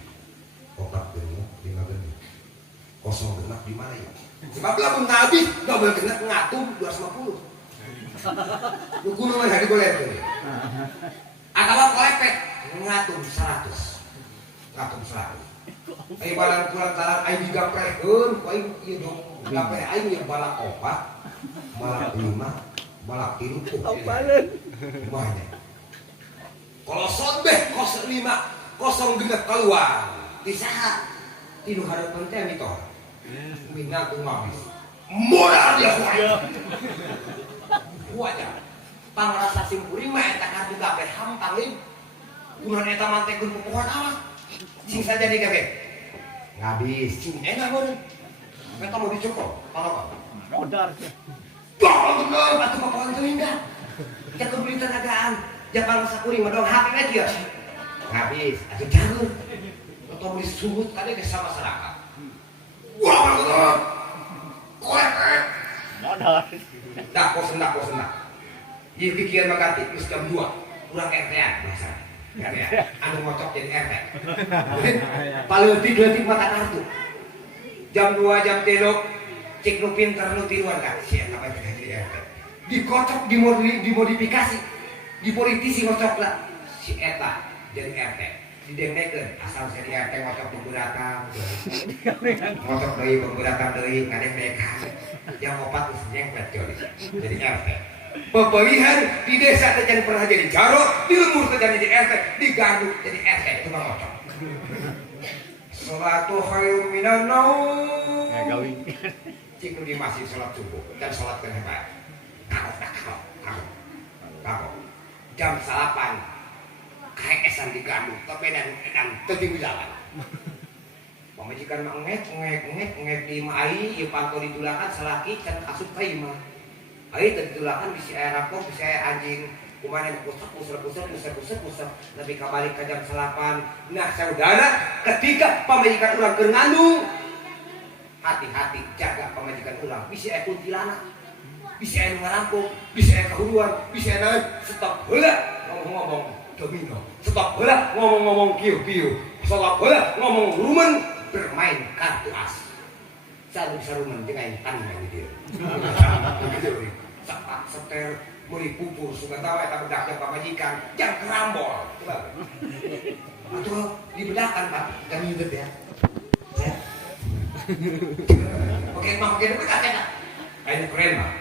4 genep 5 genep kosong genap di mana ya? Sebab lamun nabi double genap ngatum 250. Lu kudu mah hari boleh tuh. Atau kolepet ngatum 100. Ngatum 100. Ai balang kurang talang ai juga preheun, ku aing ieu dong. Gape aing yang balak 4, balak 5, balak 3 tuh. Banyak. Kalau sonbeh kos 5, kosong genap keluar. Di saat tinu harapan teh mitoh. Minat ngabis moral dia wajah pangrasa simpuri mah eta kartu gape hampang lin kunaon eta mantekeun pohon awak sing saja di gape ngabis cing enak meureun eta mau dicokol kalau modar jangan bener atuh ka pohon teuing dah teh kubeli tenagaan jangan rasa kuring mah dong HP we kieu ngabis atuh jagur atau beli surut kali ke sama masyarakat. Wah, betul. Korek. Modal. Dah kosendak. Ieu pikiran mah ganti geus jam 2. Urang RT-an biasa. Ya. Anu ngocok jadi RT. Paleutik-leutik mata kartu. Jam 2 jam 3 cek nu pinter nu tiruan kan. Sia apa jadi RT. Dikocok dimodifikasi. Dipolitisi ngocokna si eta jadi RT. Didengnekeun asal jadi RT ngocok pemberatan ngocok deui pemberatan deui ngadengnekan yang 4 geus nyengpet jadi RT pepelihan di desa teh pernah jadi jaro di lembur teh jadi RT di Garut jadi RT itu mah ngocok salatu khairun minan naum ngagawing cik nu di masjid salat subuh dan salat keneh bae kakok jam 8 esan di Garut, tapi dan tertinggi jalan. Pemajikan mah ngek di mai, ieu pantau ditulakan salaki can asup ka imah. Ai teu ditulakan bisi aya rapor, bisi aya anjing, kumaha pusat, tapi kabalik ka jam 8. Nah, saudara, ketika pemajikan urang keur ngandung, hati-hati jaga pemajikan urang, bisi aya kuntilanak, bisi aya ngarampung, bisi aya kahuruan, bisi aya stop heula ngomong domino, stop bola ngomong-ngomong kiu-kiu, stop bola ngomong rumen bermain kartu as. Saru-saruman dengan tanda dia. Sepak setel meuli pupur suka tawa eta bedaknya pamajikan jang kerambol. Coba. Atuh dibedakan Pak, kami inget ya. Oke, mah oke dekat ya. Ayo keren Pak.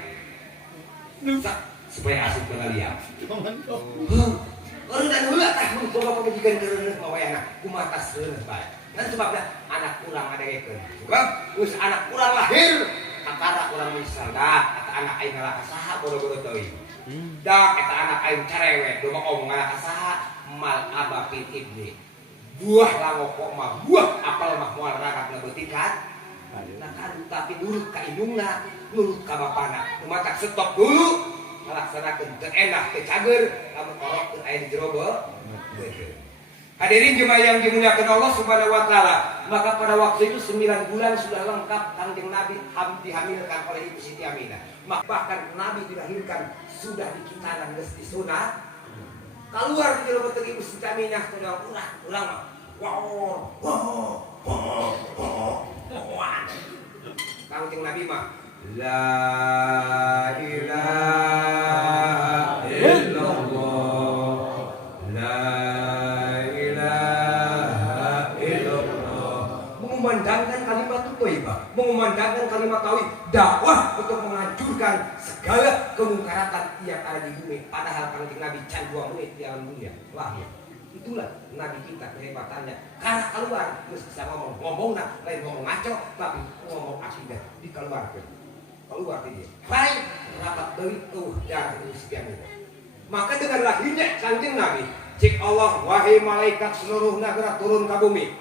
supaya asup pengalia. Orang dan hula tah mun boga pamajikan keureuh mawayana kumaha tas reueuh bae. Dan sebabna anak urang ngadengekeun. Sebab geus anak urang lahir akara urang misalda eta anak aing ngalaka saha bodo-bodo teuing. Dak eta anak aing carewek do ngomong ngalaka saha mal abapin ibni. Buah langokok mah buah apal mah moal ragap leutik kan. Nah kan tapi nurut ka indungna, nurut ka bapana. Kumaha stop dulu. Melaksanakan enak teh cager lamun orok teu aya di jero hadirin jemaah yang dimuliakan Allah Subhanahu wa taala, maka pada waktu itu 9 bulan sudah lengkap Kanjeng Nabi dihamilkan oleh Ibu Siti Aminah. Maka bahkan Nabi dilahirkan sudah dikitanan geus disunat. Keluar di jero teh Ibu Siti Aminah teh urang mah. Kanjeng Nabi mah La ilaha illallah La ilaha illallah. Mengumandangkan kalimat thayyibah, mengumandangkan kalimat tauhid, dakwah untuk menghancurkan segala kemungkaratan yang ada di bumi. Padahal Kanjeng Nabi can 2 menit di alam dunia lahir. Itulah Nabi kita kehebatannya. Karena keluar terus bisa ngomong lain ngomong ngaco, tapi ngomong akidah dikeluarkan. Keluar dia. Baik, rapat dari darah Islam itu. Maka dengan lahirnya Kanjeng Nabi, cik Allah wahai malaikat seluruh negara turun ke bumi.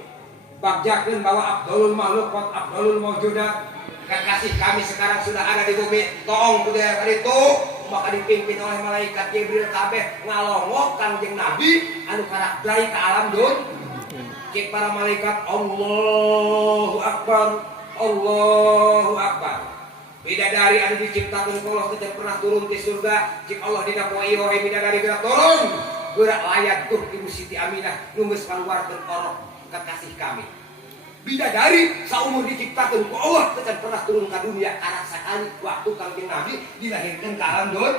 Bagjakeun bahwa Abdulul Makhluk wa Abdulul Mawjudat, kekasih kami sekarang sudah ada di bumi. Tolong budaya kali itu, maka dipimpin oleh malaikat Jibril kabeh ngalongok Kanjeng Nabi anu karak dari ke alam dun. Cik para malaikat Allahu Akbar, Allahu Akbar. Bidadari anu diciptakeun ku Allah teu pernah turun ke surga. Cik Allah dina poe ieu we bidadari gerak turun. Gerak layat tuh Ibu Siti Aminah nu geus kaluarkeun orok kekasih kami. Bidadari saumur diciptakeun ku Allah teu pernah turun ka dunia karena sakali waktu Kanjeng Nabi dilahirkeun ka alam dunya.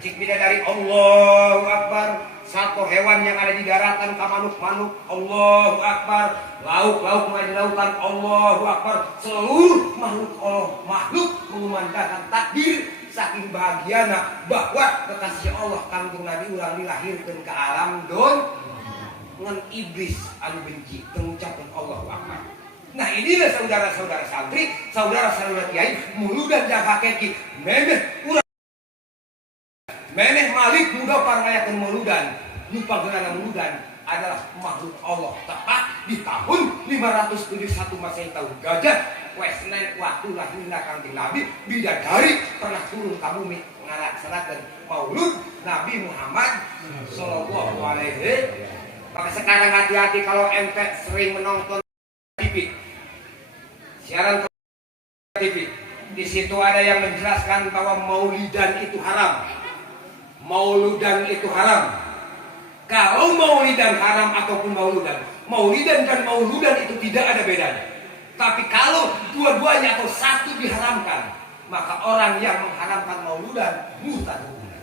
Cik bidadari Allahu Akbar. Satu hewan yang ada di daratan ka manuk-manuk Allahu Akbar. Lauk-lauk yang di lautan Allahu Akbar. Seluruh makhluk Allah makhluk mengumandangkan takbir saking bahagiana bahwa kekasih Allah Kanjeng Nabi ulang dilahirkeun ke alam dunya ngan iblis anu benci mengucapkan Allahu Akbar. Nah inilah saudara-saudara santri, saudara-saudara kiai, muludan jaga keki meneh malik muda pangayakeun muludan. Lupa gerana muludan adalah makhluk Allah tepat di tahun 571 Masehi tahun Gajah. Wesnen waktu lahirna Kanjeng Nabi, bidadari pernah turun ka bumi ngalaksanakeun Maulud Nabi Muhammad sallallahu alaihi wasallam. Maka sekarang hati-hati kalau ente sering menonton TV, siaran TV. Di situ ada yang menjelaskan bahwa maulidan itu haram. Mauludan itu haram. Kalau maulidan haram ataupun maulidan dan mauludan itu tidak ada bedanya. Tapi kalau dua-duanya atau satu diharamkan, maka orang yang mengharamkan mauludan murtad hukumnya.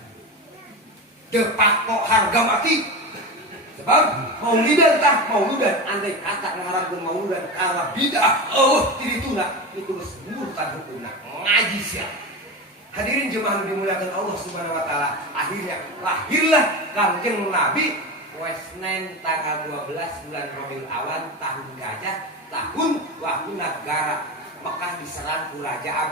De facto harga mati. Sebab mauludan andai kata mengharamkan mauludan karena bid'ah tirituna itu murtad hukumnya. Ngaji siap. Hadirin jemaah dimuliakan Allah Subhanahu wa taala, akhirnya lahirlah Kanjeng Nabi Wesnen tanggal 12 bulan Rabiul Awal tahun Gajah, tahun waktu negara Mekah diserang ku Raja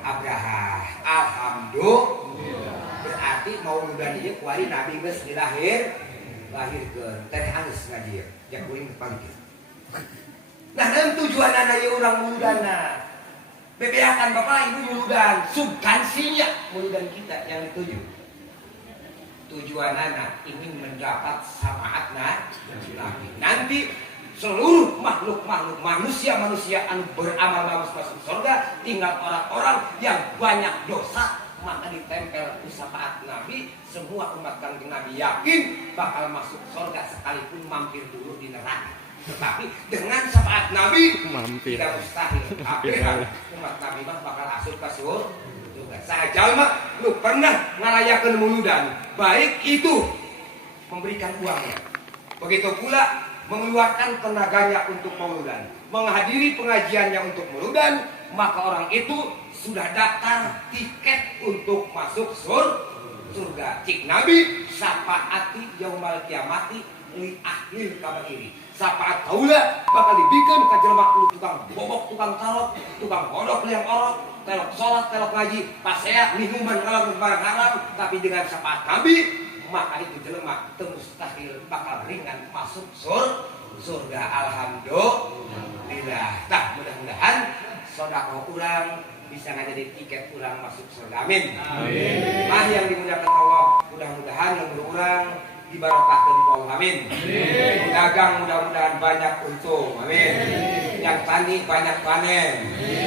Abraha. Alhamdulillah. Berarti mauludan ieu kuari Nabi geus lahirkeun. Teh halus ngaji ya kuring kepalikeun. Nah, dan tujuanna ieu urang mauludana. Bebeakan Bapak Ibu muludan, substansinya muludan kita yang dituju. Tujuan anak ingin mendapat syafaat Nabi. Nanti seluruh makhluk manusia anu beramal bagus masuk surga, tinggal orang-orang yang banyak dosa maka ditempel syafaat Nabi. Semua umat Kanjeng Nabi yakin bakal masuk surga sekalipun mampir dulu di neraka. Tetapi dengan syafaat Nabi tidak mustahil umat Nabi mah bakal asup ka surga. Saha mah lu pernah ngarayakeun muludan, baik itu memberikan uangnya, begitu pula mengeluarkan tenaganya untuk mauludan, menghadiri pengajiannya untuk mauludan, maka orang itu sudah daftar tiket untuk masuk masuk surga. Cik Nabi sapaati yaumal kiamati li ahlil kabairi. Sapaat kaula bakal dibikeun ka jelema tukang bobok, tukang talok, tukang kodok liang orok, telok salat, telok ngaji, pasea minuman haram barang haram, tapi dengan sapaat Nabi maka itu jelema teu mustahil bakal ringan masuk surga. Alhamdulillah. Tah mudah-mudahan sedekah urang bisa ngajadi tiket urang masuk surga. Amin. Amin. Mah yang dimudahkan Allah, mudah-mudahan umur urang dibarokahkeun ku Allah. Amin. Amin. Dagang mudah-mudahan banyak untung. Amin. Yang tani banyak panen.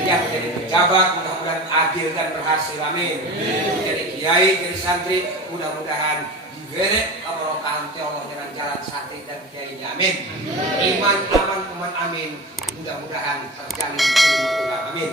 Yang jadi pejabat mudah-mudahan adil dan berhasil. Amin. Jadi kiai, jadi santri mudah-mudahan diberi keberkahan ti Allah dengan jalan santri dan kiainya. Amin. Iman aman kuman amin. Mudah-mudahan terjalin ilmu urang. Amin.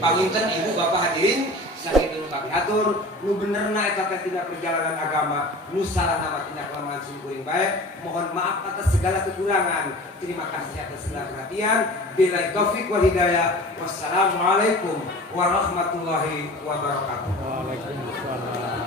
Panginten ibu bapak hadirin sakit dulu kami atur nu benerna eta tina perjalanan agama nu salahna mah tina kelemahan sing baik. Mohon maaf atas segala kekurangan. Terima kasih atas segala perhatian. Billahi taufik wal hidayah. Wassalamualaikum warahmatullahi wabarakatuh. Waalaikumsalam.